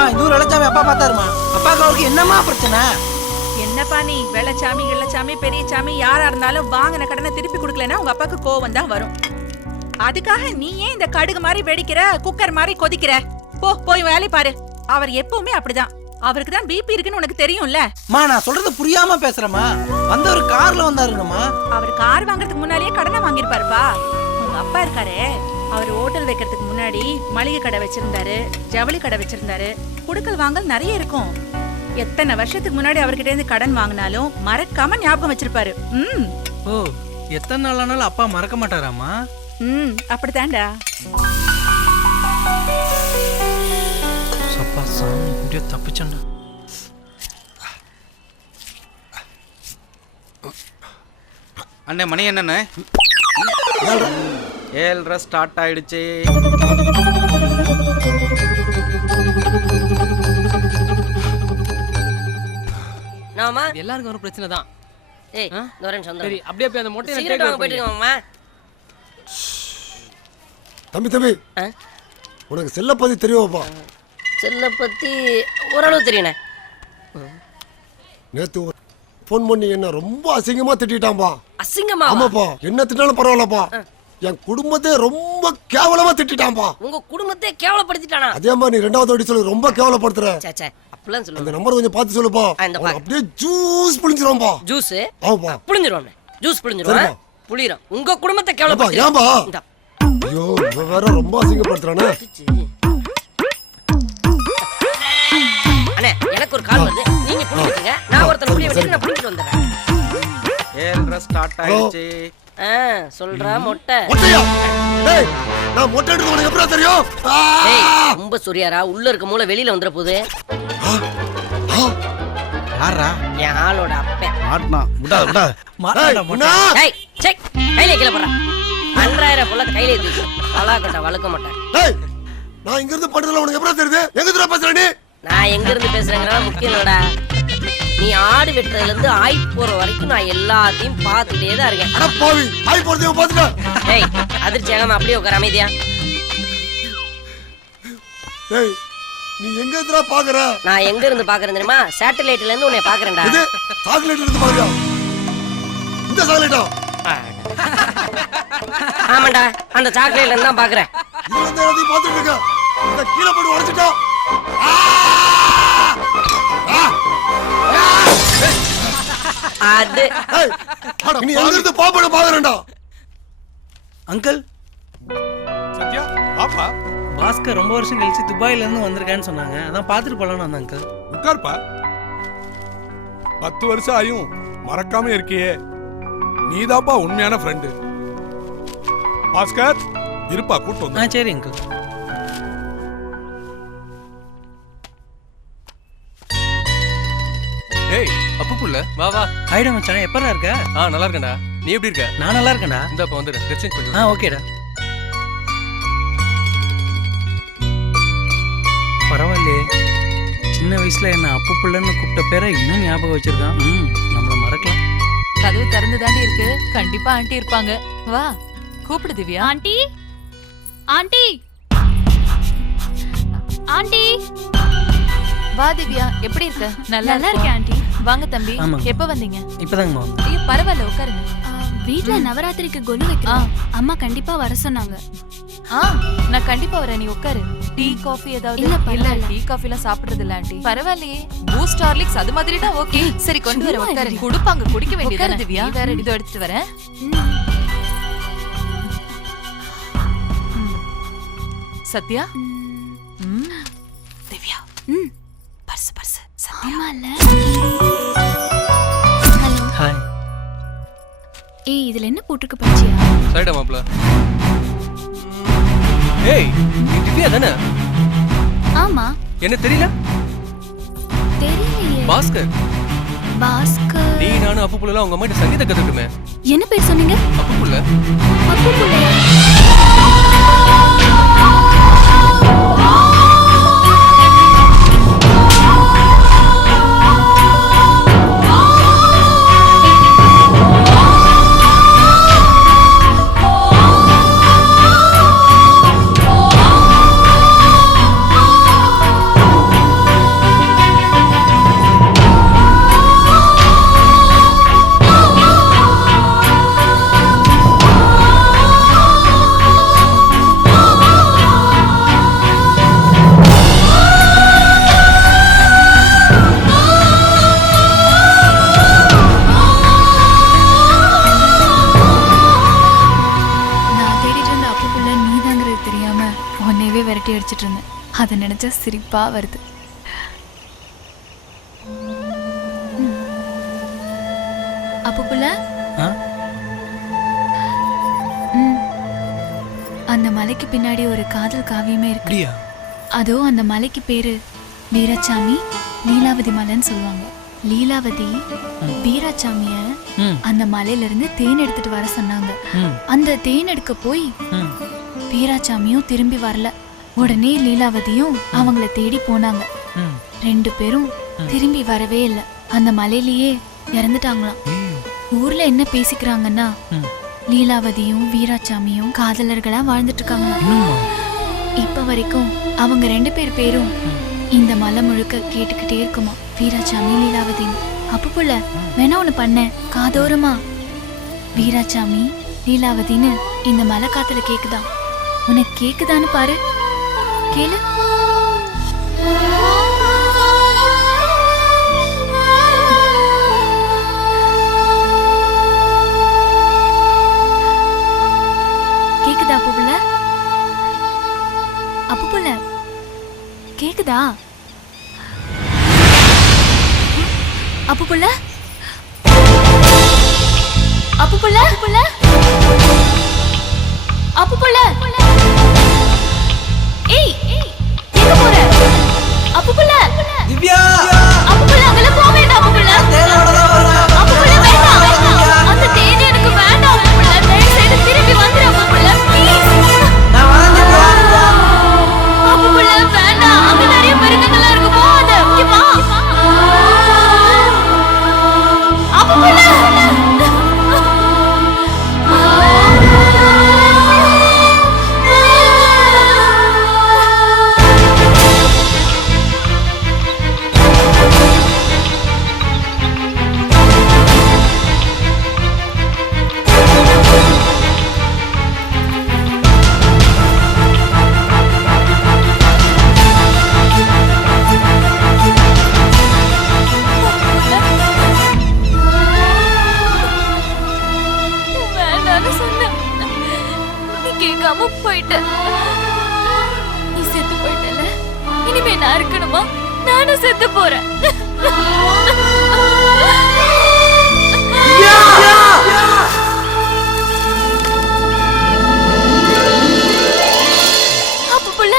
இந்த ஊர் வெள்ளச்சாமி அப்பா பார்த்தாருமா. அப்பாவுக்கு அவருக்கு என்னம்மா பிரச்சனை? என்னப்பா நீ வெள்ளச்சாமி வெள்ளச்சாமி பெரிய சாமி யாரா இருந்தாலும் வாங்கின கடனை திருப்பி கொடுக்கலன்னா உங்க அப்பாக்கு கோவம் தான் வரும். அதுக்காக நீ ஏன் இந்த கடுகு மாதிரி வெடிக்கிற, குக்கர் மாதிரி கொதிக்கிற? போய் வேலை பாரு. அவர் எப்பவுமே அப்படிதான். அவருக்கு தான் பிபி இருக்குன்னு உனக்கு தெரியும்ல. நான் சொல்றது புரியாம பேசுறமா. வந்தவர் கார்ல வந்தாருங்கம்மா. அவர் கார் வாங்குறதுக்கு முன்னாடியே கடனை வாங்கிருப்பாருப்பா. உங்க அப்பா இருக்காரே, அவர் ஹோட்டல் வைக்கிறதுக்கு முன்னாடி மளிகை கடை வச்சிருந்தாரு, ஜவுளி கடை வச்சிருந்தாரு. குடுக்கல் வாங்கல் நிறைய இருக்கும். எத்தனை வருஷத்துக்கு முன்னாடி அவர்கிட்ட இருந்து கடன் வாங்கினாலும் மறக்காம ஞாபகம் வச்சிருப்பாரு. ஓ, எத்தனை நாள் ஆனாலும் அப்பா மறக்க மாட்டாராமா? அப்படித்தான்டா. சப்பா சாமி, இப்படியே தப்பிச்சண்டா. அண்ணே மணி என்னண்ணே? 7:30 ஸ்டார்ட் ஆயிடுச்சு. எல்லாருக்கும் ஒரு பிரச்சனை தான். ஏய் நோரன் சந்திரன் சரி அப்படியே போய் அந்த மொட்டையை சிகரெட் வாங்க போயிட்டு மாமா. தம்பி உனக்கு செல்ல பத்தி தெரியுமாப்பா? செல்ல பத்தி ஓரளவு தெரியுண்ணே. நேத்து ஃபோன் பண்ணி என்ன ரொம்ப அசிங்கமா திட்டான்பா. அசிங்கமா? ஆமாப்பா, என்ன திட்டாலும் பரவாயில்லப்பா, என் குடும்பத்தை ரொம்ப கேவலமா திட்டான்பா. உங்க குடும்பத்தை கேவலப்படுத்திட்டானா? அதே மாதிரி நீ ரெண்டாவது வாட்டி சொல்லு, ரொம்ப கேவலப்படுத்துற. சே அப்பலாம் சொல்லுங்க. அந்த நம்பர் கொஞ்சம் பார்த்து சொல்லுப்பா. அப்படியே ஜூஸ் புளிஞ்சிரோம்பா. ஜூஸ்? ஆமாப்பா புளிஞ்சிரோம். ஜூஸ் புளிஞ்சிரோம். புளிறோம். உங்க குடும்பத்தை கேவலப்படுத்து. ஏன்பா? ஐயோ வேற ரொம்ப அசிங்கப்படுத்துறானே. அண்ணே எனக்கு ஒரு கால் வருது, நீங்க புளிங்க. நான் ஒருத்தர் புளிய வெட்டி நான் புளிஞ்சிட்டு வந்துறேன். 7:30 ஸ்டார்ட் ஆயிடுச்சு. சொல்றா மொட்டை. மொட்டையா? டேய் நான் மொட்டை எடுத்து உனக்கு எப்படி தெரியும்? டேய் ரொம்ப சொரியாரா, உள்ள இருக்க மூளை வெளியில வந்துற போகுது. யாரா? என் ஆளோட அப்பன். மாட்னா விடா. டேய் செக் கையில கீழ போறா. 5000 போல கையில ஏத்தி பலாக்கட்ட வளக்க மாட்டேன். டேய் நான் இங்க இருந்து படுறல உனக்கு எப்படி தெரியுது? எங்க இருந்து பேசுற நீ? நான் எங்க இருந்து பேசுறேங்கறத முக்கியம் இல்லடா. நீ ஆடு வெட்டறதுல இருந்து ஆய் போற வரைக்கும் நான் எல்லாத்தையும் பார்த்துட்டே தான் இருக்கேன். அட பாவி, ஆய் போறதையும் பார்த்துட்ட. டேய் அதிர்ச்சியாகாம அப்படியே உட்கார அமைதியா. டேய் நீ எங்க இருந்து பாக்குற? நான் எங்க இருந்து பாக்குறேன் தெரியுமா? சேட்டலைட்ல இருந்து உன்னை பாக்குறேன்டா. இது சாக்லேட்ல இருந்து பாக்குறியா? இந்த சாக்லேட்டா? ஆமாடா, அந்த சாக்லேட்ல இருந்து தான் பாக்குறேன். நீ வந்து எதையும் பார்த்துட்டு இருக்க. இந்த கீழ போட்டு உடைச்சிட்டா. அது நீ எங்க இருந்து பாப்பட பாக்குறேன்டா. அங்கிள் சத்யா பாப்பா, பாஸ்கர் ரொம்ப வருஷம் கழிச்சு துபாயில இருந்து வந்திருக்கான்னு சொன்னாங்க. அதான் பாத்துட்டு போலான்னு வந்தேன் அங்கிள். உட்கார்ப்பா. 10 வருஷம் ஆயும் மறக்காம இருக்கியே, நீதாப்பா உண்மையான ஃப்ரெண்டு. பாஸ்கர் இருப்பா, கூட்டு வந்து. சரி அங்கிள். ஏய் அப்பு புள்ள வா வா. ஹாய்டா மச்சான், எப்பறா இருக்க? நல்லா இருக்கேன்டா. நீ எப்படி இருக்க? நான் நல்லா இருக்கேன்டா. இந்த அப்ப வந்துடு, ட்ரெஸ் சேஞ்ச் பண்ணு. ஓகேடா. பரவாயில்லையே, சின்ன வயசுல என்ன அப்பு புள்ளன்னு கூப்பிட்ட பேரை இன்னும் ஞாபகம் வச்சிருக்கான். நம்மள மறக்கலாம். கதவு திறந்து தாண்டி இருக்கு, கண்டிப்பா ஆண்டி இருப்பாங்க. வா கூப்பிடு திவ்யா. Aunty aunty aunty. வா திவ்யா, எப்படி இருக்க? நல்லா இருக்கேன் ஆண்டி. வாங்க தம்பி. ஆமாங்க. எப்ப வந்தீங்க? இப்பதாங்கம்மா வந்தேன். ஐயோ பரவாயில்ல, உட்காருங்க. வீட்ல நவராத்திரிக்கு கொலு வைக்கிறோம். அம்மா கண்டிப்பா வர சொன்னாங்க. நான் கண்டிப்பா வரேன், நீ உட்காரு. டீ காஃபி ஏதாவது? இல்ல டீ காஃபி எல்லாம் சாப்பிடுறது இல்ல ஆண்டி. பரவாயில்லையே, பூஸ்ட் ஹார்லிக்ஸ் அது மாதிரி தான் ஓகே. சரி கொண்டு வர, உட்காரு. குடுப்பாங்க, குடிக்க வேண்டியது திவ்யா. வேற இதோ எடுத்துட்டு வரேன். சத்யா. திவ்யா. Purse purse. ஆமால. ஹாய். ஏய் இதுல என்ன போட்டுருக்கு பாச்சியா? சரிடா மாப்ள. ஏய் நீ திவ்யா தானே? ஆமா. என்ன தெரியல? தெரியலையே. பாஸ்கர். பாஸ்கர். நீ நானும் அப்பு புள்ளலாம் உங்க அம்மா கிட்ட சங்கீத கத்துக்கிட்டோமே. என்ன பேர் சொன்னீங்க? அப்பு புள்ள. அப்பு புள்ள. அதை நினைச்சா சிரிப்பா வருது. அப்புப்புல அந்த மலைக்கு பின்னாடி ஒரு காதல் காவியமே இருக்கு. அதோ அந்த மலைக்கு பேரு வீராசாமி லீலாவதி மலைன்னு சொல்லுவாங்க. லீலாவதி வீராசாமிய அந்த மலையில இருந்து தேன் எடுத்துட்டு வர சொன்னாங்க. அந்த தேன் எடுக்க போய் வீராசாமியும் திரும்பி வரல. உடனே லீலாவதியும் அவங்கள தேடி போனாங்க. 2 பேரும் திரும்பி வரவே இல்லை. அந்த மலையிலேயே இறந்துட்டாங்களாம். ஊர்ல என்ன பேசிக்கிறாங்கன்னா லீலாவதியும் வீராசாமியும் காதலர்களா வாழ்ந்துட்டு இருக்காங்க. இப்ப வரைக்கும் அவங்க 2 பேரும் இந்த மலை முழுக்க கேட்டுக்கிட்டே இருக்குமா, வீராசாமி லீலாவதின்னு. அப்புப்புல வேணா ஒண்ணு பண்ண, காதோரமா வீராசாமி லீலாவதின்னு இந்த மலை காத்துல கேக்குதா? உனக்கு கேக்குதான்னு பாரு, கேளு. கேக்குதா அப்புப்புல? அப்புப்புல கேக்குதா? அப்புப்புல அப்புப்புல அப்புப்புல ஏய் எங்க போற? அப்புப்புல திவ்யா அப்புப்புல அங்கல போக வேண்டாம். அப்புப்புல தேனோட தான் வரேன். அப்புப்புல வேண்டாம், அந்த தேன் எனக்கு வேண்டாம். அப்புப்புல தயவு செய்து திரும்பி வந்துரு. அப்புப்புல ப்ளீஸ், நான் வரேன். அப்புப்புல வேண்டாம், அங்க நிறைய மிருகங்களா இருக்கு, போகாத. இங்க வா அப்புப்புல. கேட்காம போயிட்ட. நீ செத்து போயிட்டல, இனிமே நான் இருக்கணுமா? நானும் செத்து போறேன். அப்புப்புல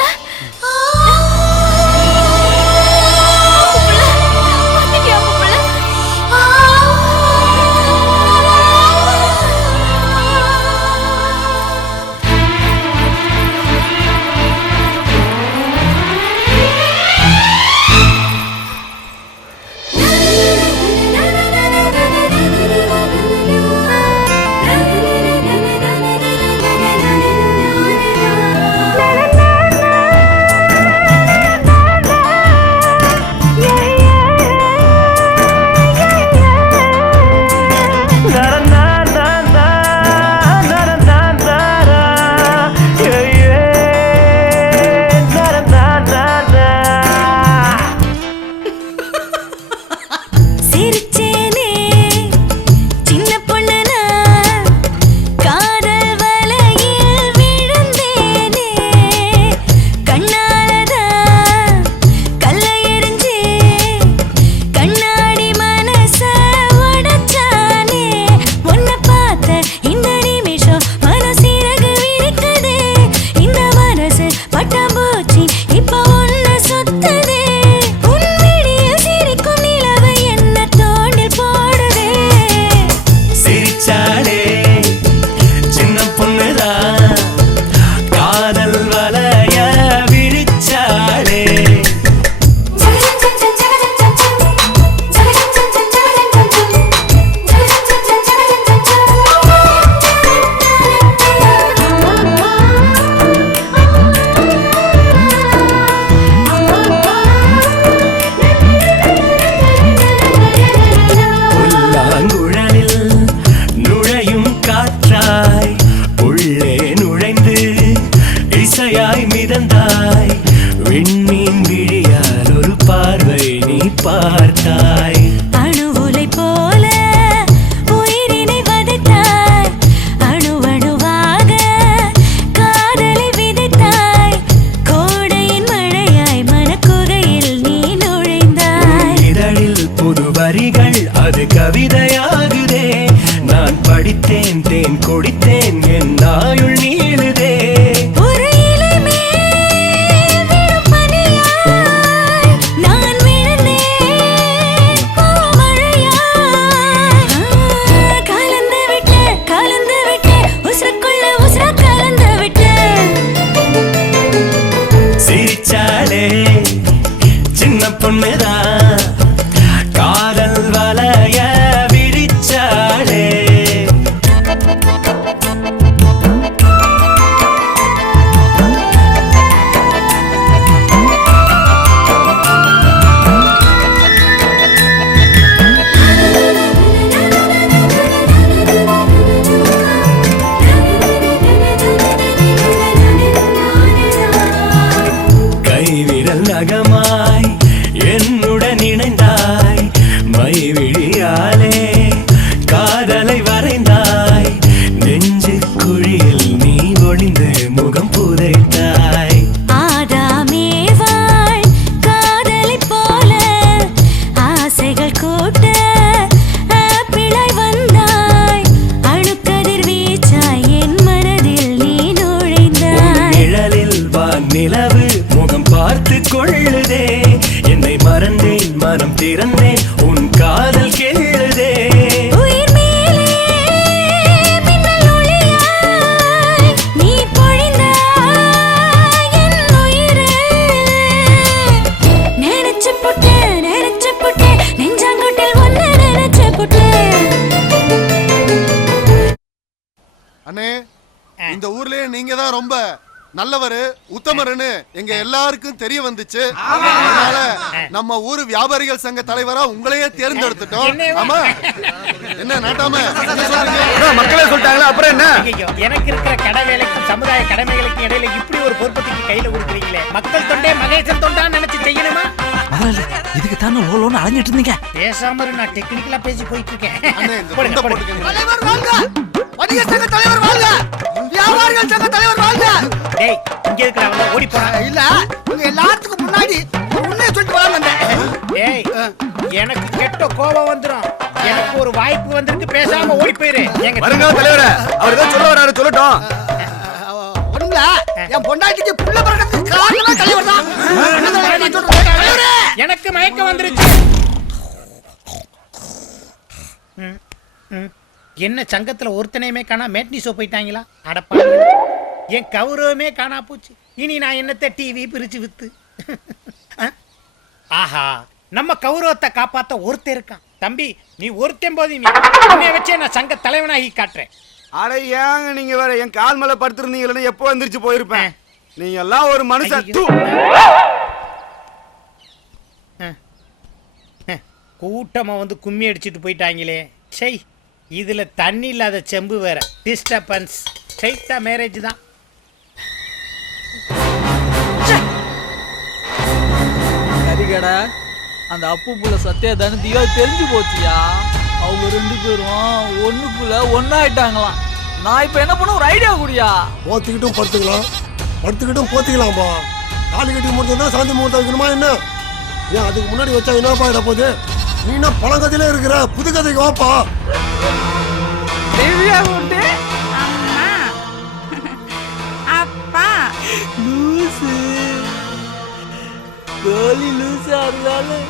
பார்த்தாய் அணுவுலை போல உயிரினை வதைத்தாய் அணுவணுவாக காதலை விதைத்தாய் கோடையின் மழையா பொண்ணுதான் காதல் வலைய விரிச்சாளே கைவிரல் நகமாய் என்னுடன் இணைந்தாய் மைவிழியாலே காதலை வரைந்தாய் நெஞ்சு குழியில் நீ ஒளிந்து முகம் புதைத்தாய் ஆதாமேவாள் காதலைப் போல ஆசைகள் கூட்ட ஆப்பிளாய் வந்தாய் அணுக்கதிர் வீச்சாய் என் மனதில் நீ நுழைந்தாய் நிழலில் வான் நிலவு முகம் பார்த்து கொள்ளுதே என்னை மறந்தேன் மனம் திறந்தேன் உன் காதல் கெள்ளுதே உயிர் மேலே மின்னல் ஒளியாய் நீ பொழிந்தாய் என் உயிரே நினைச்சு புட்டேன் நெஞ்சாங்குட்டில் ஒன்னு நினைச்சு புட்டேன் அண்ணே இந்த ஊர்லயே நீங்க தான் ரொம்ப நல்லவரு உத்தமருன்னு எங்க எல்லாருக்கும் தெரிய வந்துச்சு. அதனால நம்ம ஊரு வியாபாரிகள் சங்க தலைவரா உங்களையே தேர்ந்தெடுத்துட்டோம். ஆமா என்ன நாட்டாம மக்களே சொல்லிட்டாங்களா அப்புறம் என்ன? எனக்கு இருக்கிற கடை வேலைக்கும் சமுதாய கடமைகளுக்கும் இடையில இப்படி ஒரு பொறுப்பத்துக்கு கையில கொடுக்குறீங்களே. மக்கள் தொண்டே மகேசன் தொண்டான்னு நினைச்சு செய்யணுமா? இதுக்கு தானே ஓலோன்னு அலைஞ்சிட்டு இருந்தீங்க. பேசாம நான் டெக்னிக்கலா பேசி போயிட்டு இருக்கேன். தலைவர் வாழ்க! வணிக சங்க தலைவர் வாழ்க! வியாபாரிகள் சங்க தலைவர் வாழ்க! டேய் இங்க இருக்கறவங்க ஓடி போறாங்க. இல்ல உங்க எல்லாத்துக்கும் முன்னாடி உன்னை சொல்லிட்டு வரேன். டேய் எனக்கு கெட்ட கோபம் வந்துரும். எனக்கு ஒரு வாய்ப்பு வந்திருக்கு, பேசாம ஓடி போயிரு. எங்க வருங்க தலைவரே, அவர் ஏதோ சொல்ல வராரு சொல்லட்டும். ஒண்ணுல என் பொண்டாட்டிக்கு புள்ள பிறக்கிறதுக்கு காரணமே தலைவர் தான். எனக்கு மயக்கம் வந்துருச்சு. என்ன சங்கத்துல ஒருத்தனையுமே காணா, மேட்னி ஷோ போயிட்டாங்களா? அடப்பா, என் கௌரவமே காணா போச்சு. இனி நான் என்னத்த டிவி பிரிச்சு வித்து? ஆஹா, நம்ம கௌரவத்தை காப்பாத்த ஒருத்தன் இருக்கான். தம்பி நீ ஒருத்தன் போது நீ வச்சே நான் சங்க தலைவனாகி காட்டுறேன். அட ஏங்க நீங்க வேற என் கால் மேல படுத்திருந்தீங்களே, எப்போ எந்திரிச்சு போயிருப்பேன். நீங்க எல்லாம் ஒரு மனுஷன். கூட்டமா வந்து கும்மி அடிச்சுட்டு போயிட்டாங்களே. சை, இதுல தண்ணி இல்லாத செம்பு வேற. டிஸ்டர்பன்ஸ். ஸ்ட்ரைட்டா மேரேஜ் தான். கரிகடா அந்த அப்பு புள்ள சத்தியா தானே தியோ தெரிஞ்சு போச்சியா. அவங்க ரெண்டு பேரும் ஒண்ணுக்குள்ள ஒன்னாயிட்டாங்களாம். நான் இப்ப என்ன பண்ண, ஒரு ஐடியா குடியா. போத்திக்கிட்டும் படுத்துக்கலாம், படுத்துக்கிட்டும் போத்திக்கலாம்பா. தாலி கட்டி முடிஞ்சா சாந்தி முகூர்த்தம் வைக்கணுமா என்ன? ஏன் அதுக்கு முன்னாடி வச்சா என்னப்பா இட போகுது? நீ என்ன பழங்கதையில இருக்கிற, புது கதைக்கு வாப்பா. திவ்யா உண்டு அப்பா லூசு கோழி லூசா இருந்தாலும்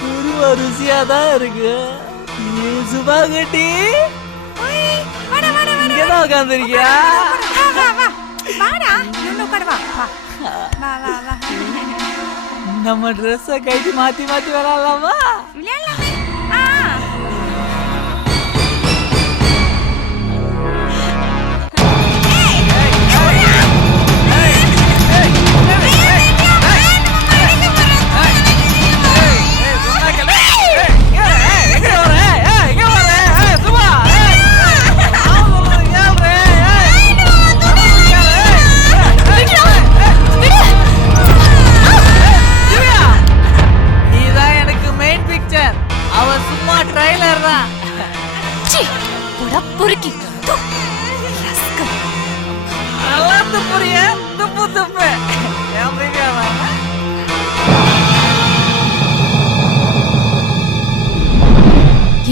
குருவா ருசியா தான் இருக்கு. சுபா கட்டி இங்கதான் உட்காந்துருக்கியா? நம்ம ட்ரெஸ்ஸை கைட்டு மாத்தி மாத்தி விளாடலாமா? பொறுக்கி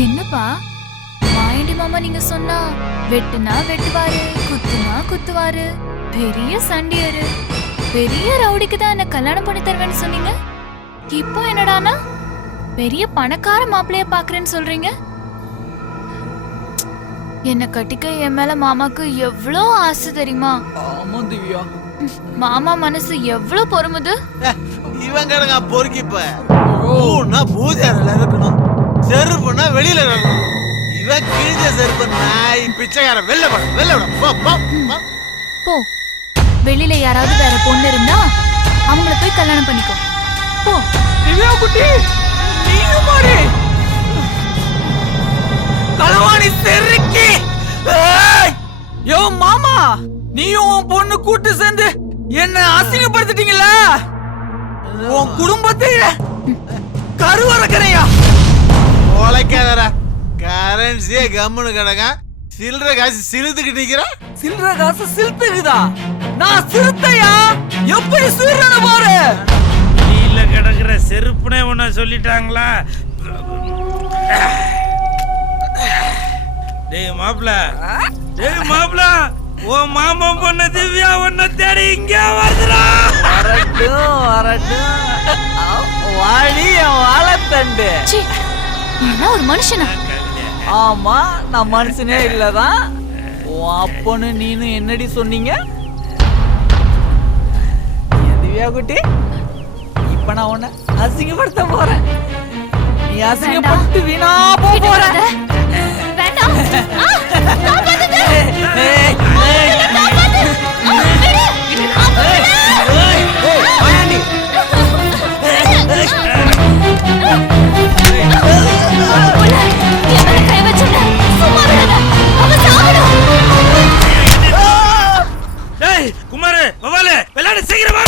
என்னப்பா மாயண்டி மாமா நீங்க சொன்னா வெட்டுனா வெட்டுவாரு, குத்துனா குத்துவாரு, பெரிய சண்டியரு, பெரிய ரவுடிக்கு தான் என்ன கல்யாணம் பண்ணி தருவேன்னு சொன்னீங்க. இப்போ என்னடானா பெரிய பணக்கார மாப்பிள்ளைய பாக்குறேன்னு சொல்றீங்க. என்ன கட்டிக்க என் மேல மாமாக்கு எவ்வளோ ஆசை தெரியுமா? ஆமா திவ்யா, மாமா மனசு எவ்வளவு பொறுமுது. இவங்க பொறுக்கிப்ப பூன்னா பூஜைல இருக்கணும், செருப்புன்னா வெளியில இருக்கணும். இவன் கிழிஞ்ச செருப்பு நாய் பிச்சைக்கார வெளில போ போ போ. வெளியில யாராவது வேற பொண்ணு இருந்தா அவங்கள போய் கல்யாணம் பண்ணிக்கோ போ. திவ்யா குட்டி நீயும் மாறி களவாணி செருக்கி. யோ மாமா, நீயும் உன் பொண்ணு கூட்டு சேர்ந்து என்ன அசிங்கப்படுத்திட்டீங்கல்ல. உன் குடும்பத்தையே கருவறக்கறையா உழைக்காதடா. கரன்சியே கம்முன்னு கிடக்க, சில்லற காசு சிலுத்துக்கிட்டு நிக்கிற. சில்லற காசு சிலுத்துக்குதா? நான் சிறுத்தையா? எப்படி சீர்றன பாரு. கீழே கிடக்குற செருப்புனே உன்ன சொல்லிட்டாங்களா? டேய் மாப்ள, ஓ மாமா பொண்ணு திவ்யா உன்னை தேடி இங்க வருதுடா. வரட்டும் வாடி என் வாழத்தண்டு. என்ன ஒரு மனுஷனா? ஆமா, நான் மனுஷனே இல்லதான். உன் அப்பன்னு நீனு என்னடி சொன்னீங்க? திவ்யா குட்டி, இப்ப நான் உன்னை அசிங்கப்படுத்த போறேன். நீ அசிங்கப்பட்டு வீணா போற. வேண்டாம். குமாரு பவால விளையாட சீக்கிரமா.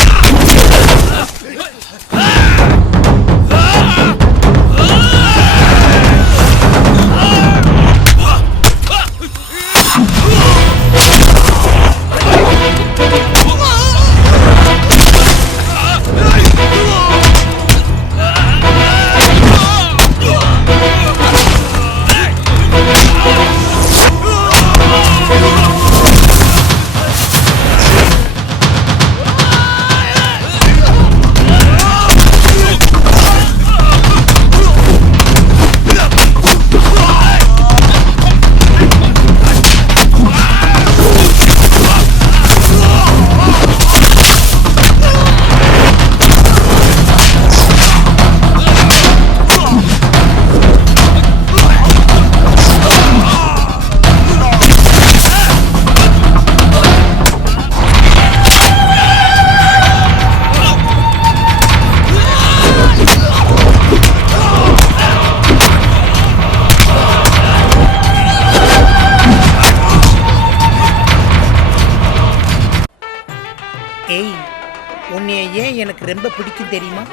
எனக்கு ரொம்ப பிடிக்கும் தெரியுமா?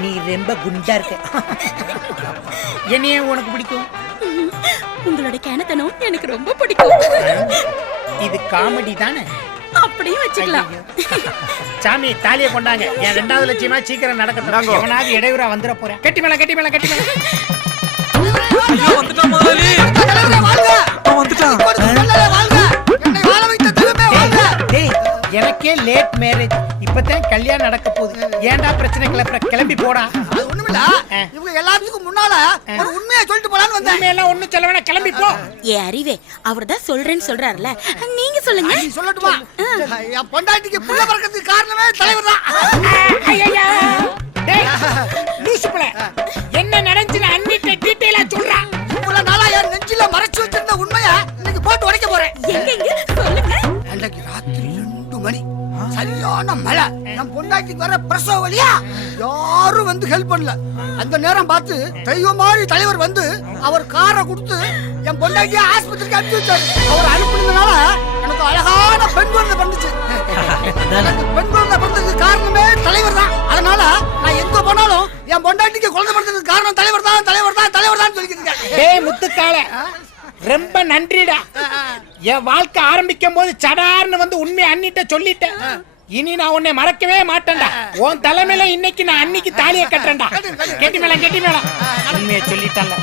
நீ ரொம்ப குண்டா இருக்க. என்னையே உனக்கு பிடிக்கும்? உங்களோட கேனத்தனம் எனக்கு ரொம்ப பிடிக்கும். இது காமெடி தானே? அப்படியும் வச்சுக்கலாம். சாமி தாலியை கொண்டாங்க. என் 2வது லட்சியமா சீக்கிரம் நடக்கட்டும். எவனாவது இடையூறா வந்துட போறேன். கட்டி மேல எனக்கே லேட் மேரேஜ். இப்பதான் கல்யாணம் நடக்க போகுது. ஏன்டா பிரச்சனை கிளம்பி போடா. அது ஒண்ணுமில்ல, இவங்க எல்லாத்துக்கும் முன்னால ஒரு உண்மையை சொல்லிட்டு போலான்னு வந்தேன். உண்மையெல்லாம் ஒண்ணும் சொல்ல வேணாம், கிளம்பி போ. ஏ அறிவே, அவர்தான் சொல்றேன்னு சொல்றாருல, நீங்க சொல்லுங்க. நீ சொல்லட்டுமா? என் பொண்டாட்டிக்கு புள்ள பிறக்கிறதுக்கு காரணமே தலைவர் தான். என்ன நடந்துச்சு அன்னிட்ட டீடைலா சொல்றா. இவ்வளவு நாளா என் நெஞ்சில மறைச்சு வச்சிருந்த உண்மையை இன்னைக்கு போட்டு உடைக்க போறேன். எங்க சொல்லுங்க. அன்னைக்கு ராத்திரி 2 மணி சரியான மழை. என் பொண்டாட்டிக்கு வர பிரசவ வழியா யாரும் வந்து ஹெல்ப் பண்ணல. அந்த நேரம் பார்த்து தெய்வம் மாதிரி தலைவர் வந்து அவர் காரை கொடுத்து என் பொண்டாட்டியை ஆஸ்பத்திரிக்கு அனுப்பி வச்சாரு. அவர் அனுப்பினதுனால எனக்கு அழகான பெண் குழந்தை பண்ணுச்சு. எனக்கு பெண் குழந்தை பிறந்ததுக்கு காரணமே தலைவர் தான். அதனால நான் எங்க போனாலும் என் பொண்டாட்டிக்கு குழந்தை பிறந்ததுக்கு காரணம் தலைவர் தான் சொல்லிக்கிட்டு இருக்கேன். டேய் முத்துக்கால, ரொம்ப நன்றிடா. என் வாழ்க்கை ஆரம்பிக்கும் போது சடார்னு வந்து உண்மையை அண்ணிட்ட சொல்லிட்டேன். இனி நான் உன்னை மறக்கவே மாட்டேன்டா. உன் தலைமையில இன்னைக்கு நான் அன்னைக்கு தாலியை கட்டுறேன்டா. கெட்டி மேல உண்மையை சொல்லிட்டேன்ல.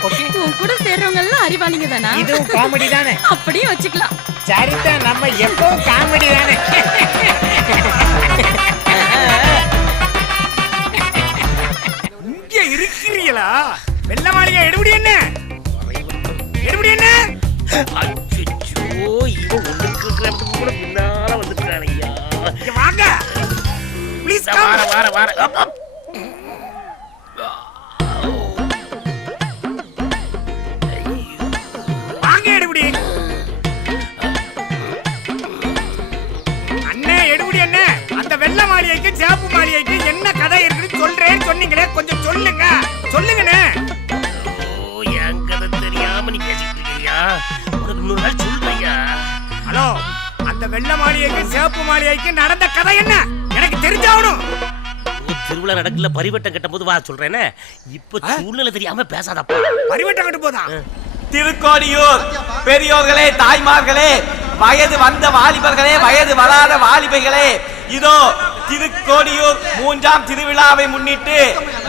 உன் கூட சேர்றவங்க எல்லாம் அறிவாளிங்க தானா? இதுவும் காமெடி தானே? அப்படியே வச்சுக்கலாம். சரிதான், நம்ம எப்பவும் காமெடி தானே. இங்க இருக்கிறீங்களா? வெள்ள மாளிகை எடுபடி என்ன? அச்சோ, இவன் ஒண்ணுக்கு இருக்கிறப்ப கூட பின்னால வந்துட்டான். ஐயா வாங்க ப்ளீஸ். வார கொஞ்சம் சொல்லுங்க சொல்லுங்கண்ணே. ஓ என் கதை தெரியாம நீ பேசிட்டு இருக்கியா? உனக்கு இன்னொரு நாள் சொல்றியா? ஹலோ, அந்த வெள்ளை மாளிகைக்கு சிவப்பு மாளிகைக்கு நடந்த கதை என்ன எனக்கு தெரிஞ்சாகணும். திருவிழா நடக்கல பரிவட்டம் கட்டும் போது வா சொல்றேன்னு. இப்ப சூழ்நிலை தெரியாம பேசாதப்பா. பரிவட்டம் கட்டும் போதா? திருக்கோடியூர் பெரியோர்களே, தாய்மார்களே, வயது வந்த வாலிபர்களே, வயது வராத வாலிபைகளே, இதோ திருக்கோடியூர் 3ஆம் திருவிழாவை முன்னிட்டு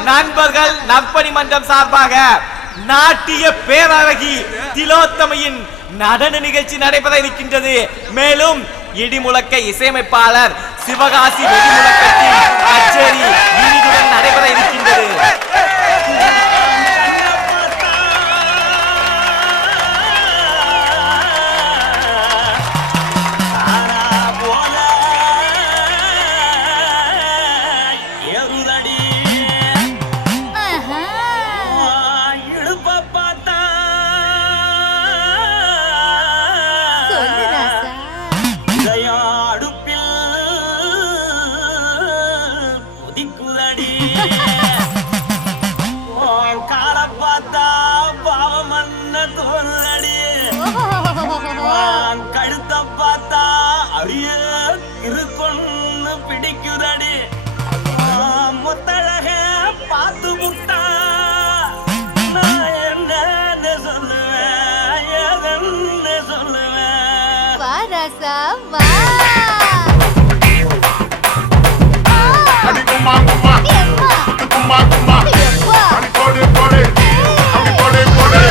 நண்பர்கள் நற்பணி மன்றம் சார்பாக நாட்டிய பேரழகி திலோத்தமையின் நடன நிகழ்ச்சி நடைபெற இருக்கின்றது. மேலும் இடிமுழக்க இசையமைப்பாளர் சிவகாசி வெடிமுழக்கத்தின் கச்சேரி இனிதுடன் நடைபெற இருக்கின்றது. கழுத்த பார்த்தா அப்படியே இருக்குன்னு பிடிக்குதடி. முத்தழக பார்த்து முட்டா நான் என்னன்னு சொல்லுவேன், ஏதன்னு சொல்லுவேன். வாராசா வா. கும்மா கும்மா கும்மா கும்மா போடு போடு அப்படி போடு போடு.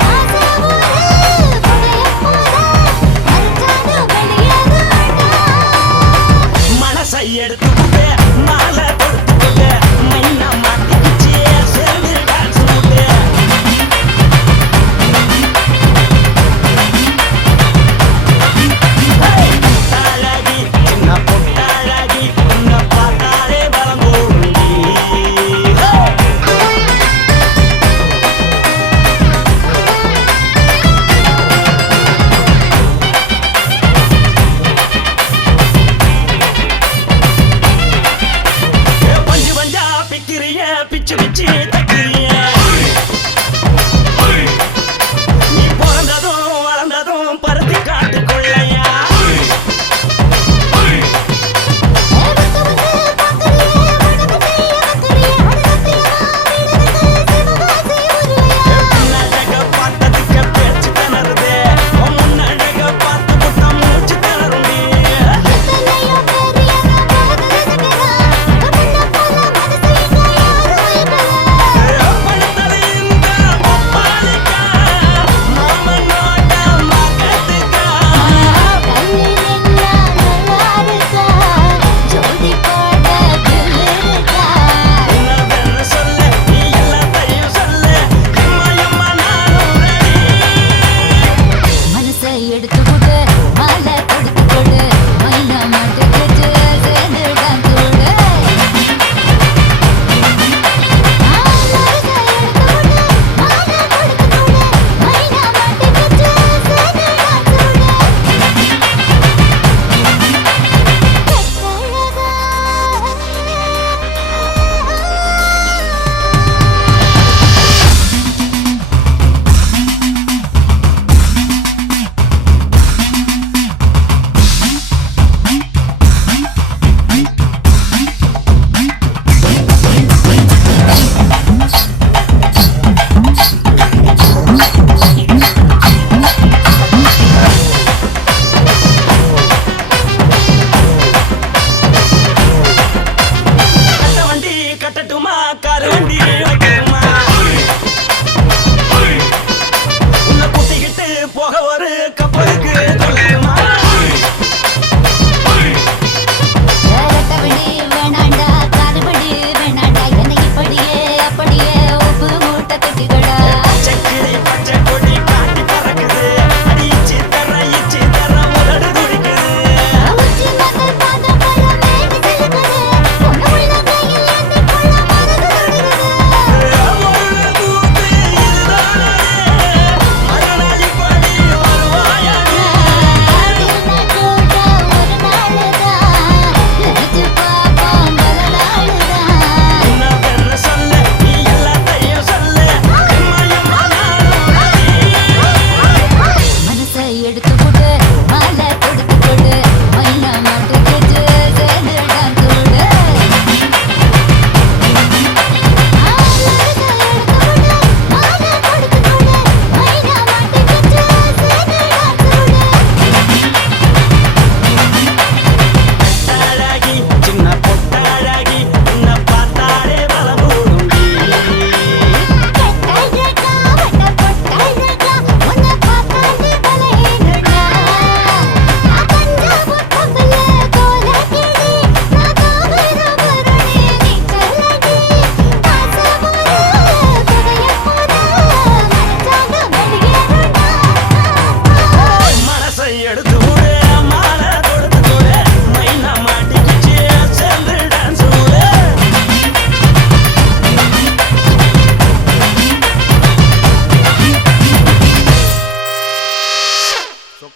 நான்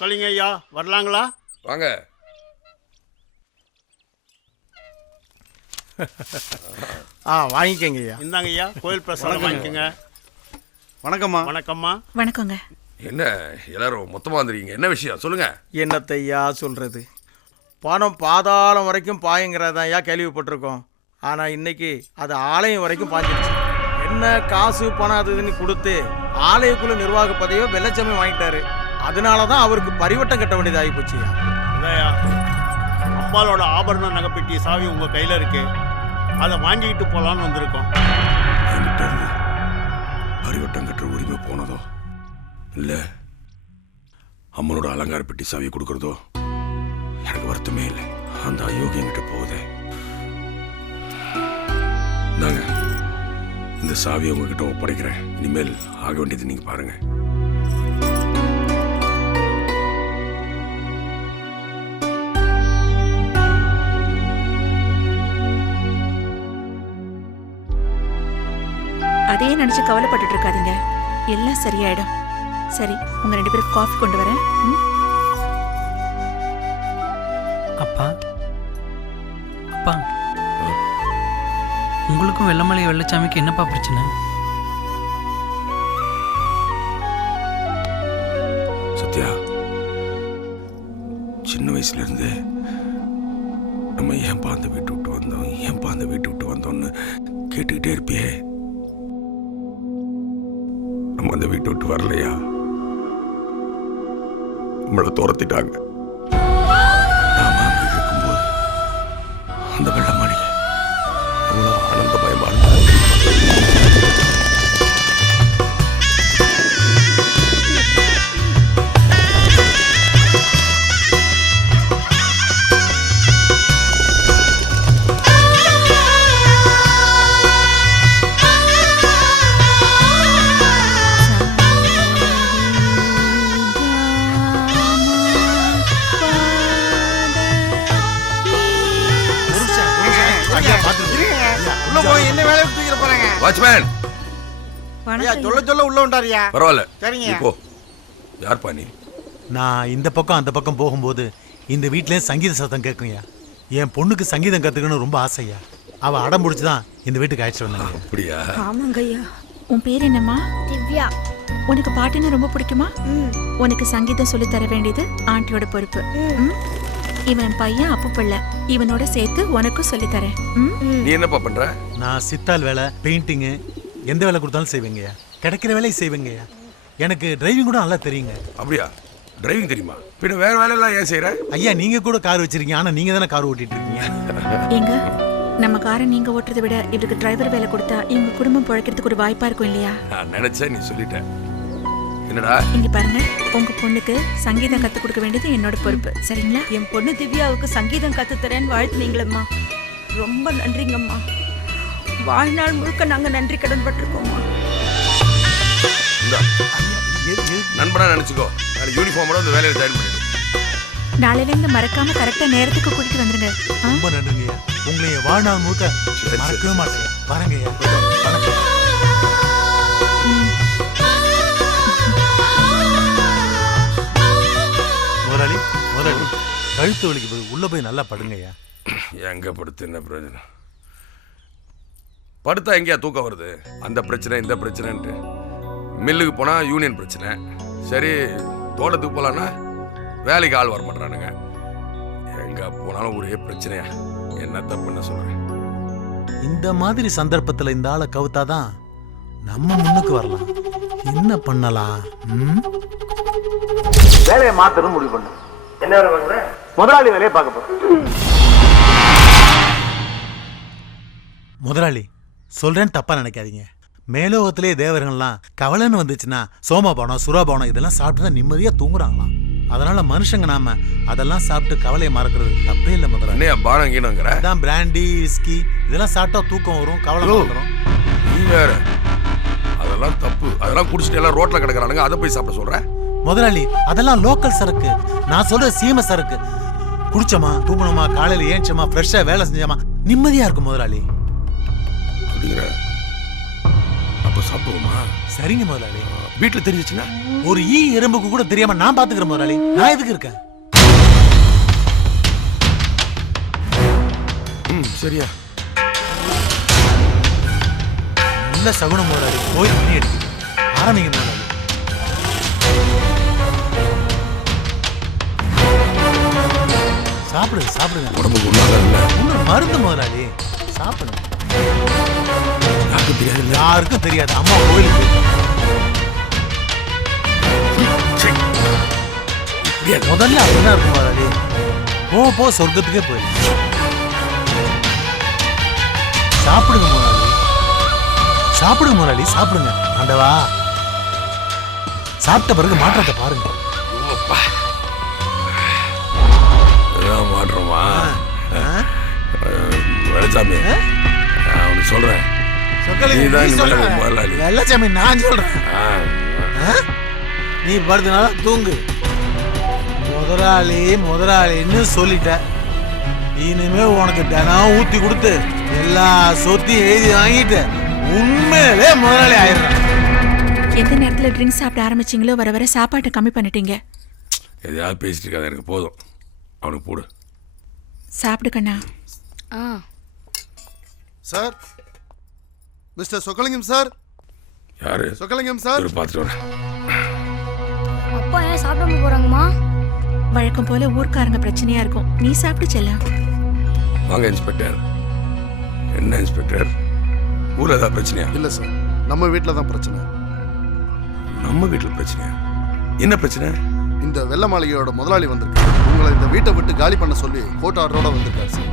சொக்கலிங்க ஐயா வரலாங்களா? வாங்க. வாங்கிக்கங்க ஐயா. இந்தாங்க ஐயா, கோயில் பிரசாதம் வாங்கிக்கோங்க. வணக்கம்மா. வணக்கம்மா. வணக்கங்க. என்ன எல்லாரும் மொத்தமா வந்துருக்கீங்க? என்ன விஷயம் சொல்லுங்க. என்னத்தையா சொல்றது, பணம் பாதாளம் வரைக்கும் பாயுங்கிறதான் ஐயா கேள்விப்பட்டிருக்கோம். ஆனா இன்னைக்கு அது ஆலயம் வரைக்கும் பாஞ்சிருச்சு. என்ன காசு பணம் அது இதுன்னு கொடுத்து ஆலயக்குள்ள நிர்வாக பதவியோ வெள்ளச்சாமி வாங்கிட்டாரு. அதனாலதான் அவருக்கு பரிவட்டம் கட்ட வேண்டியதாகி போச்சு. அதையா, அம்பாலோட ஆபரண நகைப்பெட்டி சாவி உங்க கையில இருக்கு, அதை வாங்கிக்கிட்டு போலான்னு வந்திருக்கோம். பரிவட்டம் கட்டுற உரிமை போனதோ இல்ல அம்மனோட அலங்கார பெட்டி சாவி கொடுக்கறதோ எனக்கு வருத்தமே இல்லை. அந்த அயோக்கியம் என்கிட்ட போகுது. இந்தாங்க, இந்த சாவியை உங்ககிட்ட ஒப்படைக்கிறேன். இனிமேல் ஆக வேண்டியது நீங்க பாருங்க. அதையே நினைச்சு கவலைப்பட்டுட்டு இருக்காதீங்க, எல்லாம் சரியாயிடும். சரி, உங்க 2 பேருக்கு காஃபி கொண்டு வரேன். அப்பா அப்பா, உங்களுக்கும் வெள்ளமலை வெள்ளச்சாமிக்கு என்னப்பா பிரச்சனை? சத்யா, சின்ன வயசுல இருந்து நம்ம ஏன்பா அந்த வீட்டு விட்டு வந்தோம், ஏன்பா அந்த வீட்டு விட்டு வந்தோம்னு கேட்டுக்கிட்டே இருப்பியே. நம்ம அந்த வீட்டை விட்டு வரலையா, நம்மளை துரத்திட்டாங்க. நாம அங்க இருக்கும்போது அந்த வெள்ள மாளிகை அவ்வளோ ஆனந்தமயமா வாட்ச்மேன் சொல்ல உள்ள உண்டாரியா? பரவாயில்ல. சரிங்க. இப்போ யார்ப்பா நீ? நான் இந்த பக்கம் அந்த பக்கம் போகும்போது இந்த வீட்லயும் சங்கீத சத்தம் கேட்கும்யா. என் பொண்ணுக்கு சங்கீதம் கத்துக்கணும் ரொம்ப ஆசையா. அவ அடம் முடிச்சுதான் இந்த வீட்டுக்கு அழைச்சிட்டு வந்தாங்க. அப்படியா? ஆமாங்க ஐயா. உன் பேர் என்னம்மா? திவ்யா. உனக்கு பாட்டுன்னா ரொம்ப பிடிக்குமா? உனக்கு சங்கீதம் சொல்லி தர வேண்டியது ஆண்டியோட பொறுப்பு. இவன் பையன் அப்பு பிள்ளை, இவனோட சேர்த்து உனக்கும் சொல்லி தரேன். நீ என்னப்பா பண்ற? நான் சித்தால் வேலை, பெயிண்டிங்கு, எந்த வேலை கொடுத்தாலும் செய்வேங்கய்யா. கிடைக்கிற வேலையை செய்வேங்கய்யா. எனக்கு டிரைவிங் கூட நல்லா தெரியுங்க. அப்படியா? டிரைவிங் தெரியுமா? பின்ன வேற வேலையெல்லாம் ஏன் செய்யற? ஐயா, நீங்க கூட கார் வச்சிருக்கீங்க, ஆனா நீங்க தானே கார் ஓட்டிட்டு இருக்கீங்க. எங்க நம்ம காரை நீங்க ஓட்டுறதை விட இவருக்கு டிரைவர் வேலை கொடுத்தா இவங்க குடும்பம் பிழைக்கிறதுக்கு ஒரு வாய்ப்பா இருக்கும் இல்லையா? நான் நினைச்சேன், நீ சொல்லிட்ட. என்னடா? இங்க பாருங்க, உங்க பொண்ணுக்கு சங்கீதம் கத்து கொடுக்க வேண்டியது என்னோட பொறுப்பு, சரிங்களா? என் பொண்ணு திவ்யாவுக்கு சங்கீதம் கத்து தரேன்னு வாழ்த்துனீங்களம்மா, ரொம்ப நன்றிங்கம்மா. வாழ்நாள் முழுக்க நாங்க நன்றி கடன் பட்டிருக்கோம்மா. நண்பனா நினைச்சுக்கோ. நான் யூனிஃபார்மோட இந்த வேலையில ஜாயின் பண்ணிடு. நாளையில இருந்து மறக்காம கரெக்டா நேரத்துக்கு கூட்டிட்டு வந்துருங்க. ரொம்ப நன்றிங்கய்யா. உங்களை வாழ்நாள் முழுக்க மறக்கவே மாட்டேன். வரங்கய்யா. முதலாளி, முதலாளி, கழுத்து வலிக்கு போய் உள்ள போய் நல்லா படுங்கய்யா. எங்க படுத்து என்ன பிரயோஜனம்? படுத்தா எங்கேயா தூக்கம் வருது? அந்த பிரச்சனை இந்த பிரச்சனைன்ட்டு. மில்லுக்கு போனா யூனியன் பிரச்சனை. சரி, தோட்டத்துக்கு போலான்னா வேலைக்கு ஆள் வர மாட்டானுங்க. எங்க போனாலும் ஒரே பிரச்சனையா. என்ன தப்புன்னு சொல்றேன். இந்த மாதிரி சந்தர்ப்பத்துல இந்த ஆளை கவுத்தாதான் நம்ம முன்னுக்கு வரலாம். என்ன பண்ணலாம்? வேலையை மாத்தணும் முடிவு பண்ணு. என்ன வேலை பார்க்குற? முதலாளி வேலையை பார்க்க போறேன். முதலாளி, சொல்றேன்னு தப்பா நினைக்காதீங்க. மேலோகத்திலே தேவர்கள்லாம் கவலைன்னு வந்துச்சுன்னா சோமபானம், சுறாபானம் இதெல்லாம் சாப்பிட்டு தான் நிம்மதியா தூங்குறாங்களாம். அதனால மனுஷங்க நாம அதெல்லாம் சாப்பிட்டு கவலையை மறக்கிறது தப்பே இல்லை முதலாளி. பானம் கீனங்கிற அதான் பிராண்டி, விஸ்கி இதெல்லாம் சாப்பிட்டா தூக்கம் வரும், கவலை வந்துடும். நீ வேற அதெல்லாம் தப்பு. அதெல்லாம் குடிச்சிட்டு எல்லாம் ரோட்ல கிடக்குறானுங்க, அதை போய் சாப்பிட சொல்ற? முதலாளி, அதெல்லாம் லோக்கல் சரக்கு. நான் சொல்ற சீமை சரக்கு. குடிச்சோமா, தூக்கணுமா, காலையில ஏஞ்சோமா, ஃப்ரெஷ்ஷா வேலை செஞ்சோமா, நிம்மதியா இருக்கும் முதலாளி. அப்படிங்கிற அப்ப சாப்பிடுவோமா? சரிங்க முதலாளி. வீட்டுல தெரிஞ்சிச்சுன்னா ஒரு எறும்புக்கு கூட தெரியாம நான் பாத்துக்கிறேன் முதலாளி. நான் எதுக்கு இருக்கேன்? சரியா? நல்ல சகுனம் முதலாளி. கோயில் மணி அடிக்குது. ஆரம்பிங்க முதலாளி. சாப்பிடுங்க சாப்பிடுங்க. உடம்புக்கு உண்டாக மருந்து முதலாளி. சாப்பிடுங்க. யாருக்கும் தெரியாது. அம்மா கோயிலுக்கு முதல்ல அப்படிதான் இருக்கும் முதலாளி. போ சொர்க்கத்துக்கே போயிடு. சாப்பிடுங்க முதலாளி. சாப்பிடுங்க முதலாளி. சாப்பிடுங்க. ஆண்டவா, சாப்பிட்ட பிறகு மாற்றத்தை பாருங்க. மாற்றமா வெள்ளச்சாமி, அவனுக்கு சொல்றேன். வெள்ளச்சாமி நான் சொல்றேன். நீ படுத்தனால தூங்கு. முதலாளின்னு சொல்லிட்ட. இனிமே உனக்கு தினம் ஊத்தி கொடுத்து எல்லா சொத்தையும் எழுதி வாங்கிட்டு உண்மையிலே முதலாளி ஆயிடுறான். எந்த நேரத்துல ட்ரிங்க்ஸ் சாப்பிட ஆரம்பிச்சீங்களோ வர வர சாப்பாட்டை கம்மி பண்ணிட்டீங்க. எதையாவது பேசிட்டு இருக்காது, எனக்கு போதும். அவனுக்கு போடு. சாப்பிடு கண்ணா. Sir, mister Chokkalingam sir. யாரு? சொக்கலிங்கம் சார். பார்த்துட்டு வரேன். அப்பா ஏன் சாப்பிடாம போறாங்கம்மா? வழக்கம் போல ஊர்க்காரங்க பிரச்சனையா இருக்கும். நீ சாப்பிட்டு செல்ல. வாங்க இன்ஸ்பெக்டர். என்ன இன்ஸ்பெக்டர், ஊர்ல ஏதாவது பிரச்சனையா? இல்ல சார், நம்ம வீட்டில் தான் பிரச்சனை. நம்ம வீட்டில் பிரச்சனையா? என்ன பிரச்சனை? இந்த வெள்ள மாளிகையோட முதலாளி வந்திருக்காரு. உங்களை இந்த வீட்டை விட்டு காலி பண்ண சொல்லி கோர்ட் ஆர்டரோட வந்திருக்காரு சார்.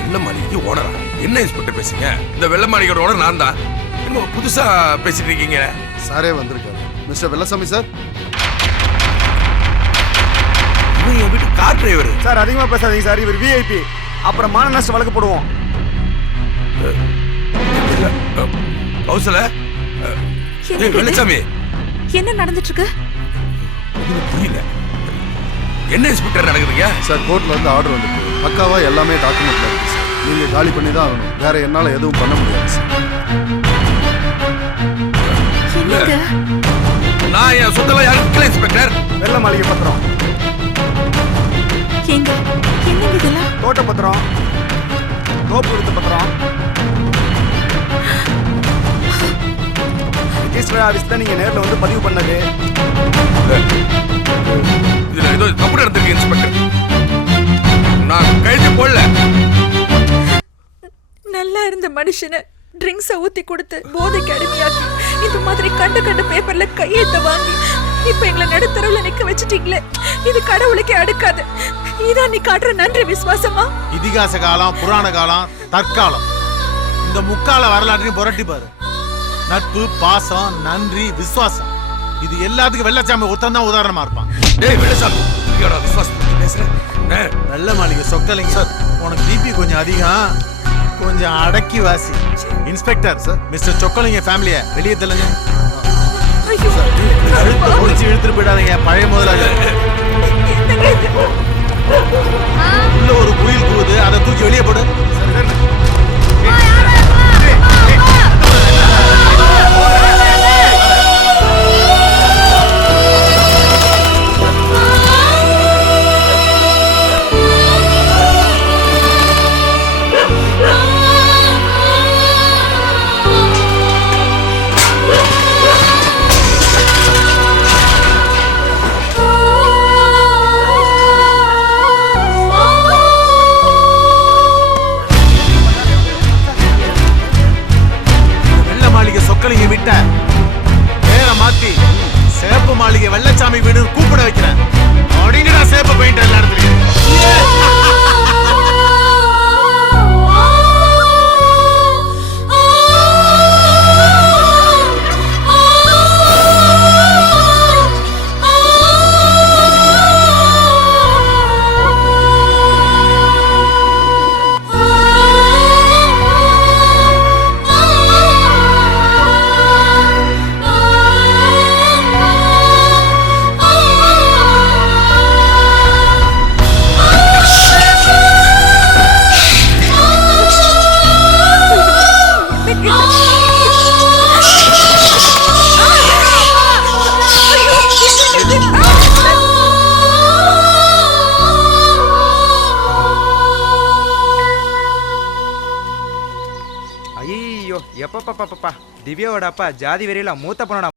வெள்ள மாளிகைக்கு ஓனரா? என்ன இன்ஸ்பெக்டர் பேசுங்க? இந்த வெள்ள மாளிகையோட ஓனர் நான் தான். என்ன புதுசா பேசிட்டு இருக்கீங்க? சாரே வந்திருக்காரு. Mister Vellasamy sir. இவன் என் வீட்டு கார் டிரைவர் சார். அதிகமா பேசாதீங்க சார், இவர் விஐபி. அப்புறம் மான நஷ்ட வழக்கு போடுவோம். கௌசல, வெள்ளச்சாமி, என்ன நடந்துட்டு இருக்கு? புரியல. என்ன இன்ஸ்பெக்டர் நடக்குதுங்க? சார், கோர்ட்ல இருந்து ஆர்டர் வந்துருக்கு. பக்காவா எல்லாமே டாக்குமெண்ட்ல இருக்கு சார். நீங்க காலி பண்ணி தான் ஆகணும். வேற என்னால எதுவும் பண்ண முடியாது சார். நான் என் சொத்தெல்லாம் யாருக்கு இன்ஸ்பெக்டர்? வெள்ள மாளிகை பத்திரம். எங்க என்ன இதெல்லாம்? தோட்ட பத்திரம், தோப்பு விடுத்த பத்திரம். ரிஜிஸ்டர் ஆபீஸ்ல நீங்க நேர்ல வந்து பதிவு பண்ணது. இதுல ஏதோ தப்பு நடந்திருக்கு இன்ஸ்பெக்டர். நான் கைது போடல. நல்லா இருந்த மனுஷனை ட்ரிங்க்ஸை ஊத்தி கொடுத்து போதைக்கு அடிமையாக்கி இந்த மாதிரி கண்டு பேப்பர்ல கையெழுத்த வாங்கி இப்ப எங்களை நடுத்தரவுல நிக்க வச்சுட்டீங்களே, இது கடவுளுக்கே அடுக்காது. இதான் நீ காட்டுற நன்றி விசுவாசமா? இதிகாச காலம், புராண காலம், தற்காலம், இந்த முக்கால வரலாற்றையும் புரட்டி பாரு. நட்பு, பாசம், நன்றி, விசுவாசம், இது எல்லாத்துக்கும் வெள்ளச்சாமி ஒருத்தன் தான் உதாரணமா இருப்பான். டேய் வெள்ளச்சாமி, விசுவாசம் பேசுறேன். வெள்ள மாளிகை சொக்கலிங்க சார், உனக்கு பிபி கொஞ்சம் அதிகம், கொஞ்சம் அடக்கி வாசி. இன்ஸ்பெக்டர் சார், மிஸ்டர் சொக்கலிங்க ஃபேமிலியை வெளியே தள்ளுங்க. இழுத்துட்டு போயிடாதீங்க. பழைய முதலாளி உள்ள ஒரு குயில் கூவுது, அதை தூக்கி வெளியே போடு. அப்பா திவ்யாவோட அப்பா ஜாதி வெறியில மூத்த பொண்ணோட